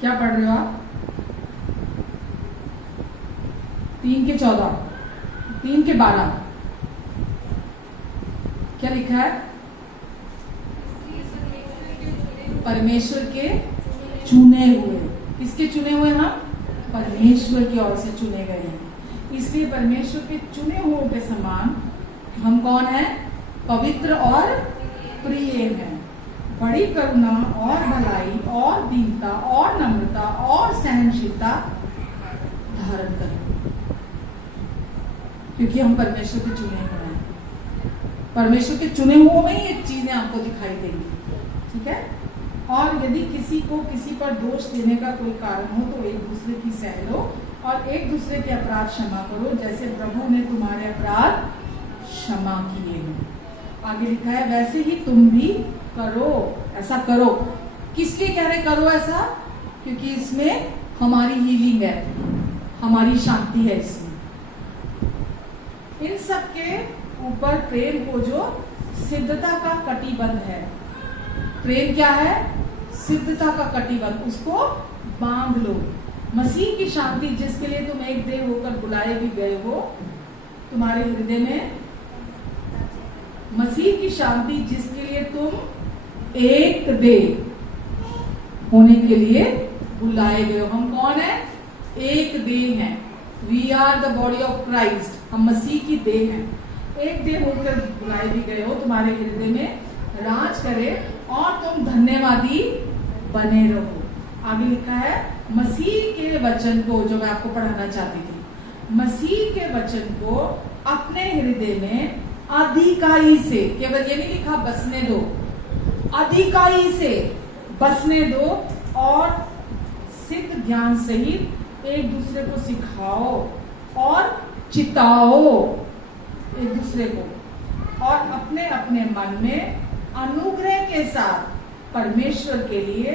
क्या पढ़ रहे हो आप? 3 के 14, 3 के 12 क्या लिखा है? परमेश्वर के चुने हुए। किसके चुने हुए? हम परमेश्वर की ओर से चुने गए हैं। इसलिए परमेश्वर के चुने हुए के समान हम कौन है? पवित्र और प्रिय हैं। बड़ी करुणा और भलाई और दीनता और नम्रता और सहनशीलता धारण करें, क्योंकि हम परमेश्वर के चुने हुए हैं। परमेश्वर के चुने हुए में ही ये चीजें आपको दिखाई देंगी, ठीक है? और यदि किसी को किसी पर दोष देने का कोई कारण हो तो एक दूसरे की सह लो और एक दूसरे के अपराध क्षमा करो, जैसे प्रभु ने तुम्हारे अपराध क्षमा किए हैं। आगे लिखा है वैसे ही तुम भी करो, ऐसा करो। किस लिए कह रहे करो ऐसा? क्योंकि इसमें हमारी हीलिंग है, हमारी शांति है इसमें। इन सब के ऊपर प्रेम को जो सिद्धता का कटिबंध है। प्रेम क्या है? सिद्धता का कटिबंध, उसको बांध लो। मसीह की शांति जिसके लिए तुम एक देह होकर बुलाए भी गए हो, तुम्हारे हृदय में मसीह की शांति जिसके लिए तुम एक देह होने के लिए बुलाए गए हो। हम कौन है? एक देह हैं। We are the body of Christ. हम मसीह की देह हैं। एक देह होकर बुलाए भी गए हो, तुम्हारे हृदय में राज करे और तुम धन्यवादी बने रहो। आगे लिखा है मसीह के वचन को, जो मैं आपको पढ़ाना चाहती थी, मसीह के वचन को अपने हृदय में अधिकाई से, केवल ये नहीं लिखा बसने दो, अधिकाई से बसने दो और सिद्ध ज्ञान सहित एक दूसरे को सिखाओ और चिताओ एक दूसरे को, और अपने अपने मन में अनुग्रह के साथ परमेश्वर के लिए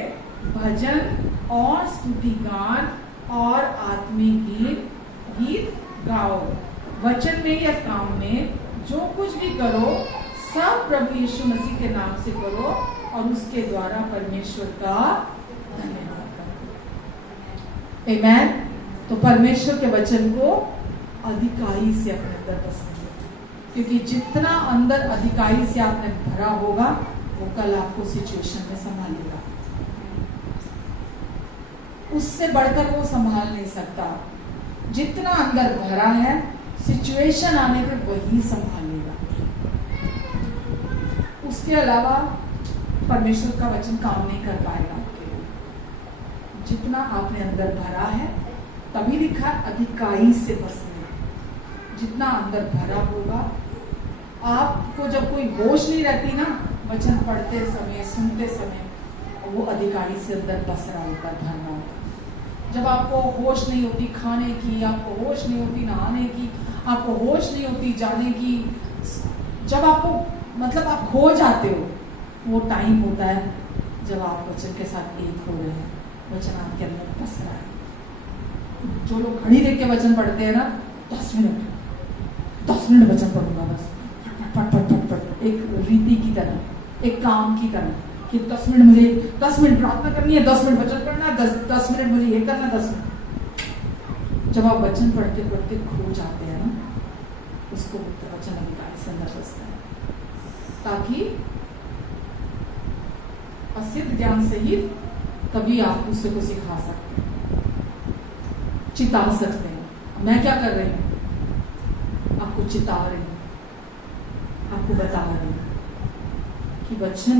भजन और स्तुति गान और आत्मिक गीत गाओ। वचन में या काम में जो कुछ भी करो सब प्रभु यीशु मसीह के नाम से करो, और उसके द्वारा परमेश्वर का धन्यवाद करो। आमेन। तो परमेश्वर के वचन को अधिकाई से अपने अंदर बसने दो, क्योंकि जितना अंदर अधिकाई से आपने भरा होगा वो कल आपको सिचुएशन में संभालेगा। उससे बढ़कर वो संभाल नहीं सकता। जितना अंदर भरा है सिचुएशन आने पर वही संभालेगा। उसके अलावा परमेश्वर का वचन काम नहीं कर पाएगा आपके लिए। जितना आपने अंदर भरा है, तभी लिखा अधिकाई से बसने। जितना अंदर भरा होगा, आपको जब कोई होश नहीं रहती ना वचन पढ़ते समय सुनते समय, वो अधिकाई से अंदर बस रहा होता, भर रहा होता। जब आपको होश नहीं होती खाने की, आपको होश नहीं होती नहाने की, आपको होश नहीं होती जाने की, जब आपको मतलब आप खो जाते हो, वो टाइम होता है जब आप वचन के साथ एक हो रहे हैं, वचन आपके अंदर बस रहा है। जो लोग घड़ी देख के वचन पढ़ते हैं ना, 10 मिनट वचन पढ़ूंगा बस, पट पट पट पट, एक रीति की तरह, एक काम की तरह कि 10 मिनट मुझे 10 मिनट प्रार्थना करनी है, 10 मिनट वचन पढ़ना है, 10 मिनट मुझे ये करना है, 10 मिनट। जब आप वचन पढ़ते पढ़ते खो जाते हैं ना, उसको वचन अधिकारी से अंदर बसता है, ताकि असिद्ध ज्ञान सहित तभी आप दूसरे को सिखा सकते हैं, चिता सकते हैं। मैं क्या कर रही हूँ? आपको चिता रही हूँ, आपको बता रही हूँ कि वचन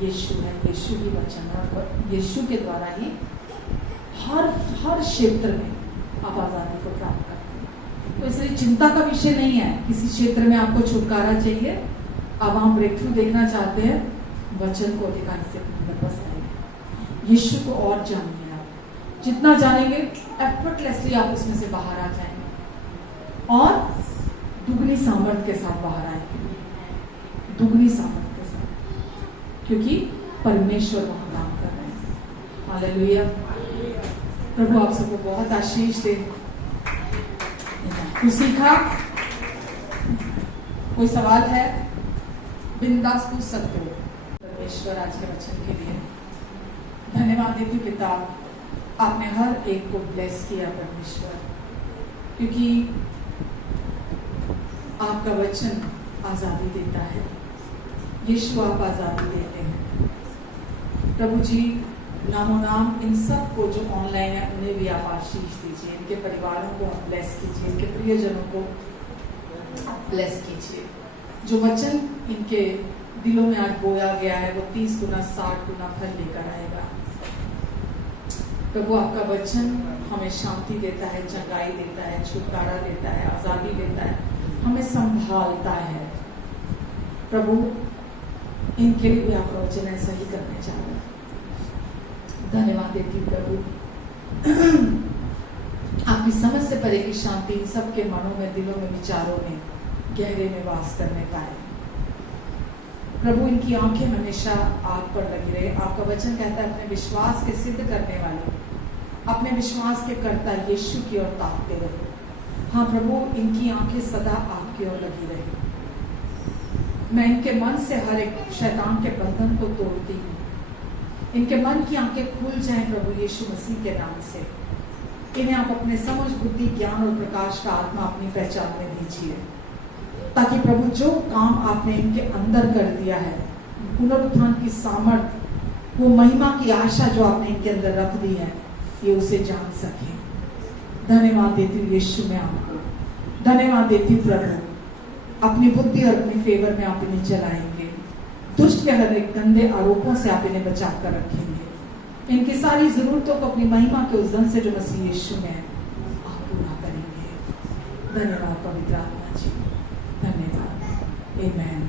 यीशु है, यीशु ही वचन है, और यीशु के द्वारा ही हर क्षेत्र में आप आजादी को प्राप्त करते हैं। तो इसलिए चिंता का विषय नहीं है। किसी क्षेत्र में आपको छुटकारा चाहिए, अब हम ब्रेक थ्रू देखना चाहते हैं, वचन को अधिकार से बस आएंगे, यीशु को और जानिए। आप जितना जानेंगे एफर्टलेसली आप उसमें से बाहर आ जाएंगे और दुगनी सामर्थ के साथ बाहर आएंगे, दुगनी सामर्थ के साथ, क्योंकि परमेश्वर वहां काम कर रहे हैं। हालेलुया। प्रभु आप सबको बहुत आशीष दे। कुछ सीखा? कोई सवाल है? बिंदास पूछ सकते हो। परमेश्वर आज के वचन के लिए धन्यवाद देती हूँ पिता, आपने हर एक को ब्लेस किया परमेश्वर, क्योंकि आपका वचन आजादी देता है। यीशु आप आजादी देते हैं। प्रभु जी नामो नाम इन सब को जो ऑनलाइन है उन्हें भी आप आशीष दीजिए, इनके परिवारों को आप ब्लेस कीजिए, इनके प्रियजनों को ब्लेस कीजिए। जो वचन इनके दिलों में आज बोया गया है वो 30 गुना 60 गुना फल लेकर आएगा। प्रभु आपका वचन हमें शांति देता है, चंगाई देता है, छुटकारा देता है, आजादी देता है, हमें संभालता है। प्रभु इनके लिए भी आपका वचन ऐसा ही करने चाह रहे हैं। धन्यवाद देती हूँ प्रभु, आपकी समझ से परे की शांति इन सबके मनों में, दिलों में, विचारों में, गहरे में वास करने पाए। प्रभु इनकी आंखें हमेशा आप पर लगी रहे। आपका वचन कहता है अपने विश्वास के सिद्ध करने वाले, अपने विश्वास के कर्ता यीशु की ओर ताकते रहे। हाँ प्रभु इनकी आंखें सदा आपकी ओर लगी रहे। मैं इनके मन से हर एक शैतान के बंधन को तोड़ती हूँ। इनके मन की आंखें खुल जाएं प्रभु यीशु मसीह के नाम से। इन्हें आप अपने समझ, बुद्धि, ज्ञान और प्रकाश का आत्मा अपनी पहचान में दीजिए, ताकि प्रभु जो काम आपने इनके अंदर कर दिया है, पुनरुत्थान की सामर्थ, वो महिमा की आशा जो आपने इनके अंदर रख दी है, ये उसे जान सके। धन्यवाद देती हूँ यीशु में आपको, धन्यवाद देती हूँ प्रभु, अपनी बुद्धि और अपनी फेवर में आप इन्हें चलाएंगे। दुष्ट के हर एक गंदे आरोपों से आप इन्हें बचा कर रखेंगे। इनकी सारी जरूरतों को अपनी महिमा के उस धन से जो मसीह यीशु में है आप पूरा करेंगे। धन्यवाद पवित्र आत्मा जी, धन्यवाद। आमेन।